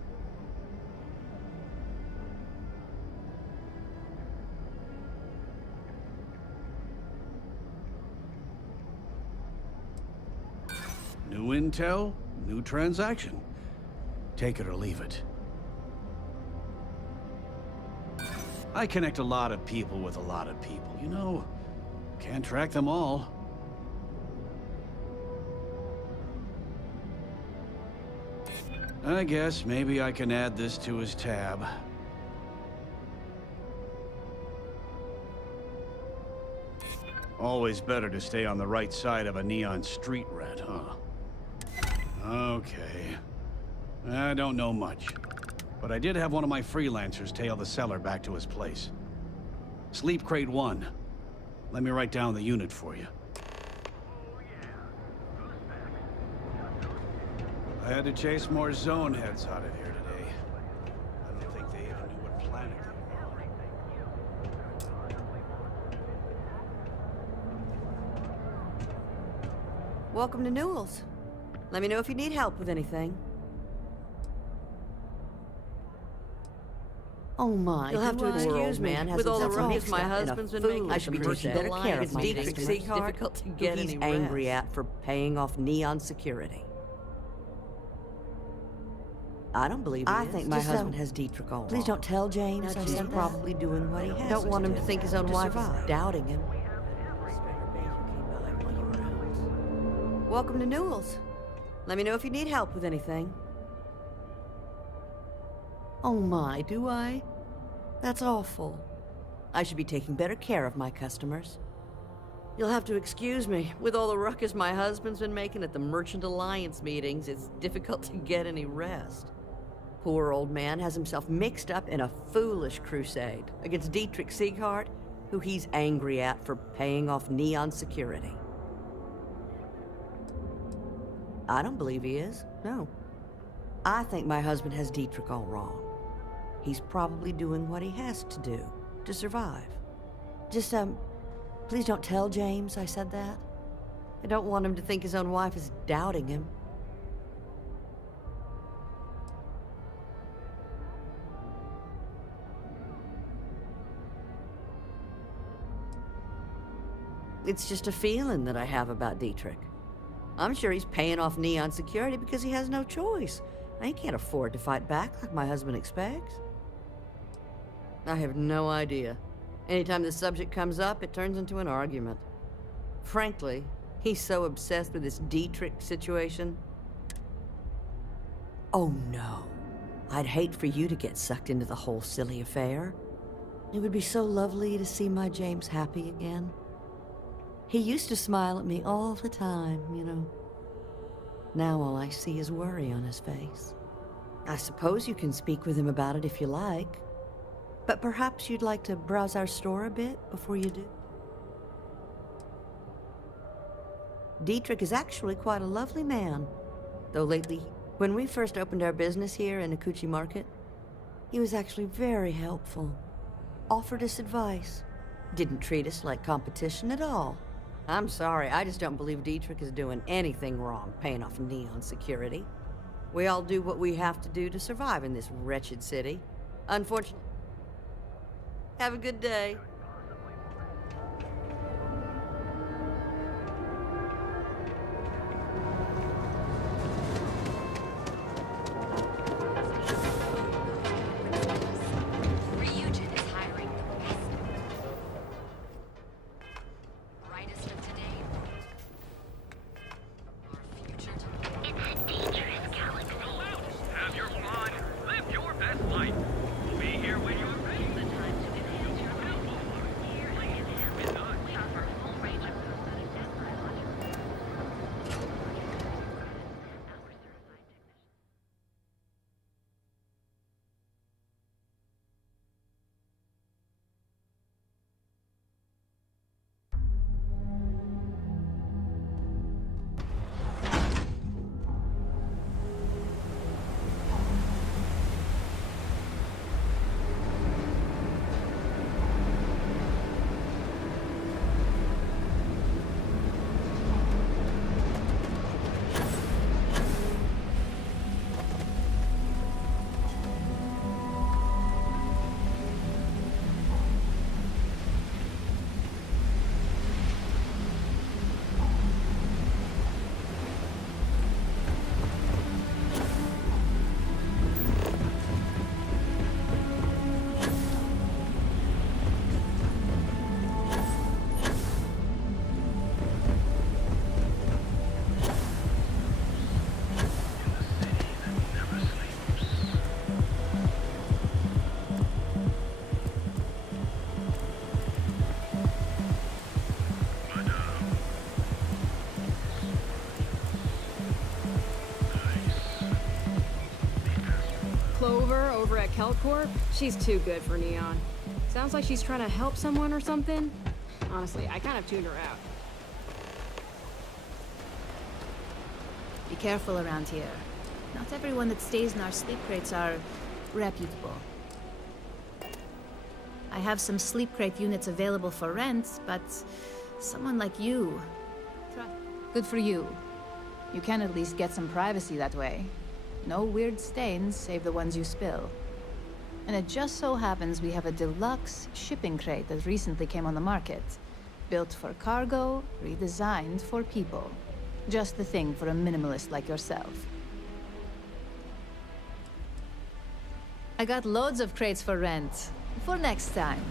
New intel, new transaction. Take it or leave it. I connect a lot of people with a lot of people. You know, can't track them all. I guess maybe I can add this to his tab. Always better to stay on the right side of a neon street rat, huh? Okay. I don't know much. But I did have one of my freelancers tail the seller back to his place. Sleep Crate 1. Let me write down the unit for you. I had to chase more zone heads out of here today. I don't think they even knew what planet they were on. Welcome to Newell's. Let me know if you need help with anything. Oh my! You'll have to excuse me. With all the ruckus my husband's been making, I should be taking better care of my customers. It's difficult to get any rest. He's angry at for paying off Neon security. I don't believe he is. I think my husband has Dietrich all wrong. Please don't tell James. He's probably doing what he has. Don't want him to think his own wife is doubting him. Welcome to Newell's. Let me know if you need help with anything. Oh my, do I? That's awful. I should be taking better care of my customers. You'll have to excuse me. With all the ruckus my husband's been making at the Merchant Alliance meetings, it's difficult to get any rest. Poor old man has himself mixed up in a foolish crusade against Dietrich Sieghart, who he's angry at for paying off Neon security. I don't believe he is, no. I think my husband has Dietrich all wrong. He's probably doing what he has to do to survive. Just, please don't tell James I said that. I don't want him to think his own wife is doubting him. It's just a feeling that I have about Dietrich. I'm sure he's paying off Neon security because he has no choice. He can't afford to fight back like my husband expects. I have no idea. Anytime the subject comes up, it turns into an argument. Frankly, he's so obsessed with this Dietrich situation. Oh no. I'd hate for you to get sucked into the whole silly affair. It would be so lovely to see my James happy again. He used to smile at me all the time, you know. Now all I see is worry on his face. I suppose you can speak with him about it if you like. But perhaps you'd like to browse our store a bit before you do. Dietrich is actually quite a lovely man. Though lately, when we first opened our business here in Akuchi Market, he was actually very helpful. Offered us advice. Didn't treat us like competition at all. I'm sorry, I just don't believe Dietrich is doing anything wrong paying off Neon security. We all do what we have to do to survive in this wretched city. Unfortunately. Have a good day. that Kelp Corp, she's too good for Neon. Sounds like she's trying to help someone or something. Honestly, I kind of tuned her out. Be careful around here. Not everyone that stays in our sleep crates are reputable. I have some sleep crate units available for rent, but someone like you... Good for you. You can at least get some privacy that way. No weird stains, save the ones you spill. And it just so happens we have a deluxe shipping crate that recently came on the market. Built for cargo, redesigned for people. Just the thing for a minimalist like yourself. I got loads of crates for rent. For next time.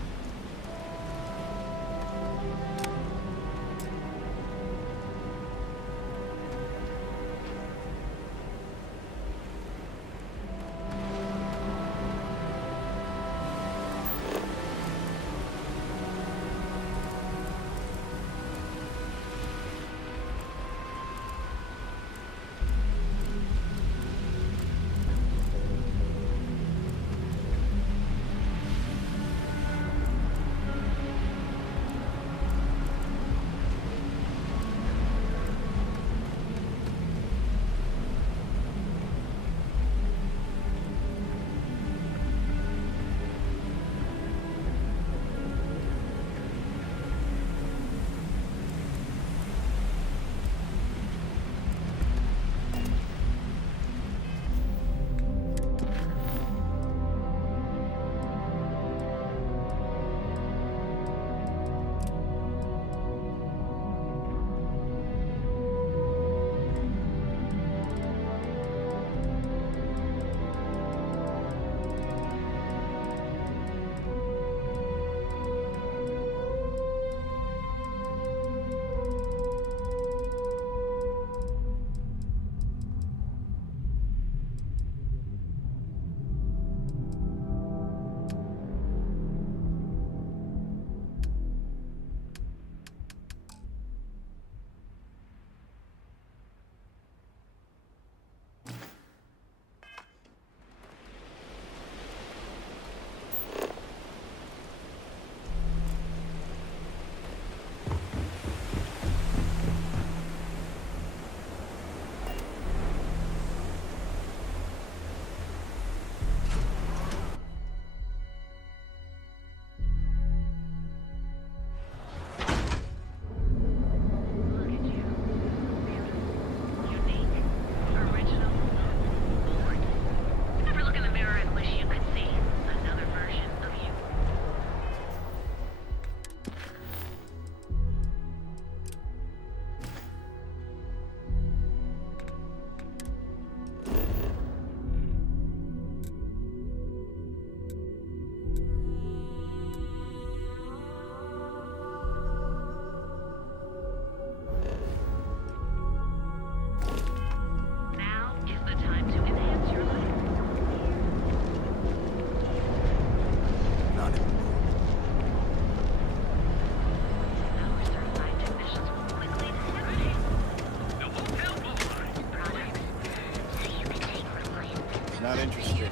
Not interested.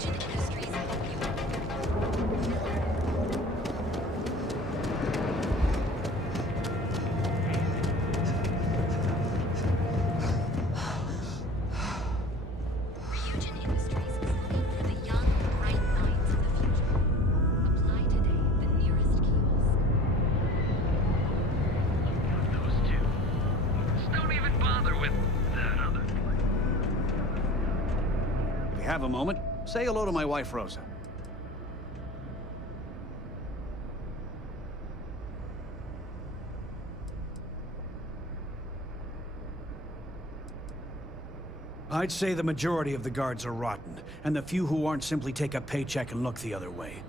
Have a moment. Say hello to my wife, Rosa. I'd say the majority of the guards are rotten, and the few who aren't simply take a paycheck and look the other way.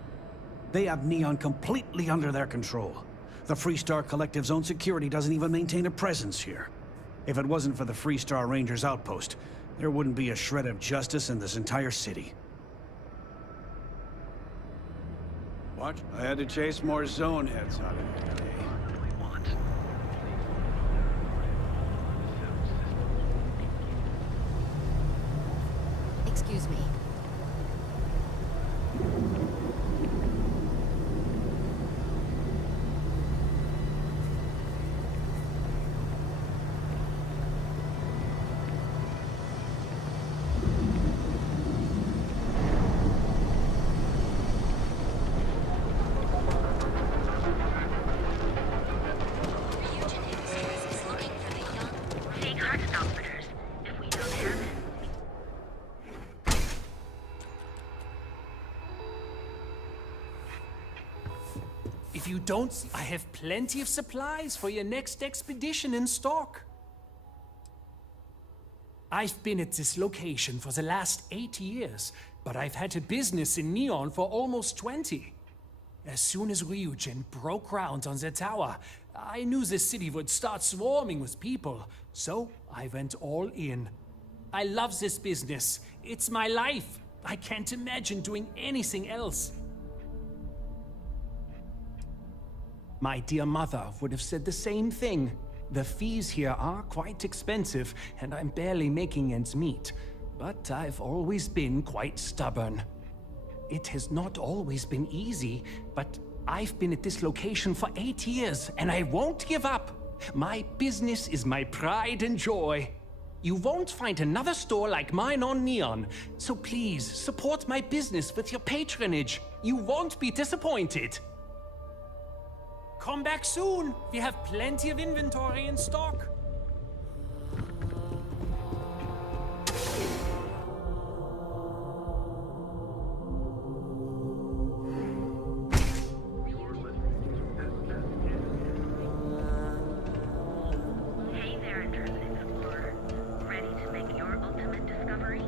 They have Neon completely under their control. The Freestar Collective's own security doesn't even maintain a presence here. If it wasn't for the Freestar Rangers outpost, there wouldn't be a shred of justice in this entire city. What? I had to chase more zone heads out of here today. Excuse me. you don't see... I have plenty of supplies for your next expedition in stock. I've been at this location for the last 8 years, but I've had a business in Neon for almost 20. As soon as Ryujin broke ground on the tower, I knew the city would start swarming with people, so I went all in. I love this business. It's my life. I can't imagine doing anything else. My dear mother would have said the same thing. The fees here are quite expensive, and I'm barely making ends meet. But I've always been quite stubborn. It has not always been easy, but I've been at this location for 8 years, and I won't give up. My business is my pride and joy. You won't find another store like mine on Neon, so please support my business with your patronage. You won't be disappointed. Come back soon. We have plenty of inventory in stock. Hey there, intrepid explorer. Ready to make your ultimate discovery?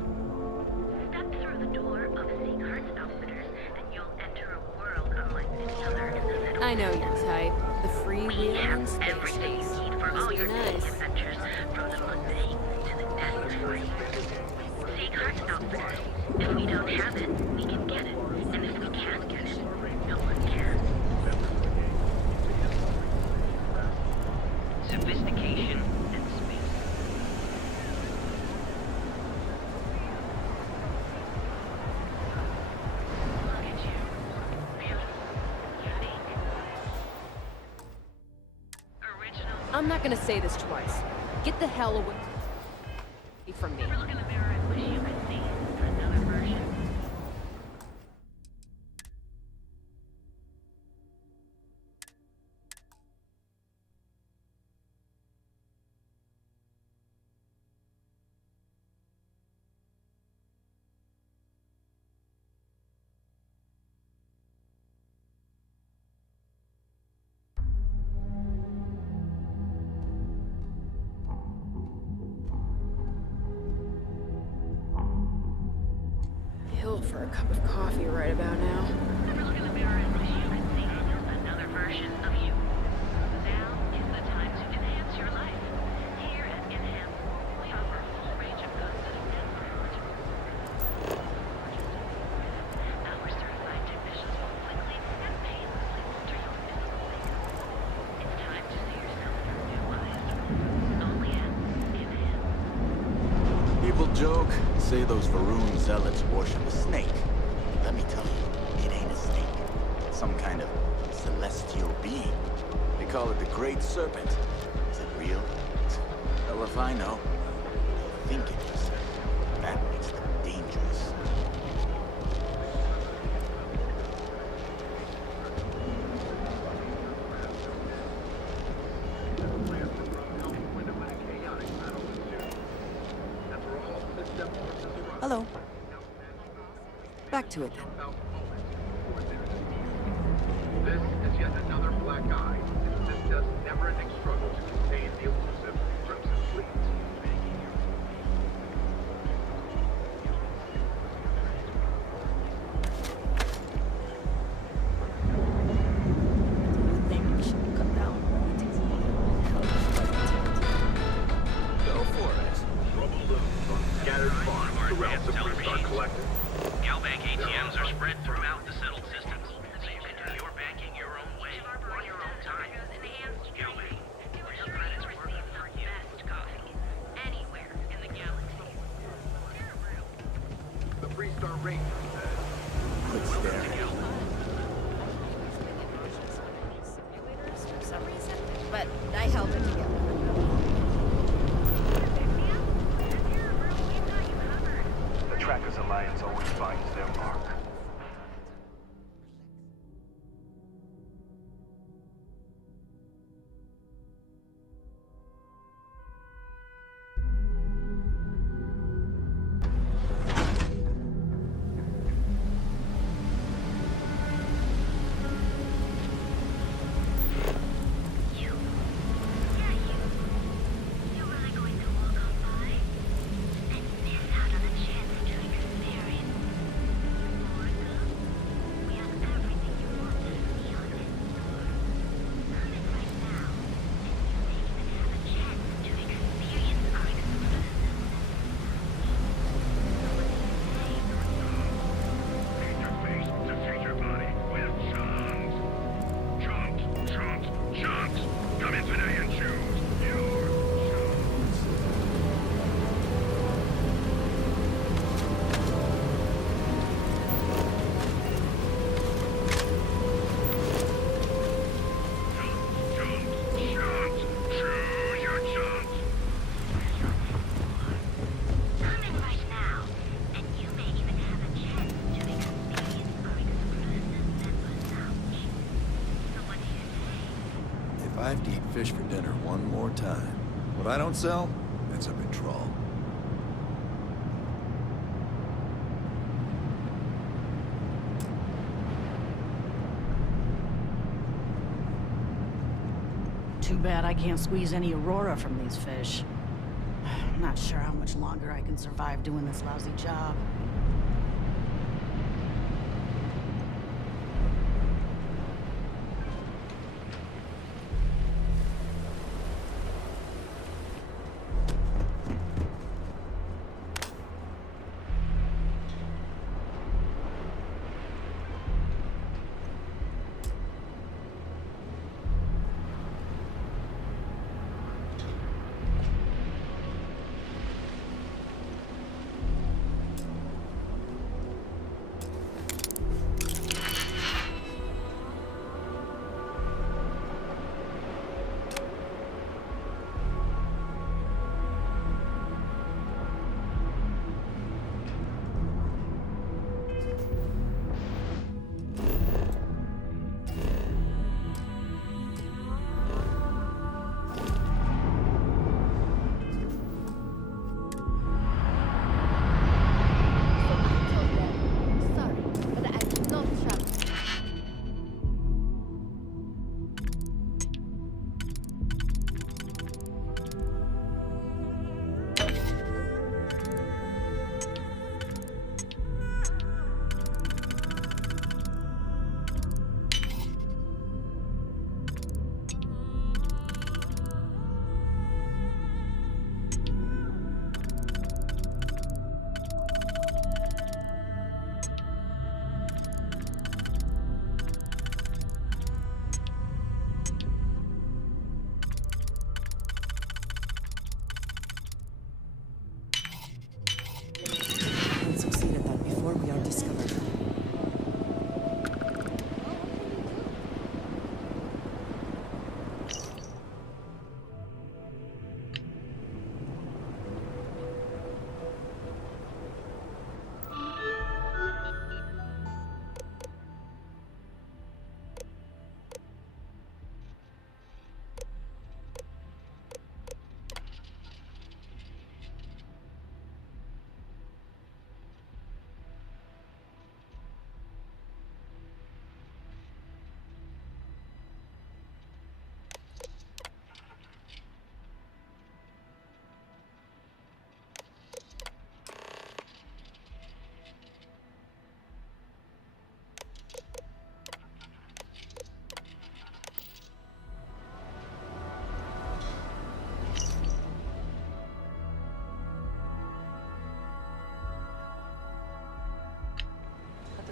Step through the door of Seaghart's Outfitters and you'll enter a world unlike any other in the Middle I know your type. The freewheeling space everything you race. need for all Must be your daily nice. adventures, from the mundane to the death-free. Seaghart's Outfitters. If we don't have it, we can get it. And if we can't get it, no one can. Sophistication and space. Look at you. Beautiful. Unique. Original. I'm not gonna say this twice. Get the hell away from me. Look in the mirror and wish you could see another version. Hill for a cup of coffee right about now. Look in the mirror and wish you could see another version of you. Now is the time to enhance your life. Here at Enhance, we offer a full range of goods at a net price. Our certified technicians will quickly and painlessly alter your physical makeup. It's time to see yourself through new eyes. Only at Enhance. People joke, say those Varun zealots worship a snake. Let me tell you, it ain't a snake. It's some kind of celestial being. They call it the Great Serpent. Is it real? Hell if I know. They think it is. That makes them dangerous. Hello. Back to it then. This is yet another black eye. This does never-ending struggle to contain the elusive Crimson Fleet. Go for it. Trouble looms on scattered farms throughout the Freestar Collective. Galbank ATMs are spread throughout the settled systems, so you can do your banking your own way, on your own time. Galbank. Real credits working for you. Best coffee. Anywhere in the galaxy. The Freestar Ranger says, Quit staring. For some reason, but I held it together. the Trackers Alliance always finds their mark. fish for dinner one more time. What I don't sell ends up in trawl. Too bad I can't squeeze any Aurora from these fish. Not sure how much longer I can survive doing this lousy job.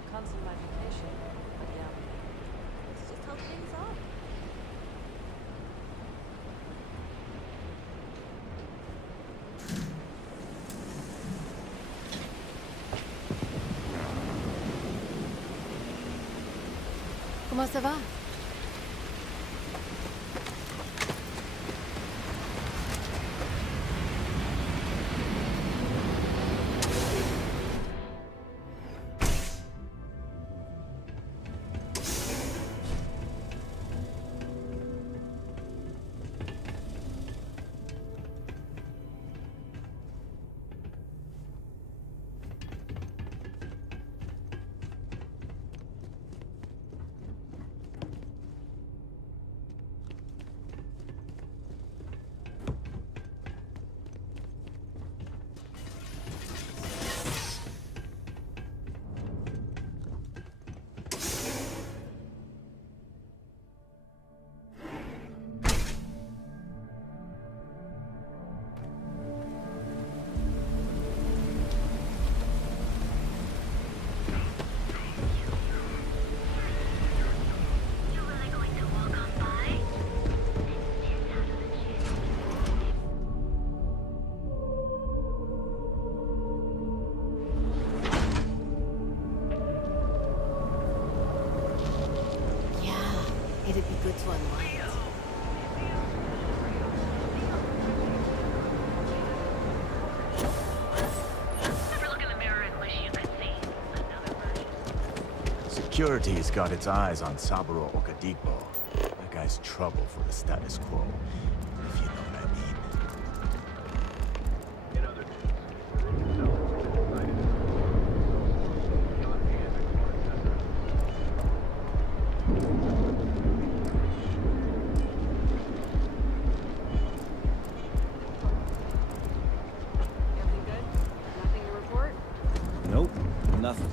Cancel my vacation, but yeah, it's just how things are. Comment ça va? It'd be good to unwind. Ever look in the mirror and wish you could see another version? Security's got its eyes on Saburo Okadigbo. That guy minimize trouble for the status quo, if you know what I mean. In other news, Everything good? Nothing to report? Nope, nothing.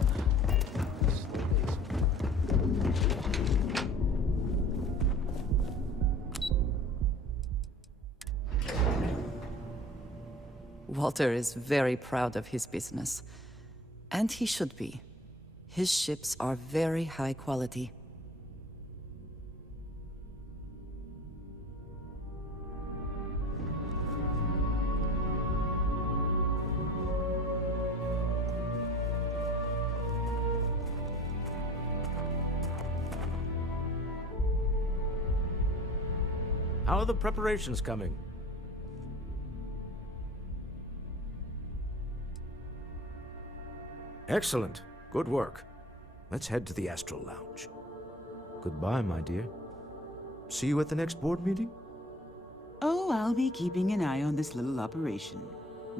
Walter is very proud of his business. And he should be. His ships are very high quality. How are the preparations coming? Excellent. Good work. Let's head to the Astral Lounge. Goodbye, my dear. See you at the next board meeting? Oh, I'll be keeping an eye on this little operation,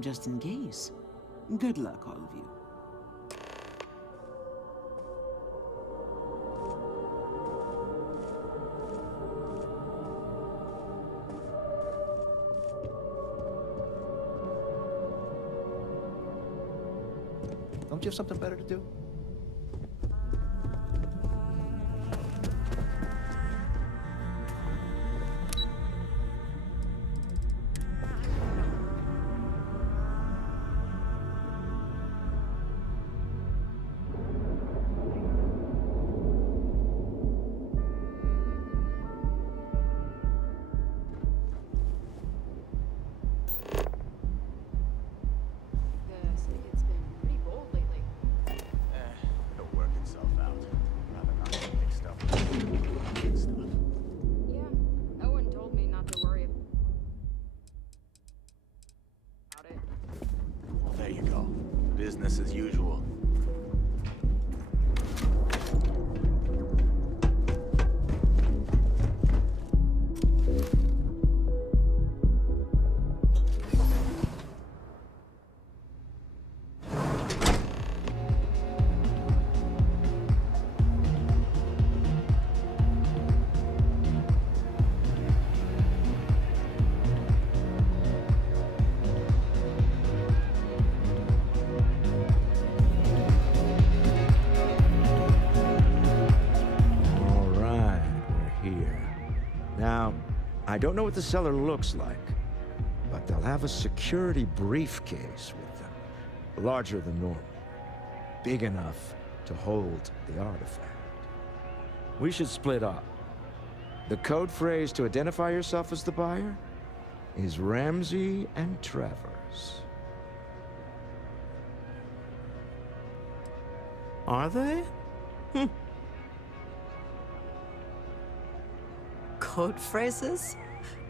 just in case. Good luck, all of you. Don't you have something better to do? The syndicate's been pretty bold lately. It'll work itself out. Rather not get mixed up with big stuff. Yeah, Owen told me not to worry about it. Well, there you go. Business as usual. All right, we're here. Now, I don't know what the cellar looks like, but they'll have a security briefcase with them. Larger than normal. Big enough to hold the artifact. We should split up. The code phrase to identify yourself as the buyer is Ramsey and Travers. Are they? Code phrases?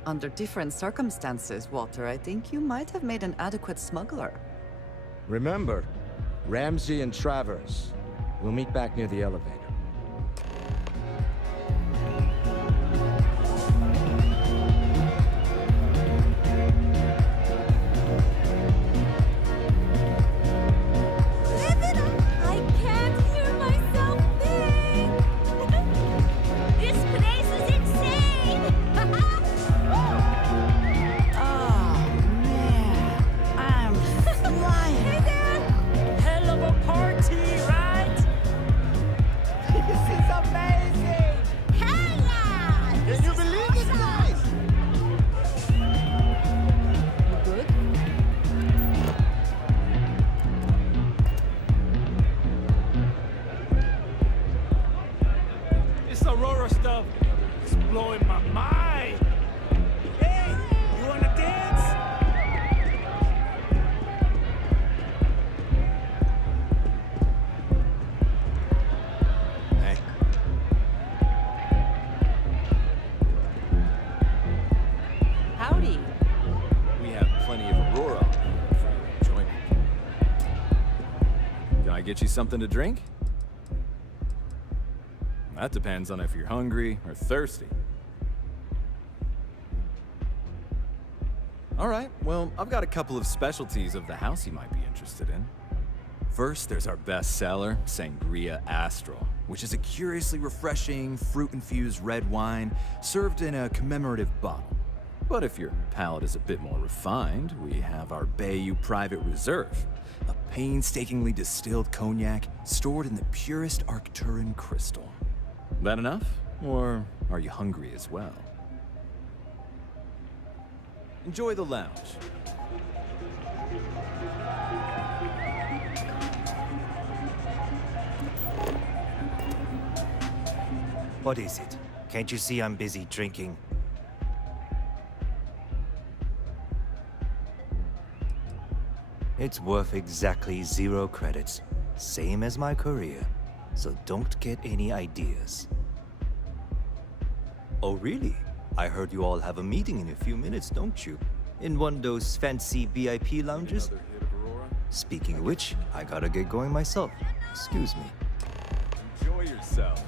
Under different circumstances, Walter, I think you might have made an adequate smuggler. Remember, Ramsey and Travers. We'll meet back near the elevator. I can't hear myself think! This place is insane! I'm flying. Hey there! Hell of a party, right? This is amazing! Hey yeah! Can you believe this, guys? You good? This Aurora stuff is blowing my mind. Hey, you wanna dance? Hey, Howdy. we have plenty of Aurora on hand for your enjoyment. Can I get you something to drink? That depends on if you're hungry or thirsty. All right, well, I've got a couple of specialties of the house you might be interested in. First, there's our best seller, Sangria Astral, which is a curiously refreshing, fruit-infused red wine served in a commemorative bottle. But if your palate is a bit more refined, we have our Bayou Private Reserve, a painstakingly distilled cognac stored in the purest Arcturan crystal. That enough? Or are you hungry as well? Enjoy the lounge. What is it? Can't you see I'm busy drinking? It's worth exactly 0 credits, same as my career, so don't get any ideas. Oh really? I heard you all have a meeting in a few minutes, don't you? In one of those fancy VIP lounges? Speaking of which, I gotta get going myself. Excuse me. Enjoy yourself.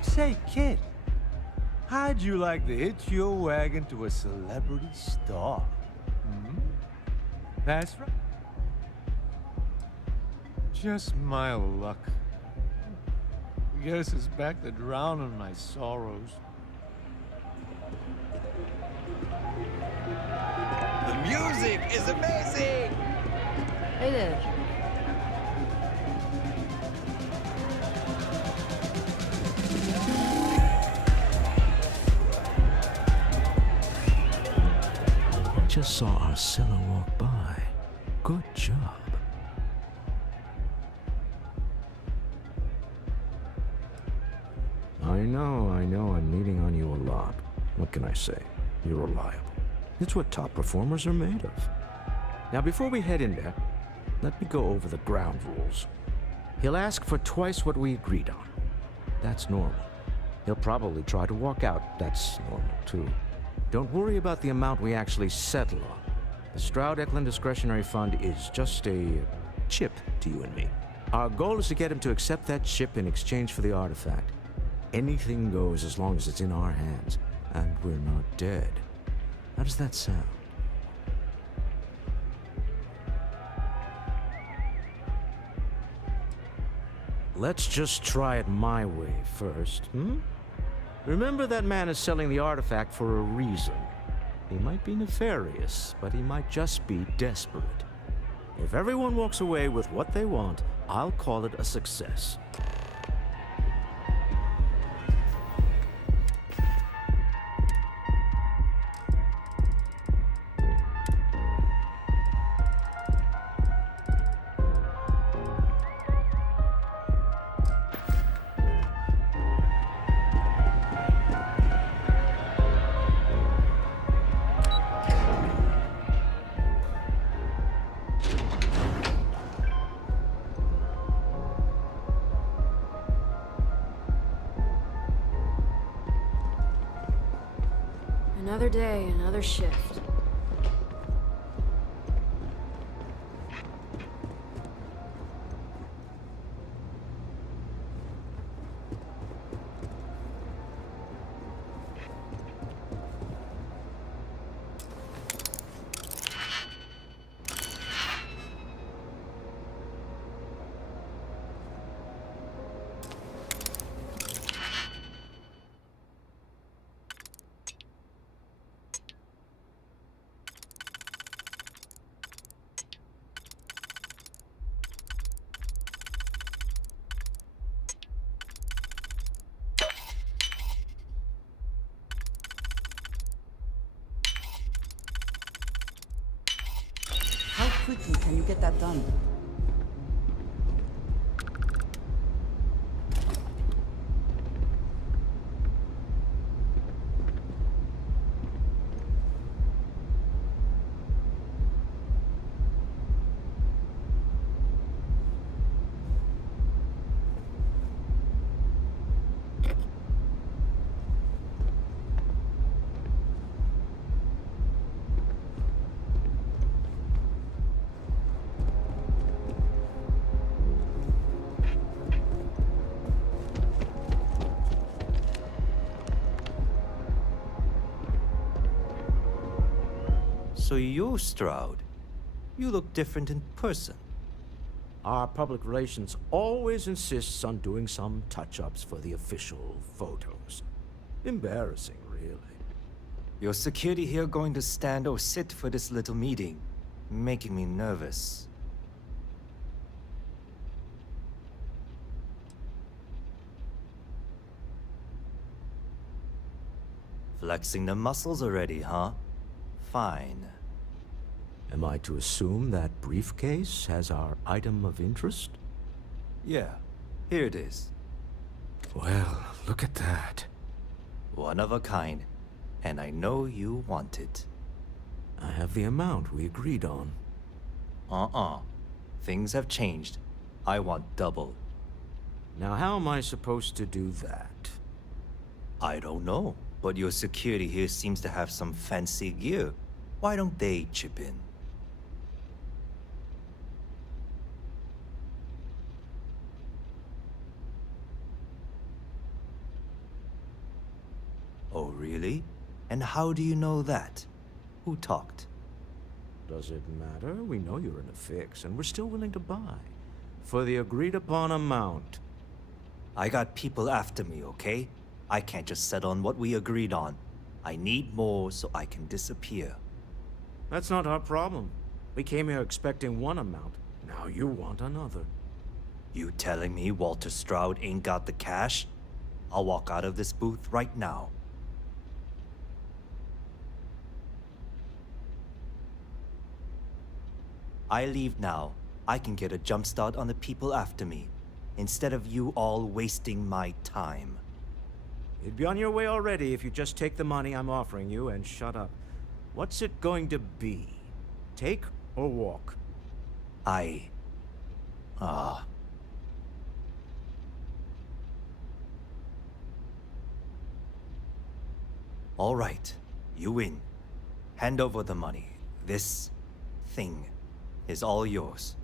Say, kid, how'd you like to hitch your wagon to a celebrity star? Hmm? That's right. Just my luck. Guess it's back to drowning my sorrows. The music is amazing! Hey there. Just saw our seller walk by. Good job. I know, I'm leaning on you a lot. What can I say? You're reliable. It's what top performers are made of. Now, before we head in there, let me go over the ground rules. He'll ask for twice what we agreed on. That's normal. He'll probably try to walk out. That's normal, too. Don't worry about the amount we actually settle on. The Stroud-Eklund Discretionary Fund is just a chip to you and me. Our goal is to get him to accept that chip in exchange for the artifact. Anything goes as long as it's in our hands, and we're not dead. How does that sound? Let's just try it my way first, hmm? Remember, that man is selling the artifact for a reason. He might be nefarious, but he might just be desperate. If everyone walks away with what they want, I'll call it a success. Another day, another shift. How quickly can you get that done? So you're Stroud. You look different in person. Our public relations always insists on doing some touch-ups for the official photos. Embarrassing, really. Your security here going to stand or sit for this little meeting, making me nervous. Flexing the muscles already, huh? Fine. Am I to assume that briefcase has our item of interest? Yeah, here it is. Well, look at that. One of a kind, and I know you want it. I have the amount we agreed on. Things have changed. I want double. Now how am I supposed to do that? I don't know, but your security here seems to have some fancy gear. Why don't they chip in? Oh, really? And how do you know that? Who talked? Does it matter? We know you're in a fix, and we're still willing to buy. For the agreed-upon amount. I got people after me, okay? I can't just settle on what we agreed on. I need more so I can disappear. That's not our problem. We came here expecting one amount. Now you want another. You telling me Walter Stroud ain't got the cash? I'll walk out of this booth right now. I leave now. I can get a jump start on the people after me, instead of you all wasting my time. You'd be on your way already if you just take the money I'm offering you and shut up. What's it going to be? Take or walk? All right, you win. Hand over the money. This thing is all yours.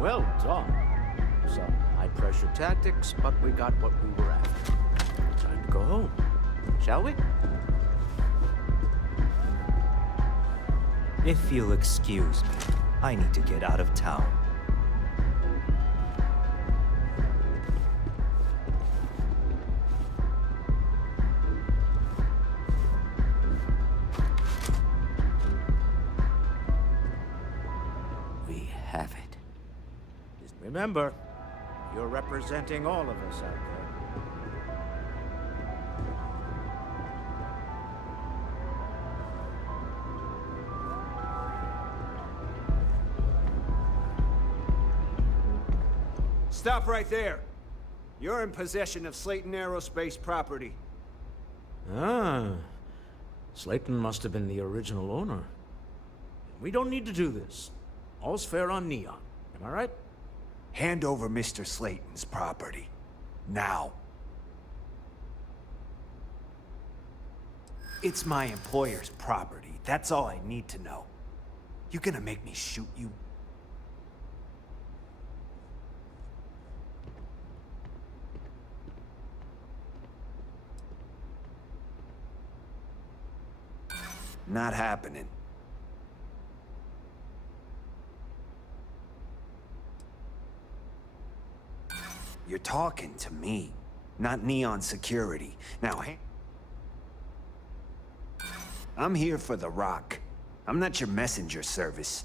Well done. Some high-pressure tactics, but we got what we were after. Time to go home, shall we? If you'll excuse me, I need to get out of town. We have it. Just remember, you're representing all of us out there. Stop right there. You're in possession of Slayton Aerospace property. Ah. Slayton must have been the original owner. We don't need to do this. All's fair on Neon. Am I right? Hand over Mr. Slayton's property. Now. It's my employer's property. That's all I need to know. You gonna make me shoot you? Not happening. You're talking to me, not Neon Security. Now, I'm here for the rock. I'm not your messenger service.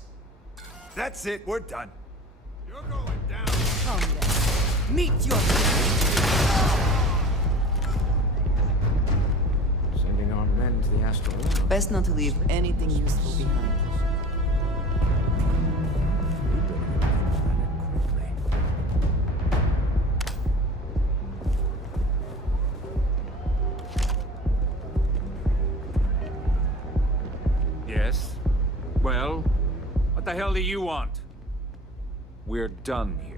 That's it, we're done. You're going down. Calm down. Meet your Sending our men to the astral realm. Best not to leave anything useful behind. Yes? Well, what the hell do you want? We're done here.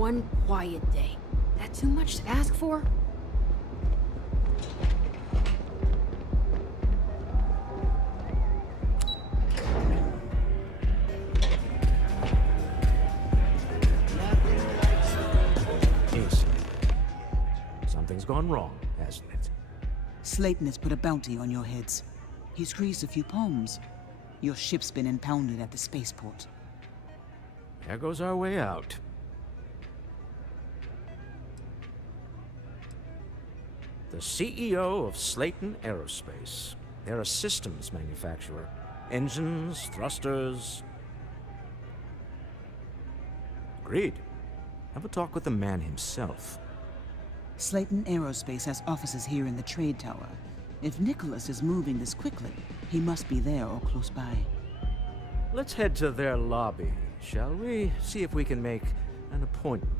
One quiet day. That too much to ask for? Easy. Something's gone wrong, hasn't it? Slayton has put a bounty on your heads. He's greased a few palms. Your ship's been impounded at the spaceport. There goes our way out. The CEO of Slayton Aerospace. They're a systems manufacturer. Engines, thrusters. Agreed. Have a talk with the man himself. Slayton Aerospace has offices here in the trade tower. If Nicholas is moving this quickly, he must be there or close by. Let's head to their lobby, shall we? See if we can make an appointment.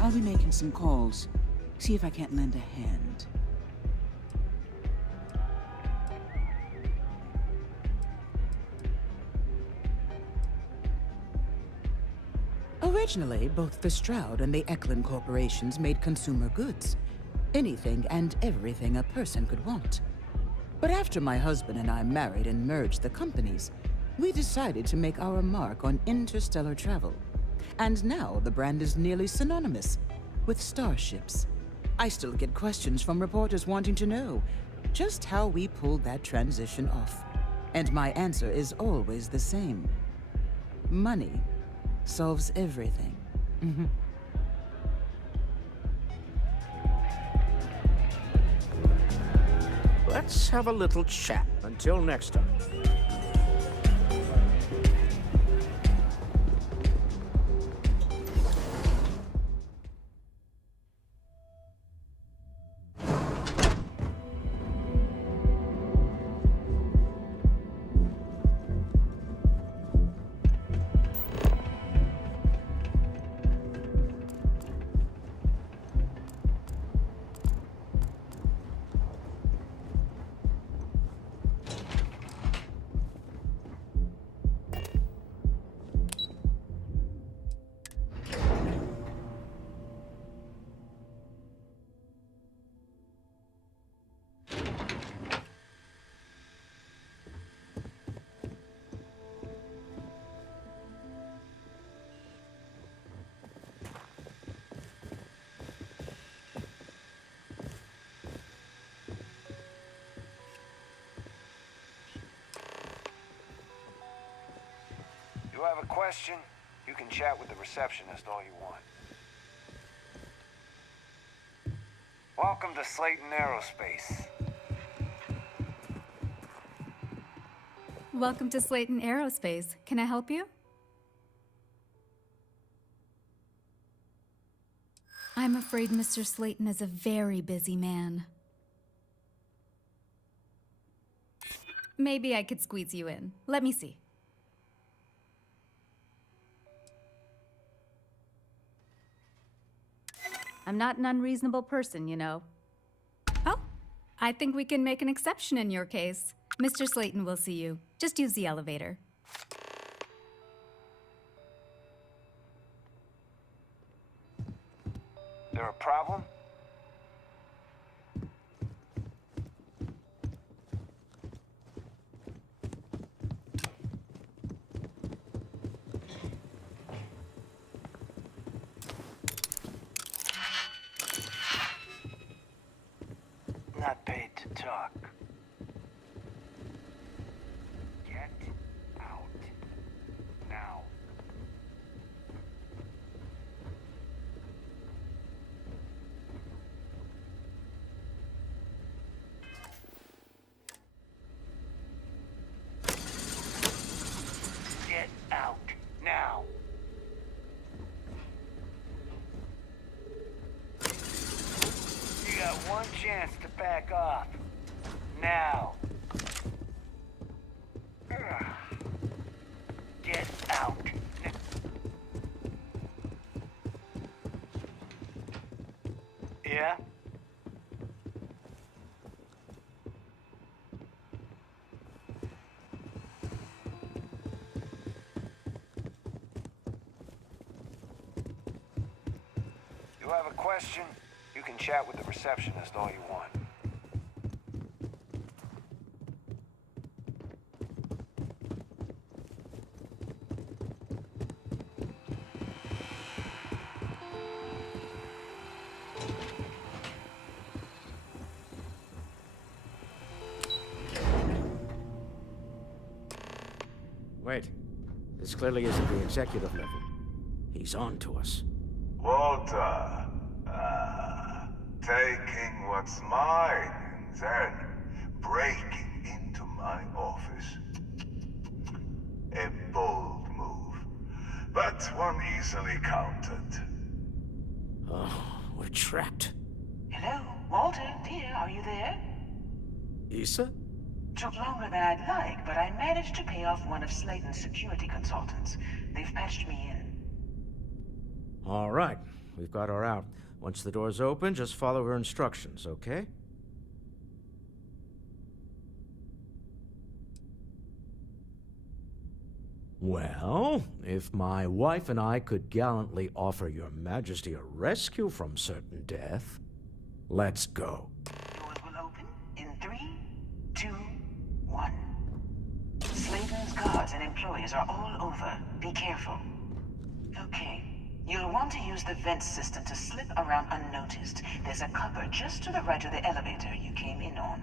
I'll be making some calls. See if I can't lend a hand. Originally, both the Stroud and the Eklund corporations made consumer goods. Anything and everything a person could want. But after my husband and I married and merged the companies, we decided to make our mark on interstellar travel. And now the brand is nearly synonymous with starships. I still get questions from reporters wanting to know just how we pulled that transition off. And my answer is always the same. Money solves everything. Let's have a little chat. Until next time. You have a question? You can chat with the receptionist all you want. Welcome to Slayton Aerospace. Welcome to Slayton Aerospace. Can I help you? I'm afraid Mr. Slayton is a very busy man. Maybe I could squeeze you in. Let me see. I'm not an unreasonable person, you know. Oh, I think we can make an exception in your case. Mr. Slayton will see you. Just use the elevator. There a problem? Not paid to talk. Get out now. Get out now. You got one chance to back off. Now. Get out. Yeah? You have a question? You can chat with the receptionist all you want. Wait. This clearly isn't the executive level. He's on to us. Walter, taking what's mine and then breaking into my office. A bold move, but one easily countered. Oh, we're trapped. Hello, Walter, dear, are you there? Issa? Took longer than I'd like, but I managed to pay off one of Slayton's security consultants. They've patched me in. All right. We've got her out. Once the door's open, just follow her instructions, okay? Well, if my wife and I could gallantly offer your majesty a rescue from certain death, let's go. Doors will open in 3, 2, 1. Slayton's guards and employees are all over. Be careful. Okay. You'll want to use the vent system to slip around unnoticed. There's a cupboard just to the right of the elevator you came in on.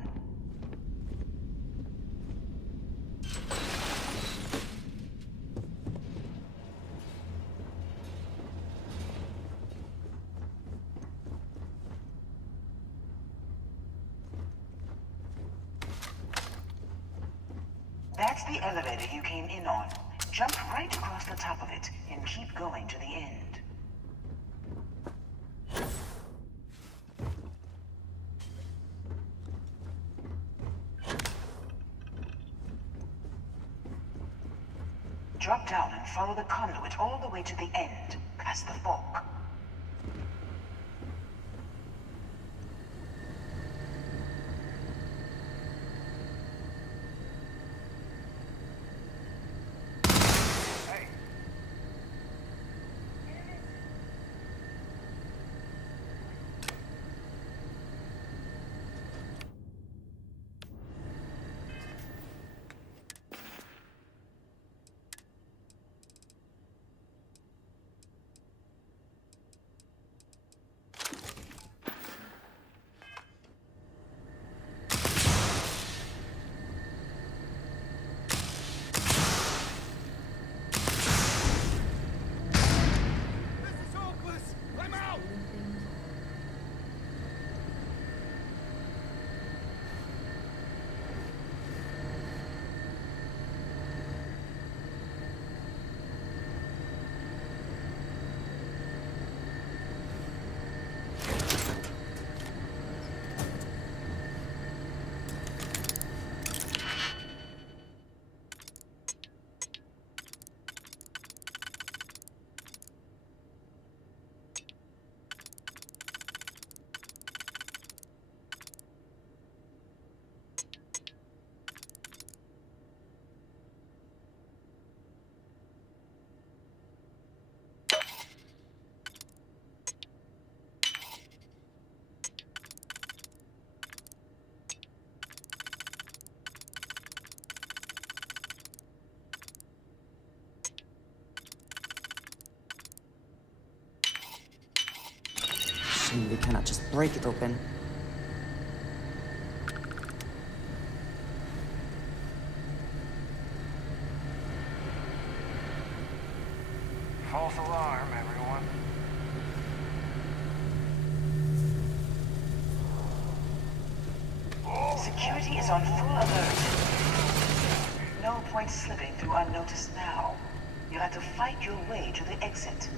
That's the elevator you came in on. Jump right across the top of it and keep going to the end. Drop down and follow the conduit all the way to the end, past the fork. We cannot just break it open. False alarm, everyone. Security is on full alert. No point slipping through unnoticed now. You'll have to fight your way to the exit.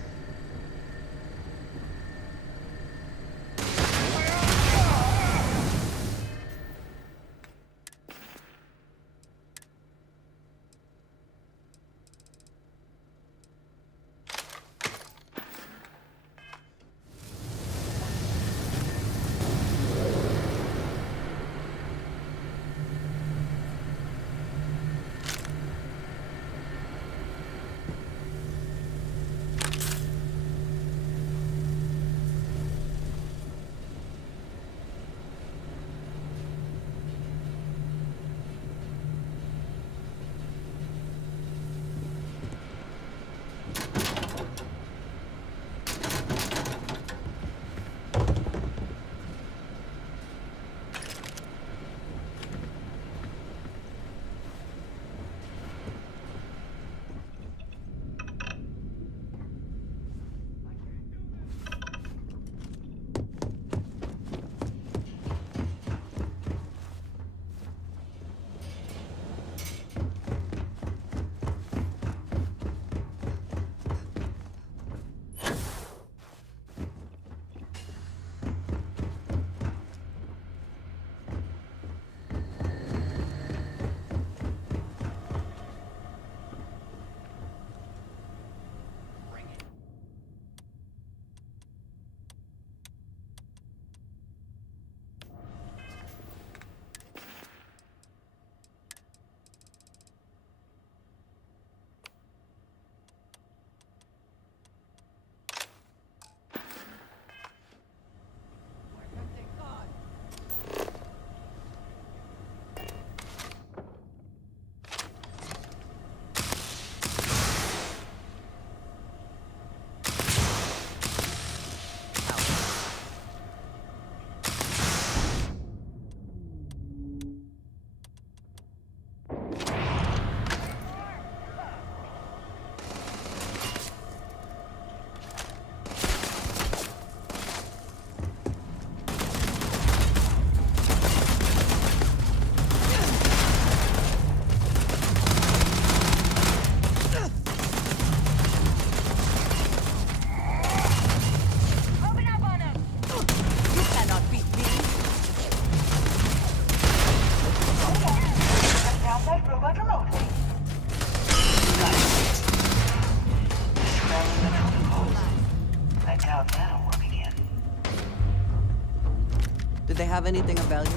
have anything of value?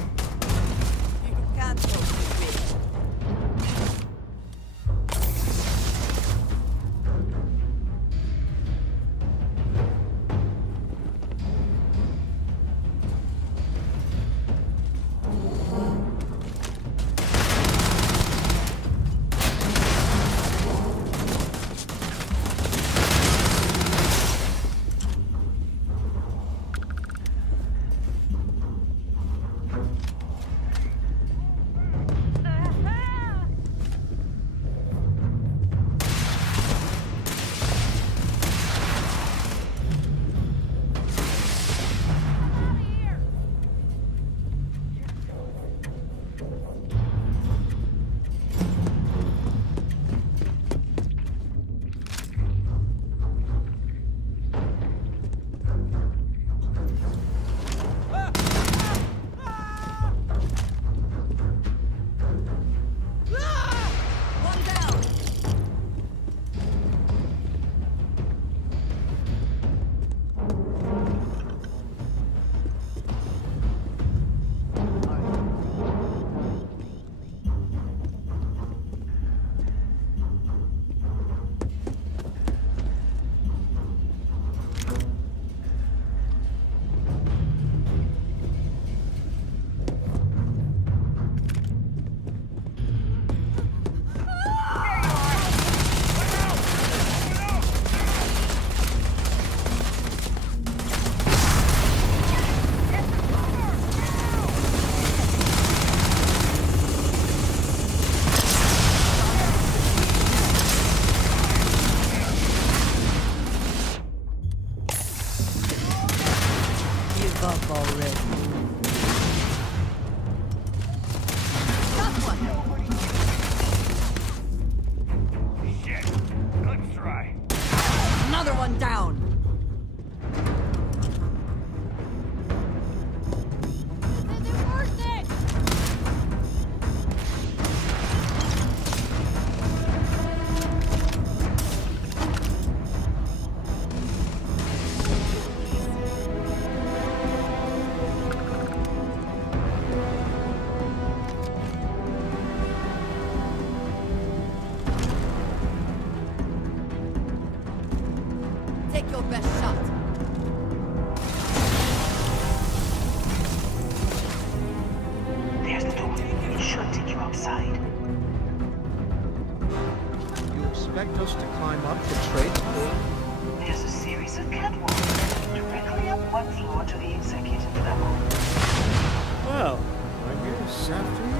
You can't go with me. Take your best shot. There's the door. It should take you outside. You expect us to climb up the trade tower? There's a series of catwalks directly up one floor to the executive level. Well, I guess after you.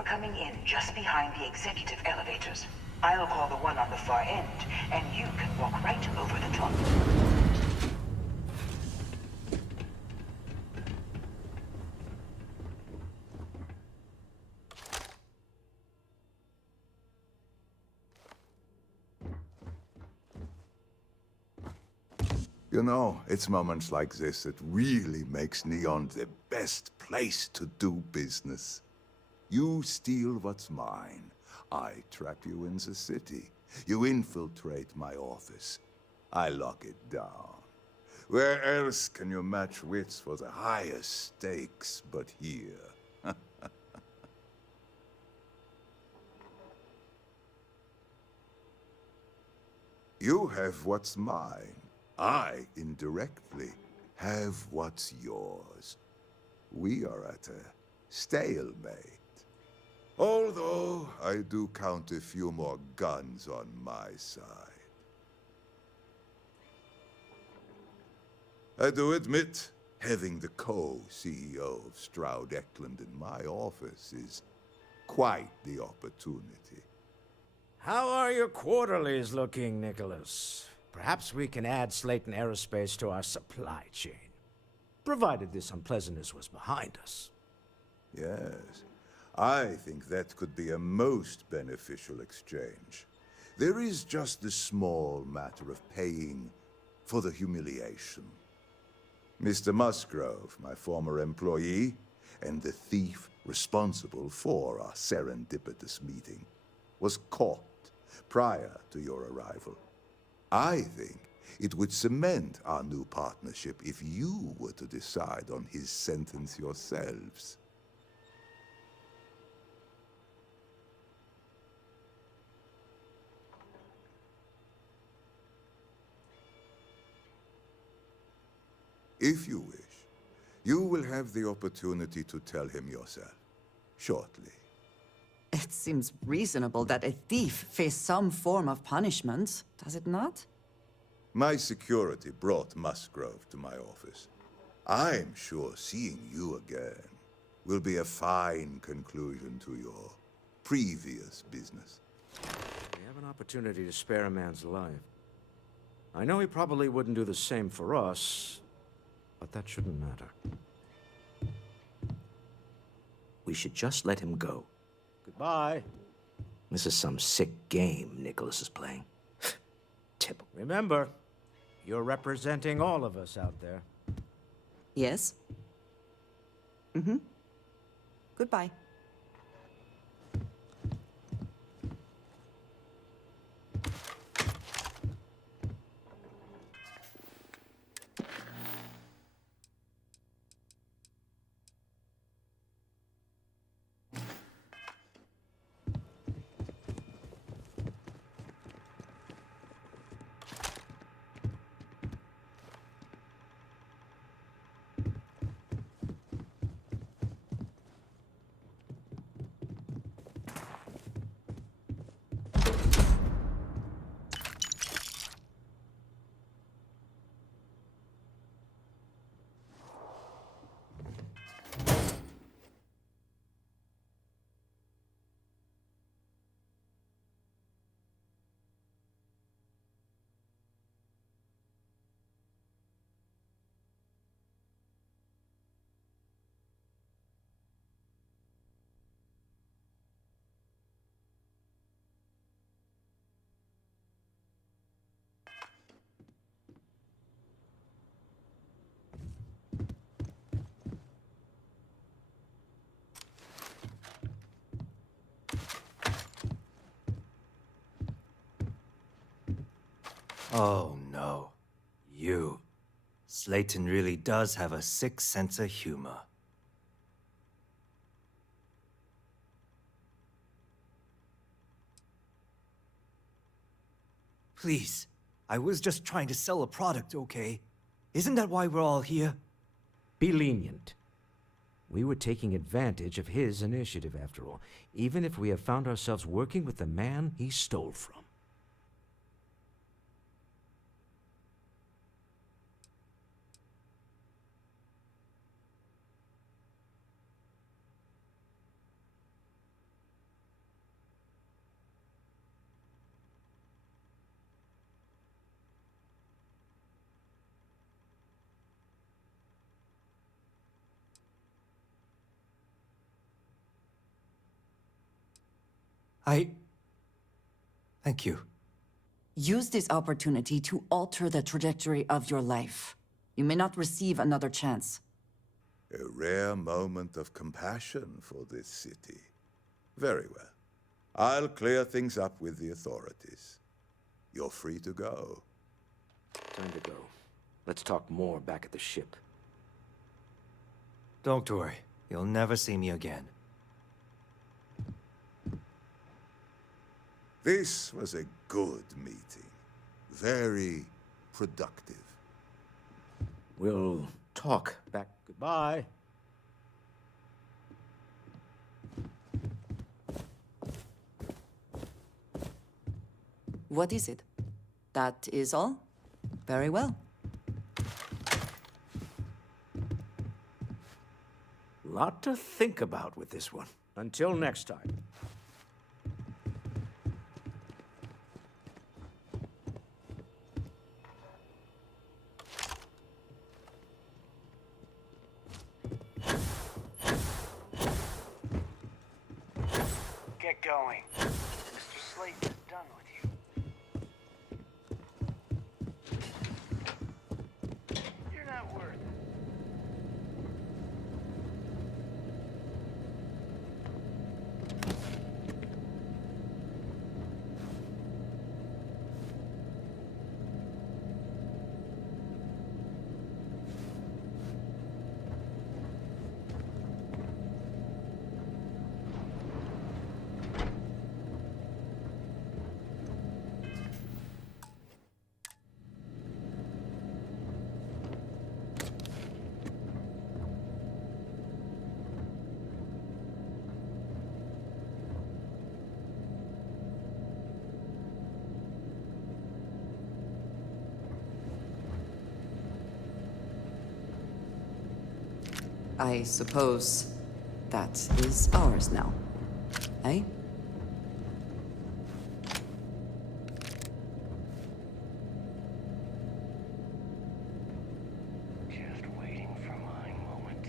You're coming in just behind the executive elevators. I'll call the one on the far end, and you can walk right over the top. You know, it's moments like this that really makes Neon the best place to do business. You steal what's mine. I trap you in the city. You infiltrate my office. I lock it down. Where else can you match wits for the highest stakes but here? You have what's mine. I, indirectly, have what's yours. We are at a stalemate. Although, I do count a few more guns on my side. I do admit, having the co-CEO of Stroud Eklund in my office is quite the opportunity. How are your quarterlies looking, Nicholas? Perhaps we can add Slayton Aerospace to our supply chain, provided this unpleasantness was behind us. Yes, I think that could be a most beneficial exchange. There is just the small matter of paying for the humiliation. Mr. Musgrove, my former employee, and the thief responsible for our serendipitous meeting, was caught prior to your arrival. I think it would cement our new partnership if you were to decide on his sentence yourselves. If you wish, you will have the opportunity to tell him yourself, shortly. It seems reasonable that a thief face some form of punishment, does it not? My security brought Musgrove to my office. I'm sure seeing you again will be a fine conclusion to your previous business. We have an opportunity to spare a man's life. I know he probably wouldn't do the same for us, but that shouldn't matter. We should just let him go. Goodbye. This is some sick game Nicholas is playing. Typical. Remember, you're representing all of us out there. Yes? Mm-hmm. Goodbye. Oh no. You. Slayton really does have a sick sense of humor. Please, I was just trying to sell a product, okay? Isn't that why we're all here? Be lenient. We were taking advantage of his initiative, after all, even if we have found ourselves working with the man he stole from. Thank you. Use this opportunity to alter the trajectory of your life. You may not receive another chance. A rare moment of compassion for this city. Very well. I'll clear things up with the authorities. You're free to go. Time to go. Let's talk more back at the ship. Don't worry. You'll never see me again. This was a good meeting. Very productive. We'll talk back. Goodbye. What is it? That is all? Very well. Lot to think about with this one. Until next time. Get going. Mr. Slayton is done with you. You're not worth it. I suppose that is ours now. Eh? Just waiting for my moment.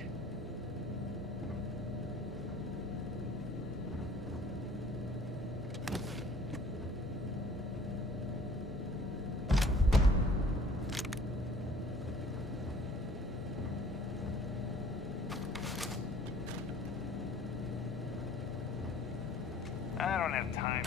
I don't have time.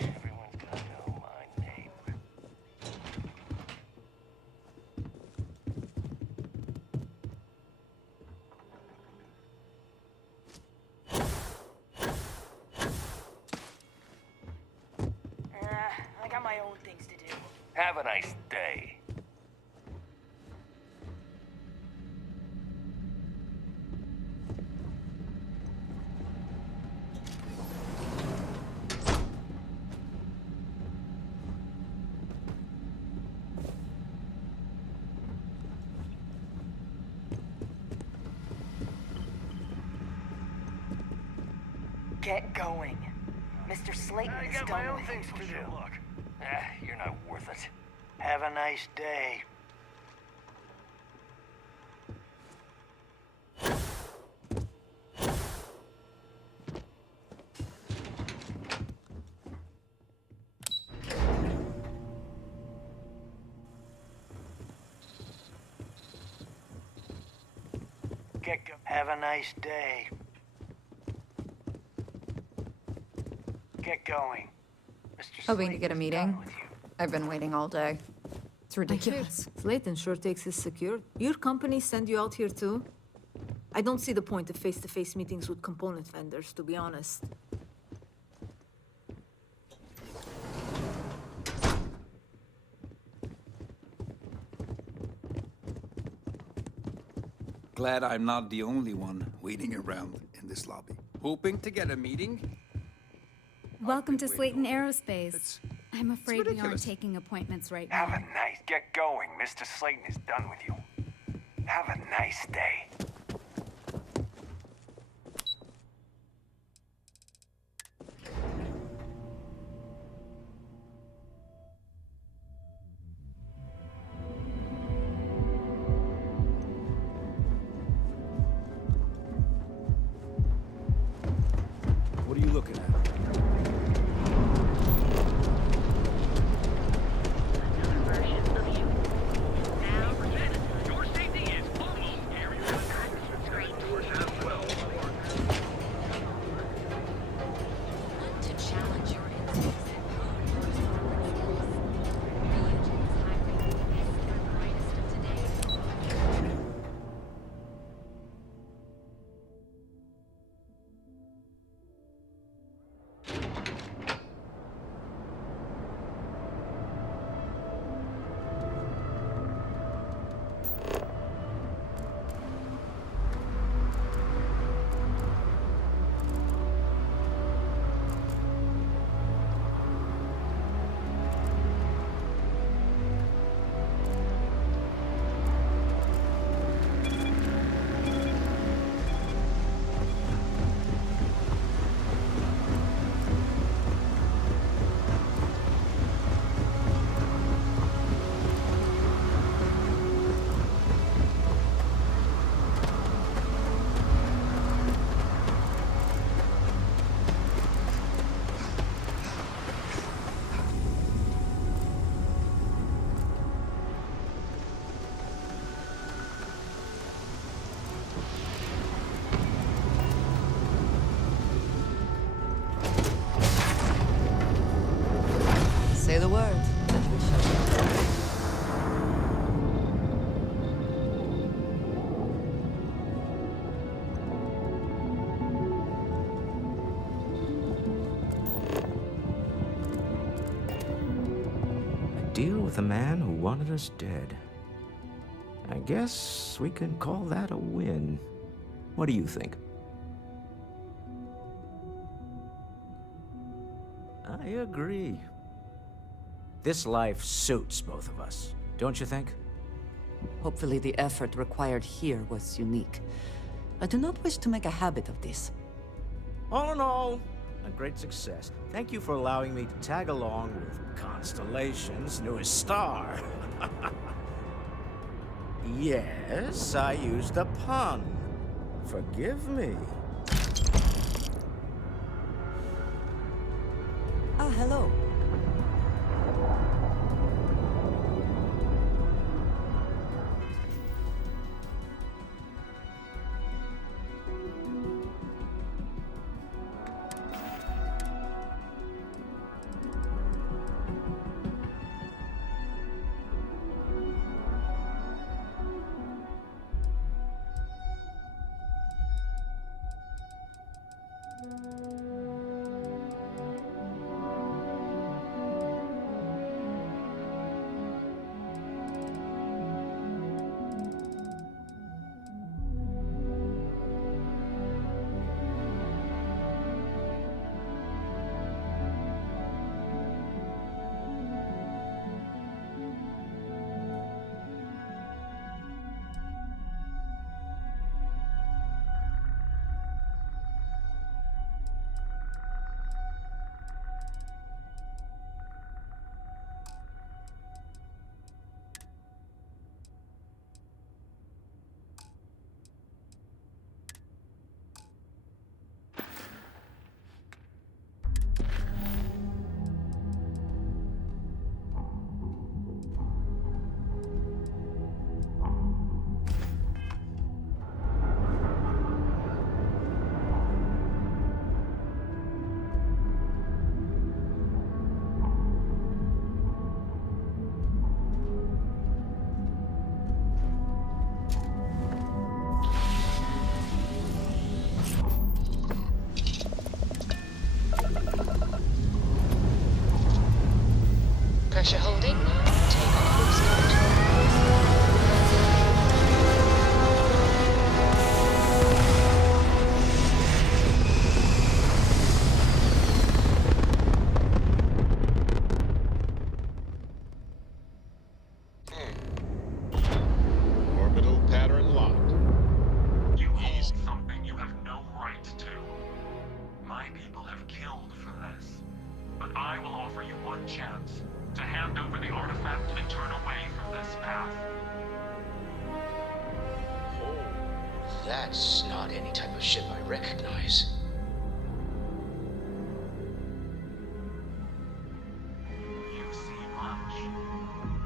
Everyone's gonna know my name. I got my own things to do. Have a nice day. Get going. Mr. Slayton is done with my own things to do. Look. You're not worth it. Have a nice day. Have a nice day. Get going. Hoping to get a meeting. I've been waiting all day. It's ridiculous. Slayton sure takes his secure. Your company send you out here too? I don't see the point of face-to-face meetings with component vendors, to be honest. Glad I'm not the only one waiting around in this lobby. Hoping to get a meeting? Welcome to Slayton Aerospace. I'm afraid we aren't ridiculous. taking appointments right Have now. a nice. Get going. Mr. Slayton is done with you. Have a nice day. the man who wanted us dead. I guess we can call that a win. What do you think? I agree. This life suits both of us, don't you think? Hopefully the effort required here was unique. I do not wish to make a habit of this. All in all, a great success. Thank you for allowing me to tag along with Constellation's newest star. Yes, I used a pun. Forgive me. Ah, hello. Pressure holding. Take off cruise control. Orbital pattern locked. You hold something you have no right to. My people have killed for this. But I will offer you one chance to hand over the artifact and turn away from this path. Oh, that's not any type of ship I recognize. You see much.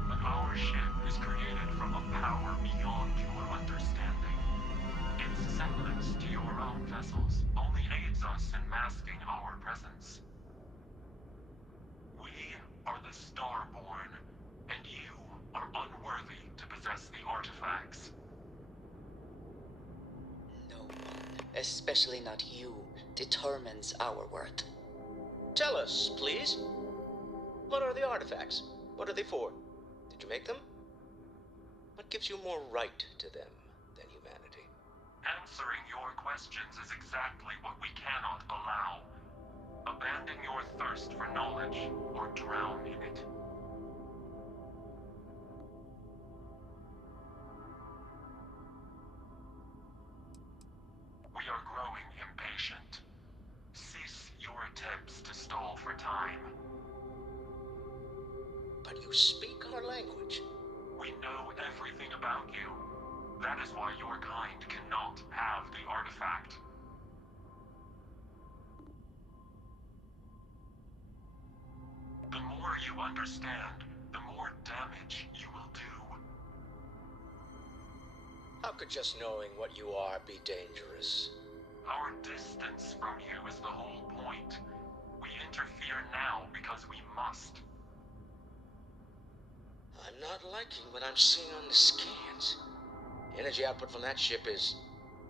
But our ship is created from a power beyond your understanding. Its semblance to your own vessels only aids us in masking our presence. We are the Starborn, and you are unworthy to possess the artifacts. No one, especially not you, determines our worth. Tell us, please. What are the artifacts? What are they for? Did you make them? What gives you more right to them than humanity? Answering your questions is exactly what we cannot allow. Abandon your thirst for knowledge, or drown in it. We are growing impatient. Cease your attempts to stall for time. But you speak our language. We know everything about you. That is why your kind cannot have the artifact. The more you understand, the more damage you will do. How could just knowing what you are be dangerous? Our distance from you is the whole point. We interfere now because we must. I'm not liking what I'm seeing on the scans. Energy output from that ship is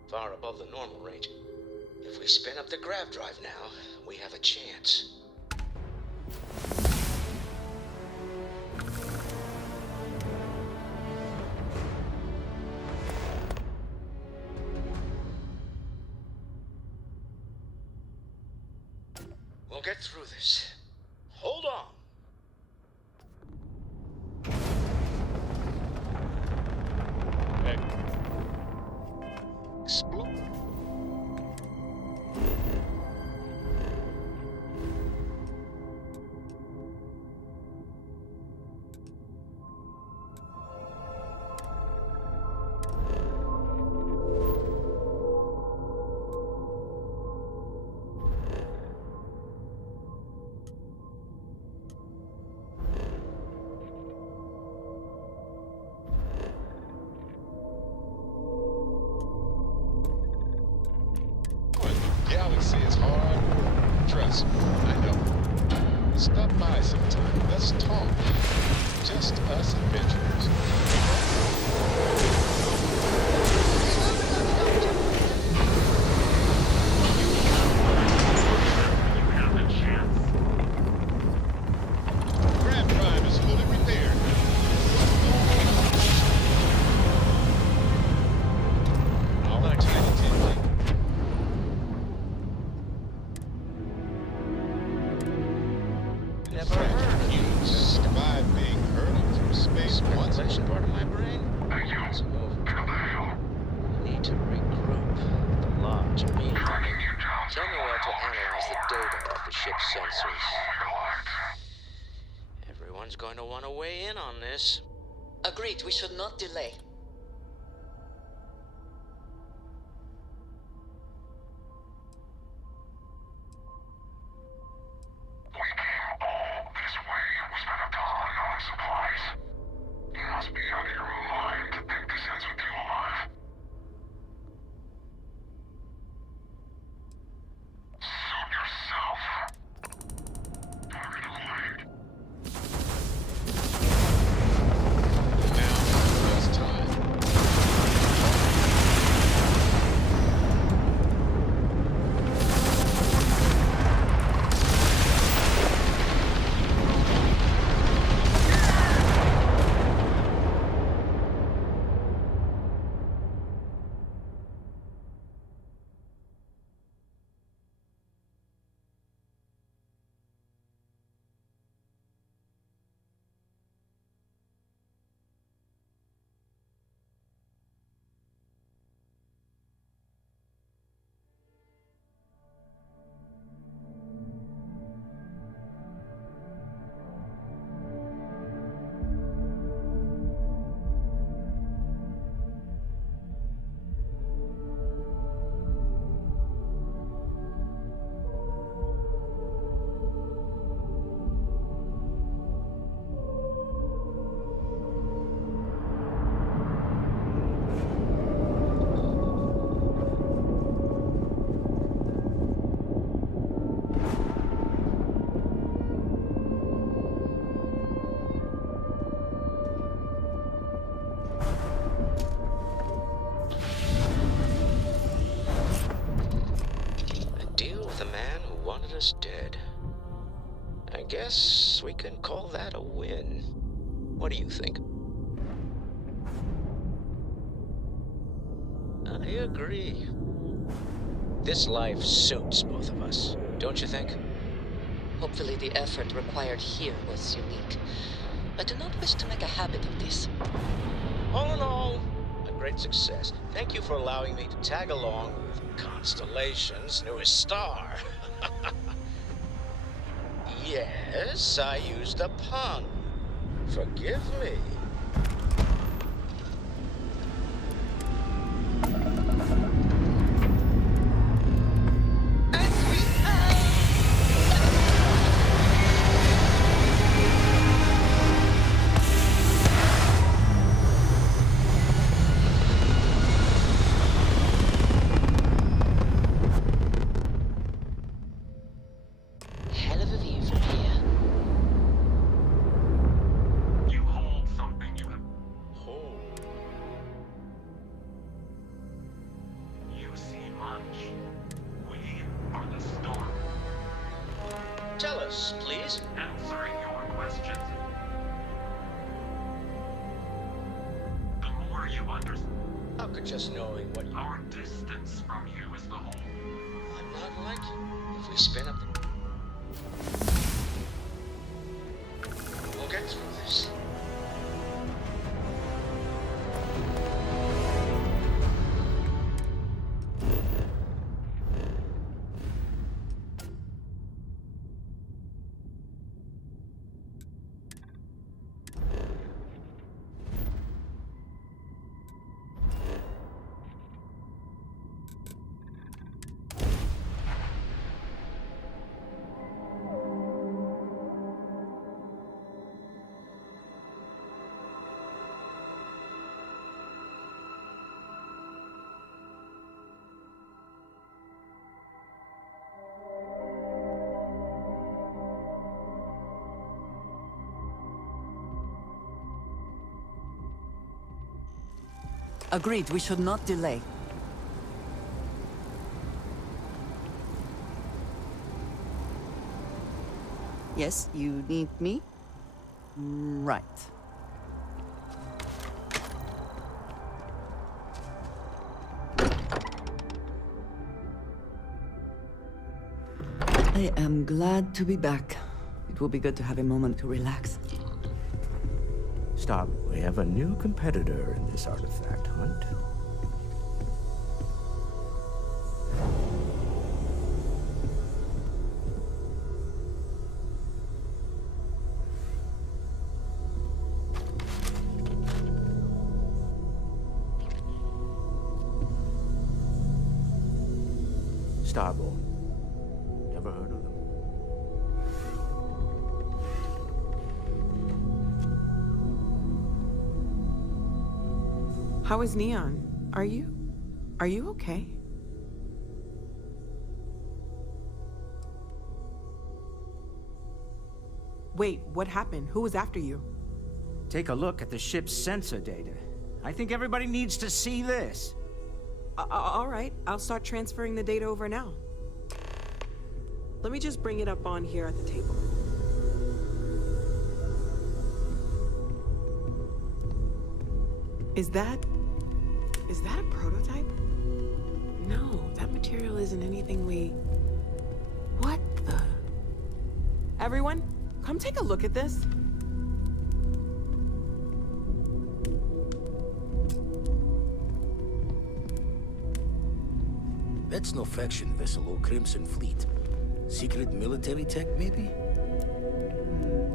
far above the normal range. If we spin up the grav drive now, we have a chance. get through this. Hold on. Explode. Galaxy is hard work. Trust me, I know. Stop by sometime. Let's talk. Just us adventurers. Grab drive is fully repaired. All right, Tiny. Never heard of You survived being hurled through space once. Speculation part of my brain? It's over. We need to regroup. The lodge immediately. Tell me where to analyze the data off the ship's sensors. Everyone's going to want to weigh in on this. Agreed, we should not delay. Dead. I guess we can call that a win. What do you think? I agree. This life suits both of us, don't you think? Hopefully the effort required here was unique. I do not wish to make a habit of this. All in all, a great success. Thank you for allowing me to tag along with Constellation's newest star. Yes, I used a pun. Forgive me. Tell us, please. Answering your questions. The more you understand. How could just knowing what you... Our distance from you is the whole. I'm not like you. If we spin up the... We'll get through this. Agreed, we should not delay. Yes, you need me? Right. I am glad to be back. It will be good to have a moment to relax. Stop. We have a new competitor in this artifact hunt. Starboard. Never heard of them. How is Neon? Are you okay? Wait, what happened? Who was after you? Take a look at the ship's sensor data. I think everybody needs to see this. All right, I'll start transferring the data over now. Let me just bring it up on here at the table. Is that a prototype? No, that material isn't anything we... What the... Everyone, come take a look at this. That's no faction vessel or Crimson Fleet. Secret military tech, maybe?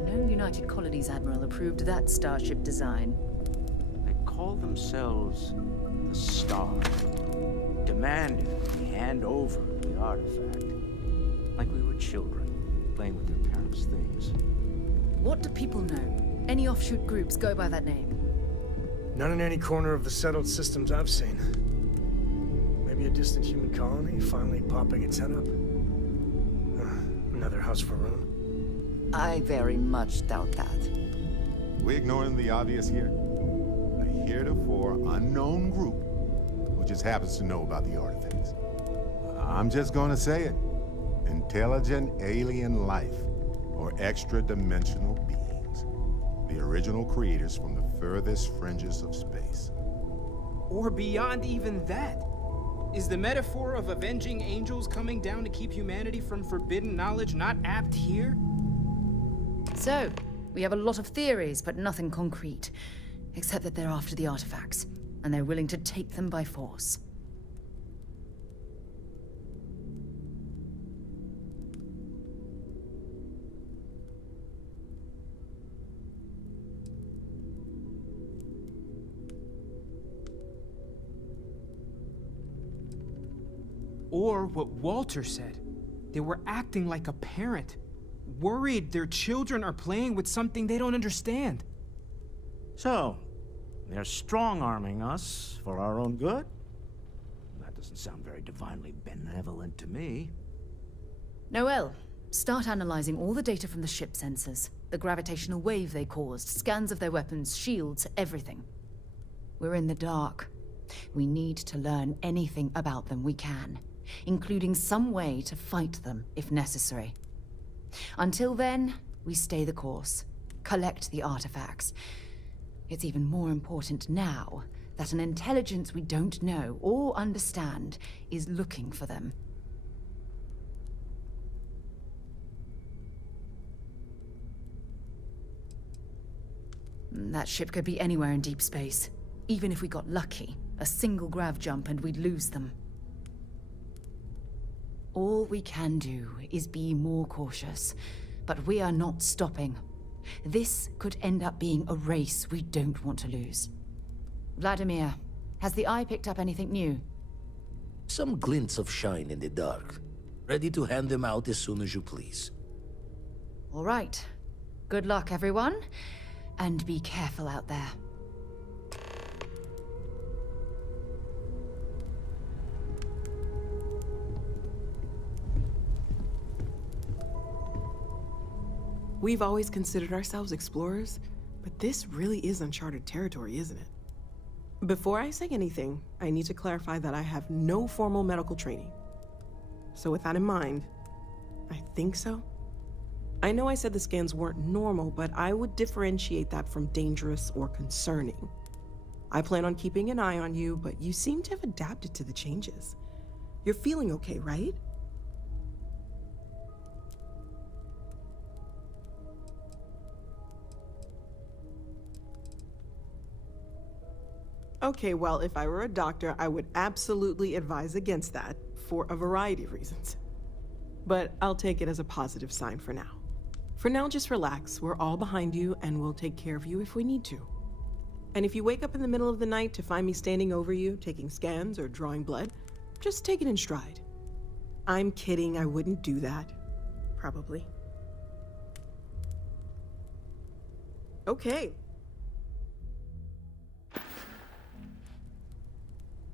No United Colonies Admiral approved that starship design. They call themselves the Star. Demanded we hand over the artifact. Like we were children, playing with their parents' things. What do people know? Any offshoot groups go by that name? None in any corner of the settled systems I've seen. Maybe a distant human colony finally popping its head up. Another house for Rune. I very much doubt that. We ignoring the obvious here. A heretofore unknown group who just happens to know about the artifacts. I'm just gonna say it. Intelligent alien life, or extra-dimensional beings. The original creators from the furthest fringes of space. Or beyond even that. Is the metaphor of avenging angels coming down to keep humanity from forbidden knowledge not apt here? So, we have a lot of theories, but nothing concrete. Except that they're after the artifacts, and they're willing to take them by force. Or what Walter said. They were acting like a parent. Worried their children are playing with something they don't understand. So, they're strong-arming us for our own good? That doesn't sound very divinely benevolent to me. Noel, start analyzing all the data from the ship sensors. The gravitational wave they caused, scans of their weapons, shields, everything. We're in the dark. We need to learn anything about them we can, including some way to fight them if necessary. Until then, we stay the course, collect the artifacts. It's even more important now that an intelligence we don't know or understand is looking for them. That ship could be anywhere in deep space. Even if we got lucky, a single grav jump and we'd lose them. All we can do is be more cautious, but we are not stopping. This could end up being a race we don't want to lose. Vladimir, has the Eye picked up anything new? Some glints of shine in the dark. Ready to hand them out as soon as you please. All right. Good luck, everyone. And be careful out there. We've always considered ourselves explorers, but this really is uncharted territory, isn't it? Before I say anything, I need to clarify that I have no formal medical training. So with that in mind, I think so. I know I said the scans weren't normal, but I would differentiate that from dangerous or concerning. I plan on keeping an eye on you, but you seem to have adapted to the changes. You're feeling okay, right? Okay, well, if I were a doctor, I would absolutely advise against that, for a variety of reasons. But I'll take it as a positive sign for now. For now, just relax. We're all behind you, and we'll take care of you if we need to. And if you wake up in the middle of the night to find me standing over you, taking scans or drawing blood, just take it in stride. I'm kidding, I wouldn't do that. Probably. Okay.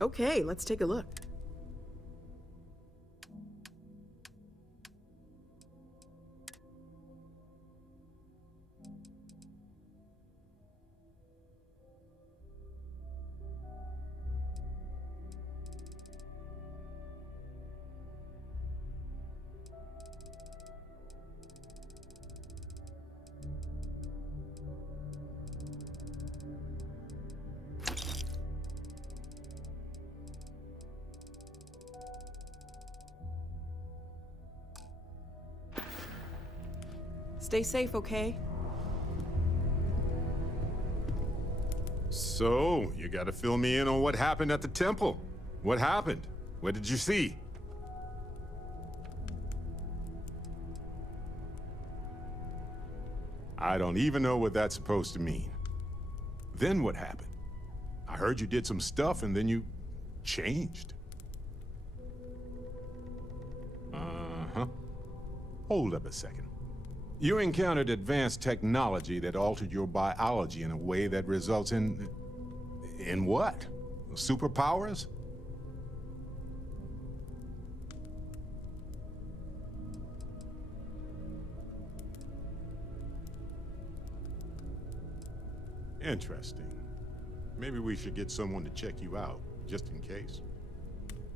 Okay, let's take a look. Stay safe, okay? So, you gotta fill me in on what happened at the temple. What happened? What did you see? I don't even know what that's supposed to mean. Then what happened? I heard you did some stuff and then you changed. Uh-huh. Hold up a second. You encountered advanced technology that altered your biology in a way that results in what? Superpowers? Interesting. Maybe we should get someone to check you out, just in case.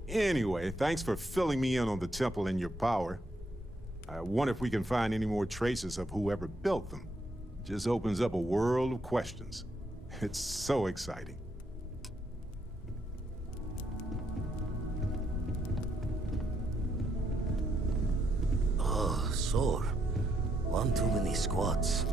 Anyway, thanks for filling me in on the temple and your power. I wonder if we can find any more traces of whoever built them. It just opens up a world of questions. It's so exciting. Oh, sore. One too many squats.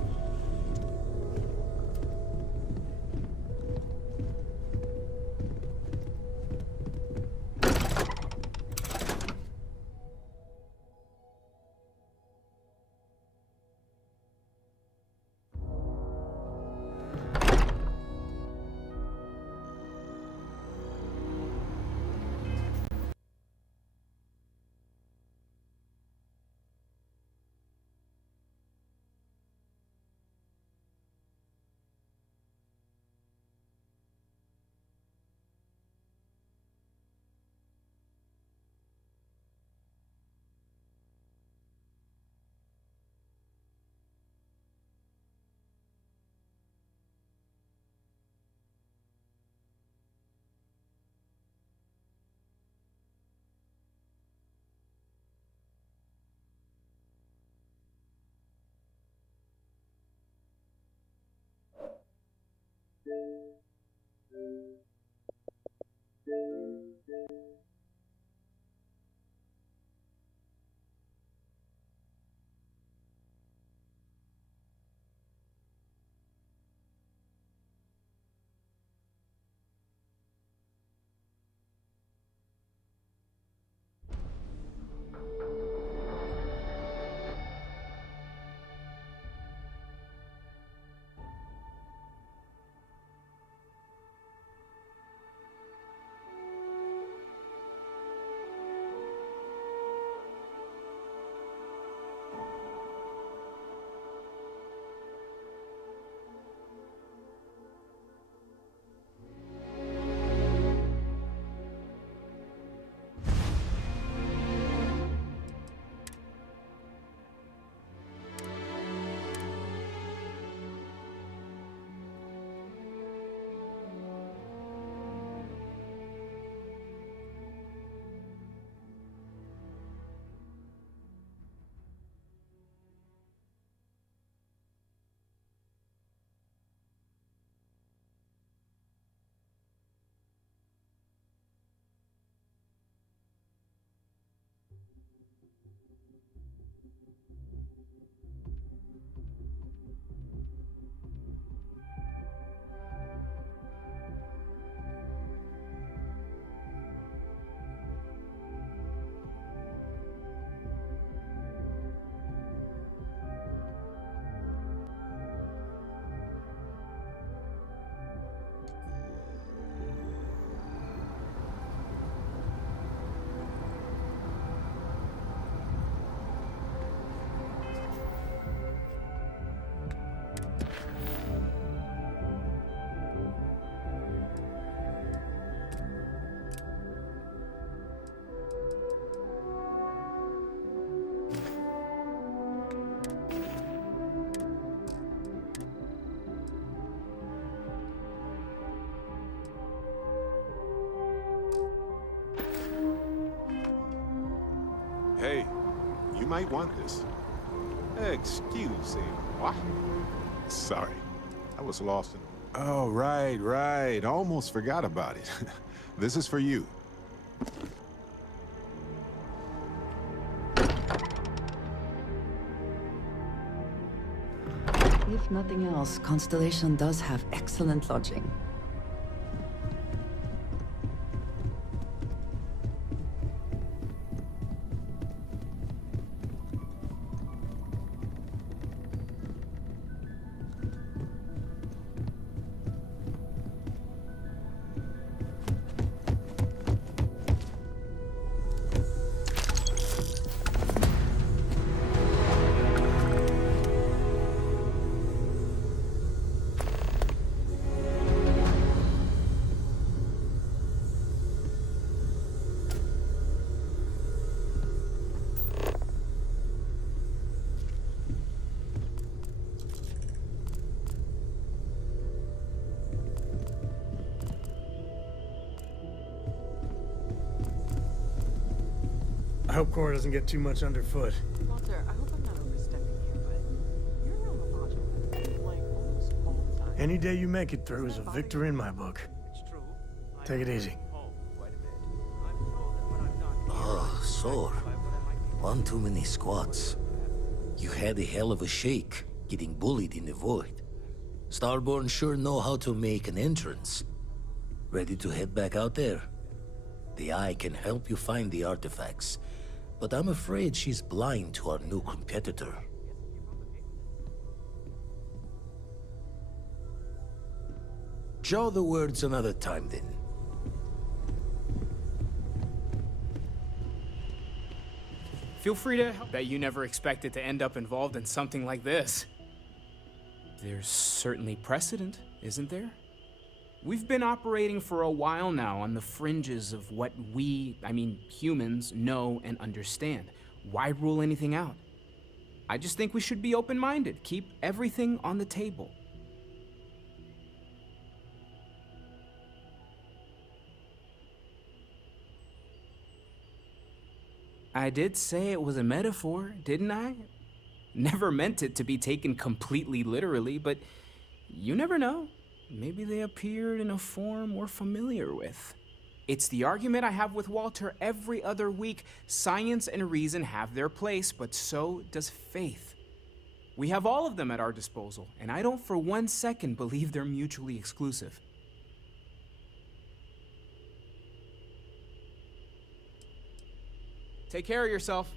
might want this. Excuse-moi. Sorry, I was lost in... Oh, right. Almost forgot about it. This is for you. If nothing else, Constellation does have excellent lodging. I hope Cora doesn't get too much underfoot. Walter, I hope I'm not overstepping here, but you're a real logical, like almost all the time. Any day you make it through is a victory in my book. Take it easy. Oh, sore. One too many squats. You had a hell of a shake, getting bullied in the void. Starborn sure know how to make an entrance. Ready to head back out there? The Eye can help you find the artifacts, but I'm afraid she's blind to our new competitor. Jaw the words another time, then. Feel free to help. Bet you never expected to end up involved in something like this. There's certainly precedent, isn't there? We've been operating for a while now on the fringes of what humans, know and understand. Why rule anything out? I just think we should be open-minded, keep everything on the table. I did say it was a metaphor, didn't I? Never meant it to be taken completely literally, but you never know. Maybe they appeared in a form we're familiar with. It's the argument I have with Walter every other week. Science and reason have their place, but so does faith. We have all of them at our disposal, and I don't for 1 second believe they're mutually exclusive. Take care of yourself.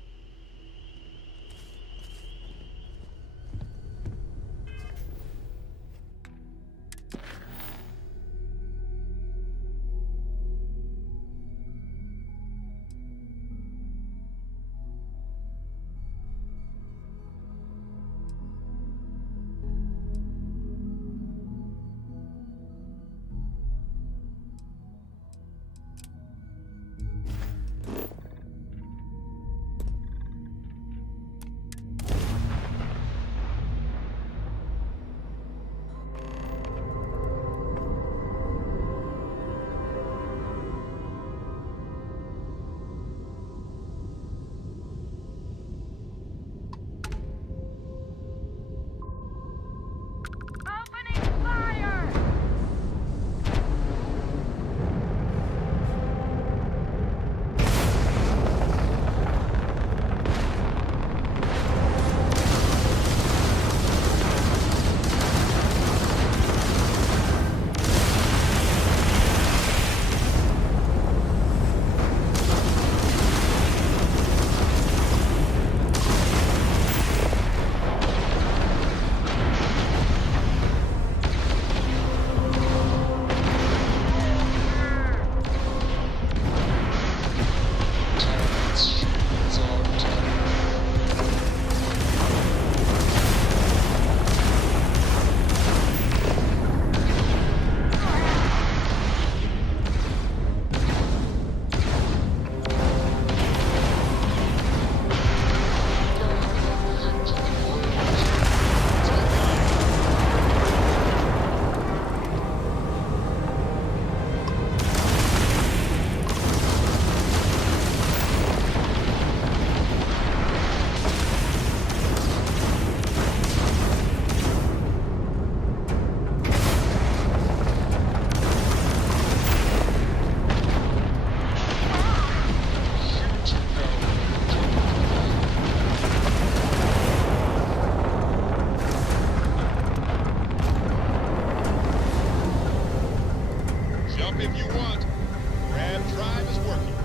Jump if you want. Grab drive is working.